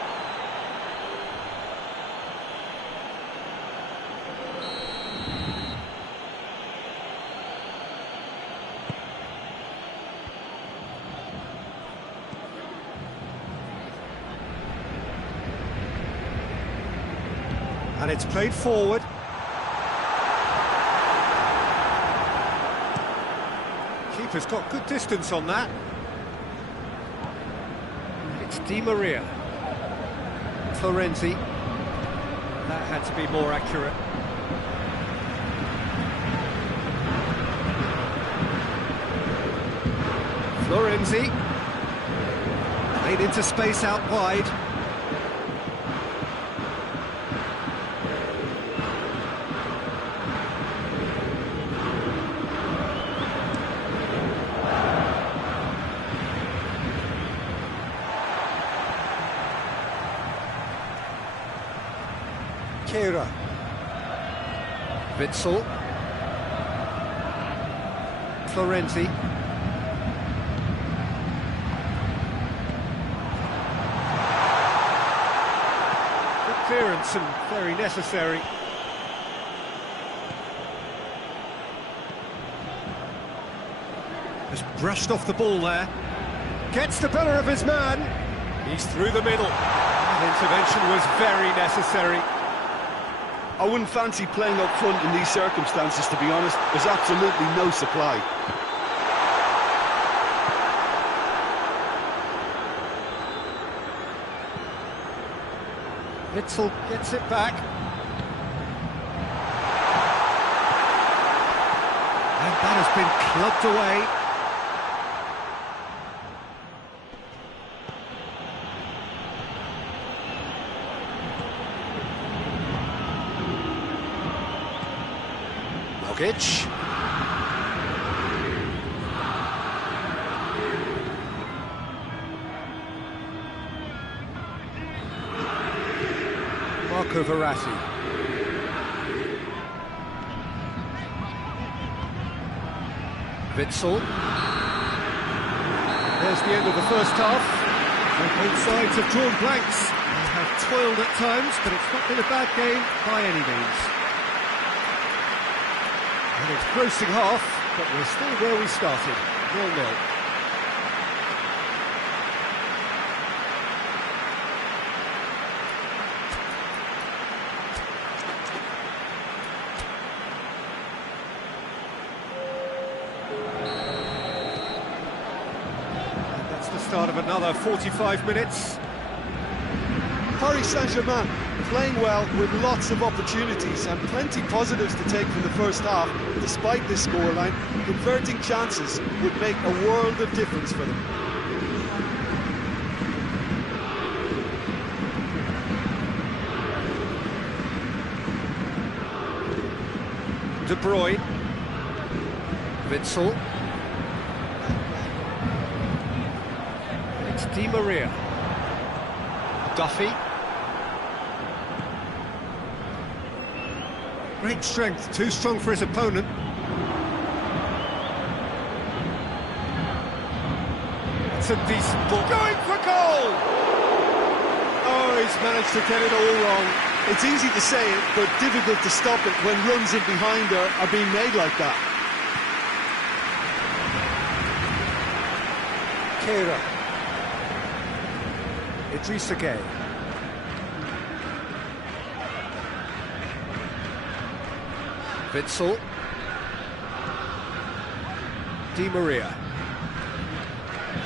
And it's played forward. Keeper's got good distance on that. It's Di Maria. Florenzi. That had to be more accurate. Florenzi. Played into space out wide. Kehrer. Witsel. Florenzi. Good clearance and very necessary. Just brushed off the ball there. Gets the better of his man. He's through the middle. That intervention was very necessary. I wouldn't fancy playing up front in these circumstances, to be honest. There's absolutely no supply. Witsel gets it back. And that has been clubbed away. Rogic. Marco Verratti. Witsel. There's the end of the first half. Both sides have drawn blanks. They have toiled at times, but it's not been a bad game by any means. And it's grossing half, but we're still where we started, 0-0. Start of another 45 minutes. Paris Saint-Germain playing well with lots of opportunities and plenty positives to take from the first half. Despite this scoreline, converting chances would make a world of difference for them. De Bruyne. Witsel. Di Maria. Duffy. Great strength, too strong for his opponent. It's a decent ball. Going for goal! Oh, he's managed to get it all wrong. It's easy to say it, but difficult to stop it when runs in behind her are being made like that. Kehrer. Idrissa Gueye. Witsel. Di Maria.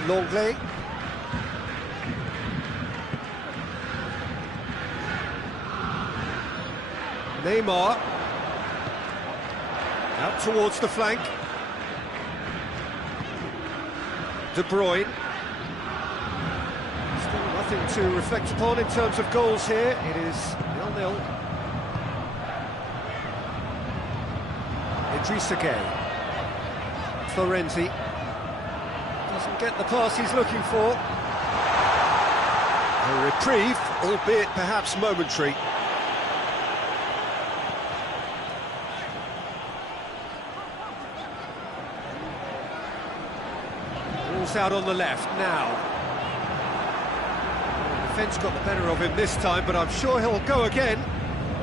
Longley. Neymar. Out towards the flank. De Bruyne. Nothing to reflect upon in terms of goals here. It is 0-0. Idrissa Gueye. Florenzi. Doesn't get the pass he's looking for. A reprieve, albeit perhaps momentary. Ball's out on the left now. Defence got the better of him this time, but I'm sure he'll go again.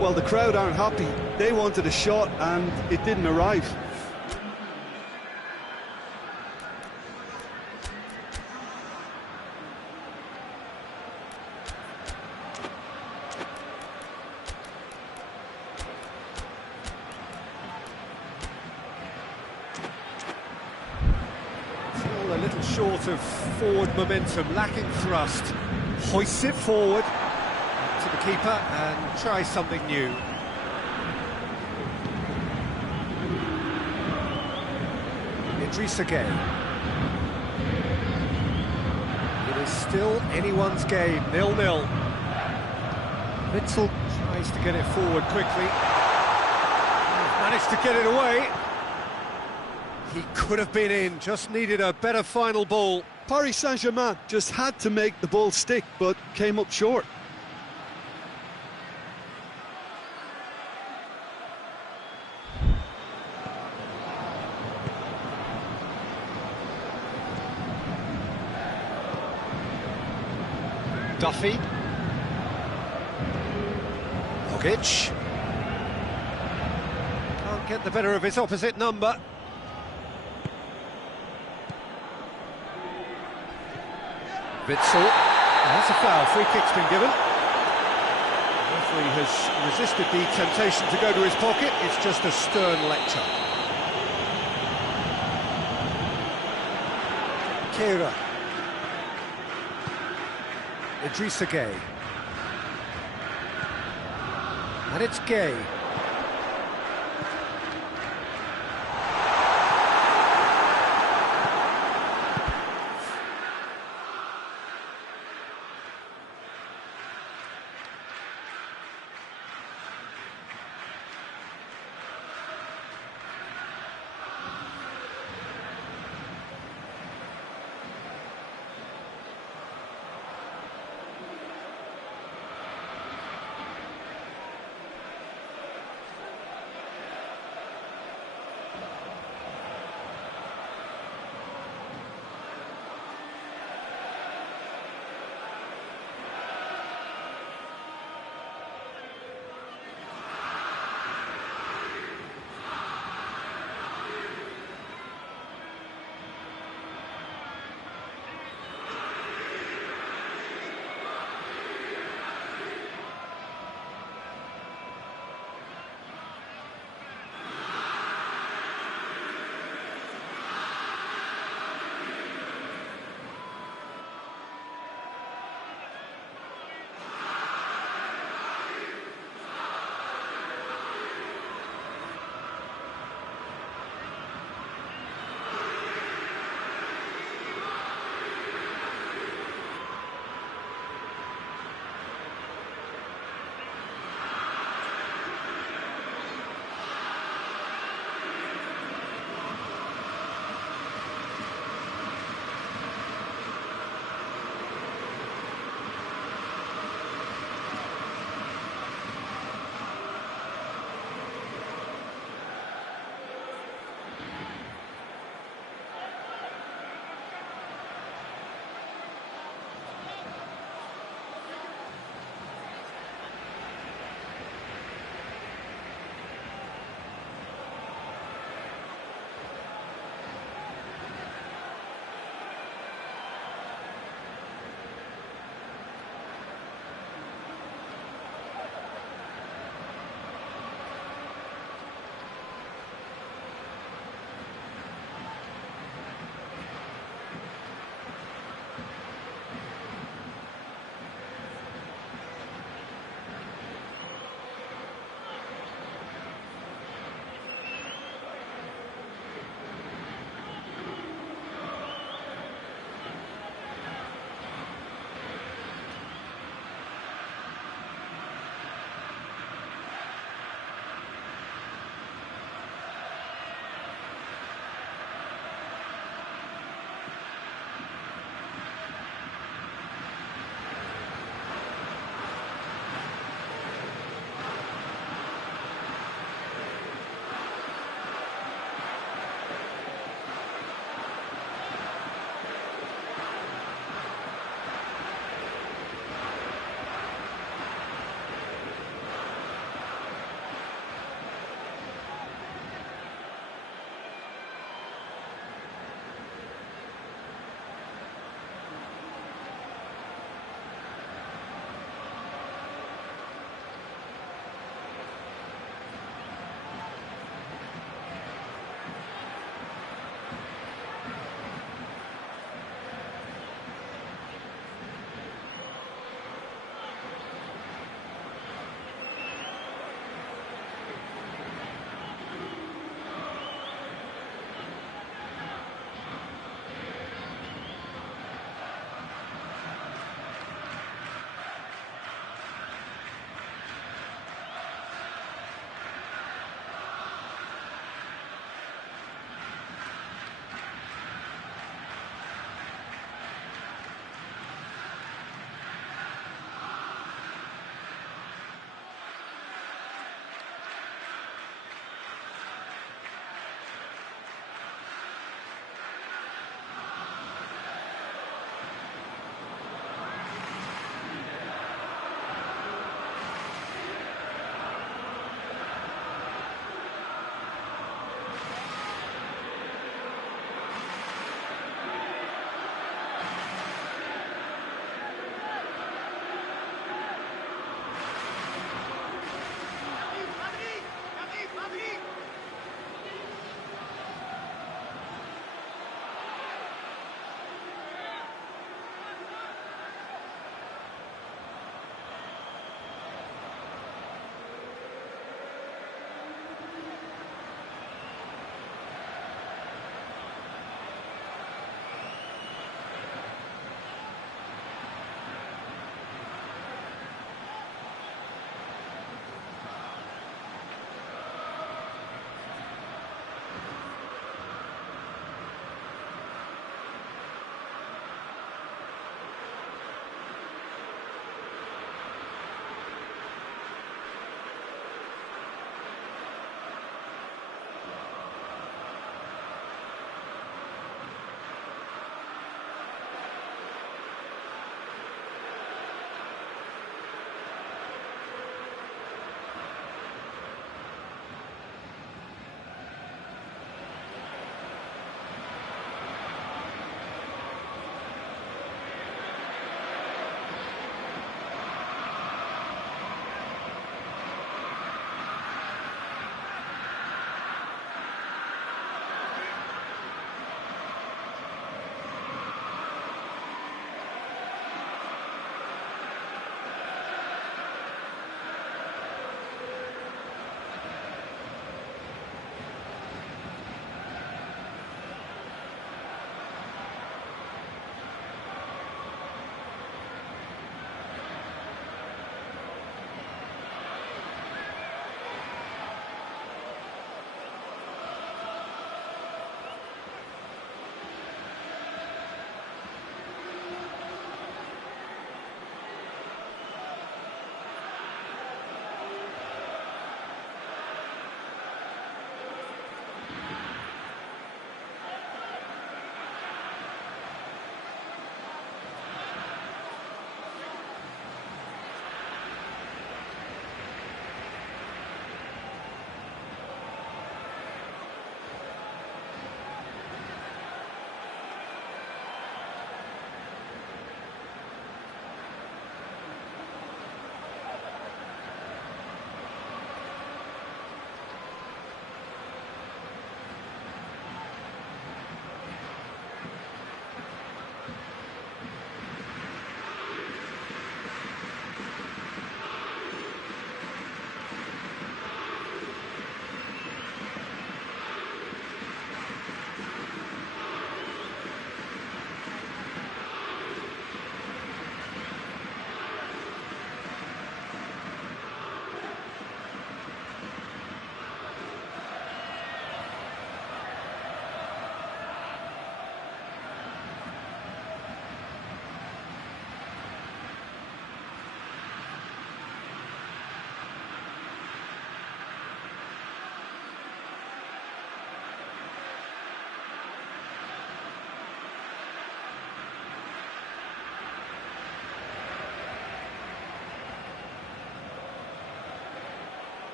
Well, the crowd aren't happy. They wanted a shot and it didn't arrive. Still a little short of forward momentum, lacking thrust. Hoists it forward to the keeper and tries something new. Idrissa Gueye. It is still anyone's game, 0-0. Witsel tries to get it forward quickly. Managed to get it away. He could have been in, just needed a better final ball. Paris Saint-Germain just had to make the ball stick, but came up short. Duffy. Bogic. Can't get the better of his opposite number. Witsel. That's a foul. Free kick's been given. The referee has resisted the temptation to go to his pocket. It's just a stern lecture. Kehrer. Idrissa Gueye. And it's Gueye.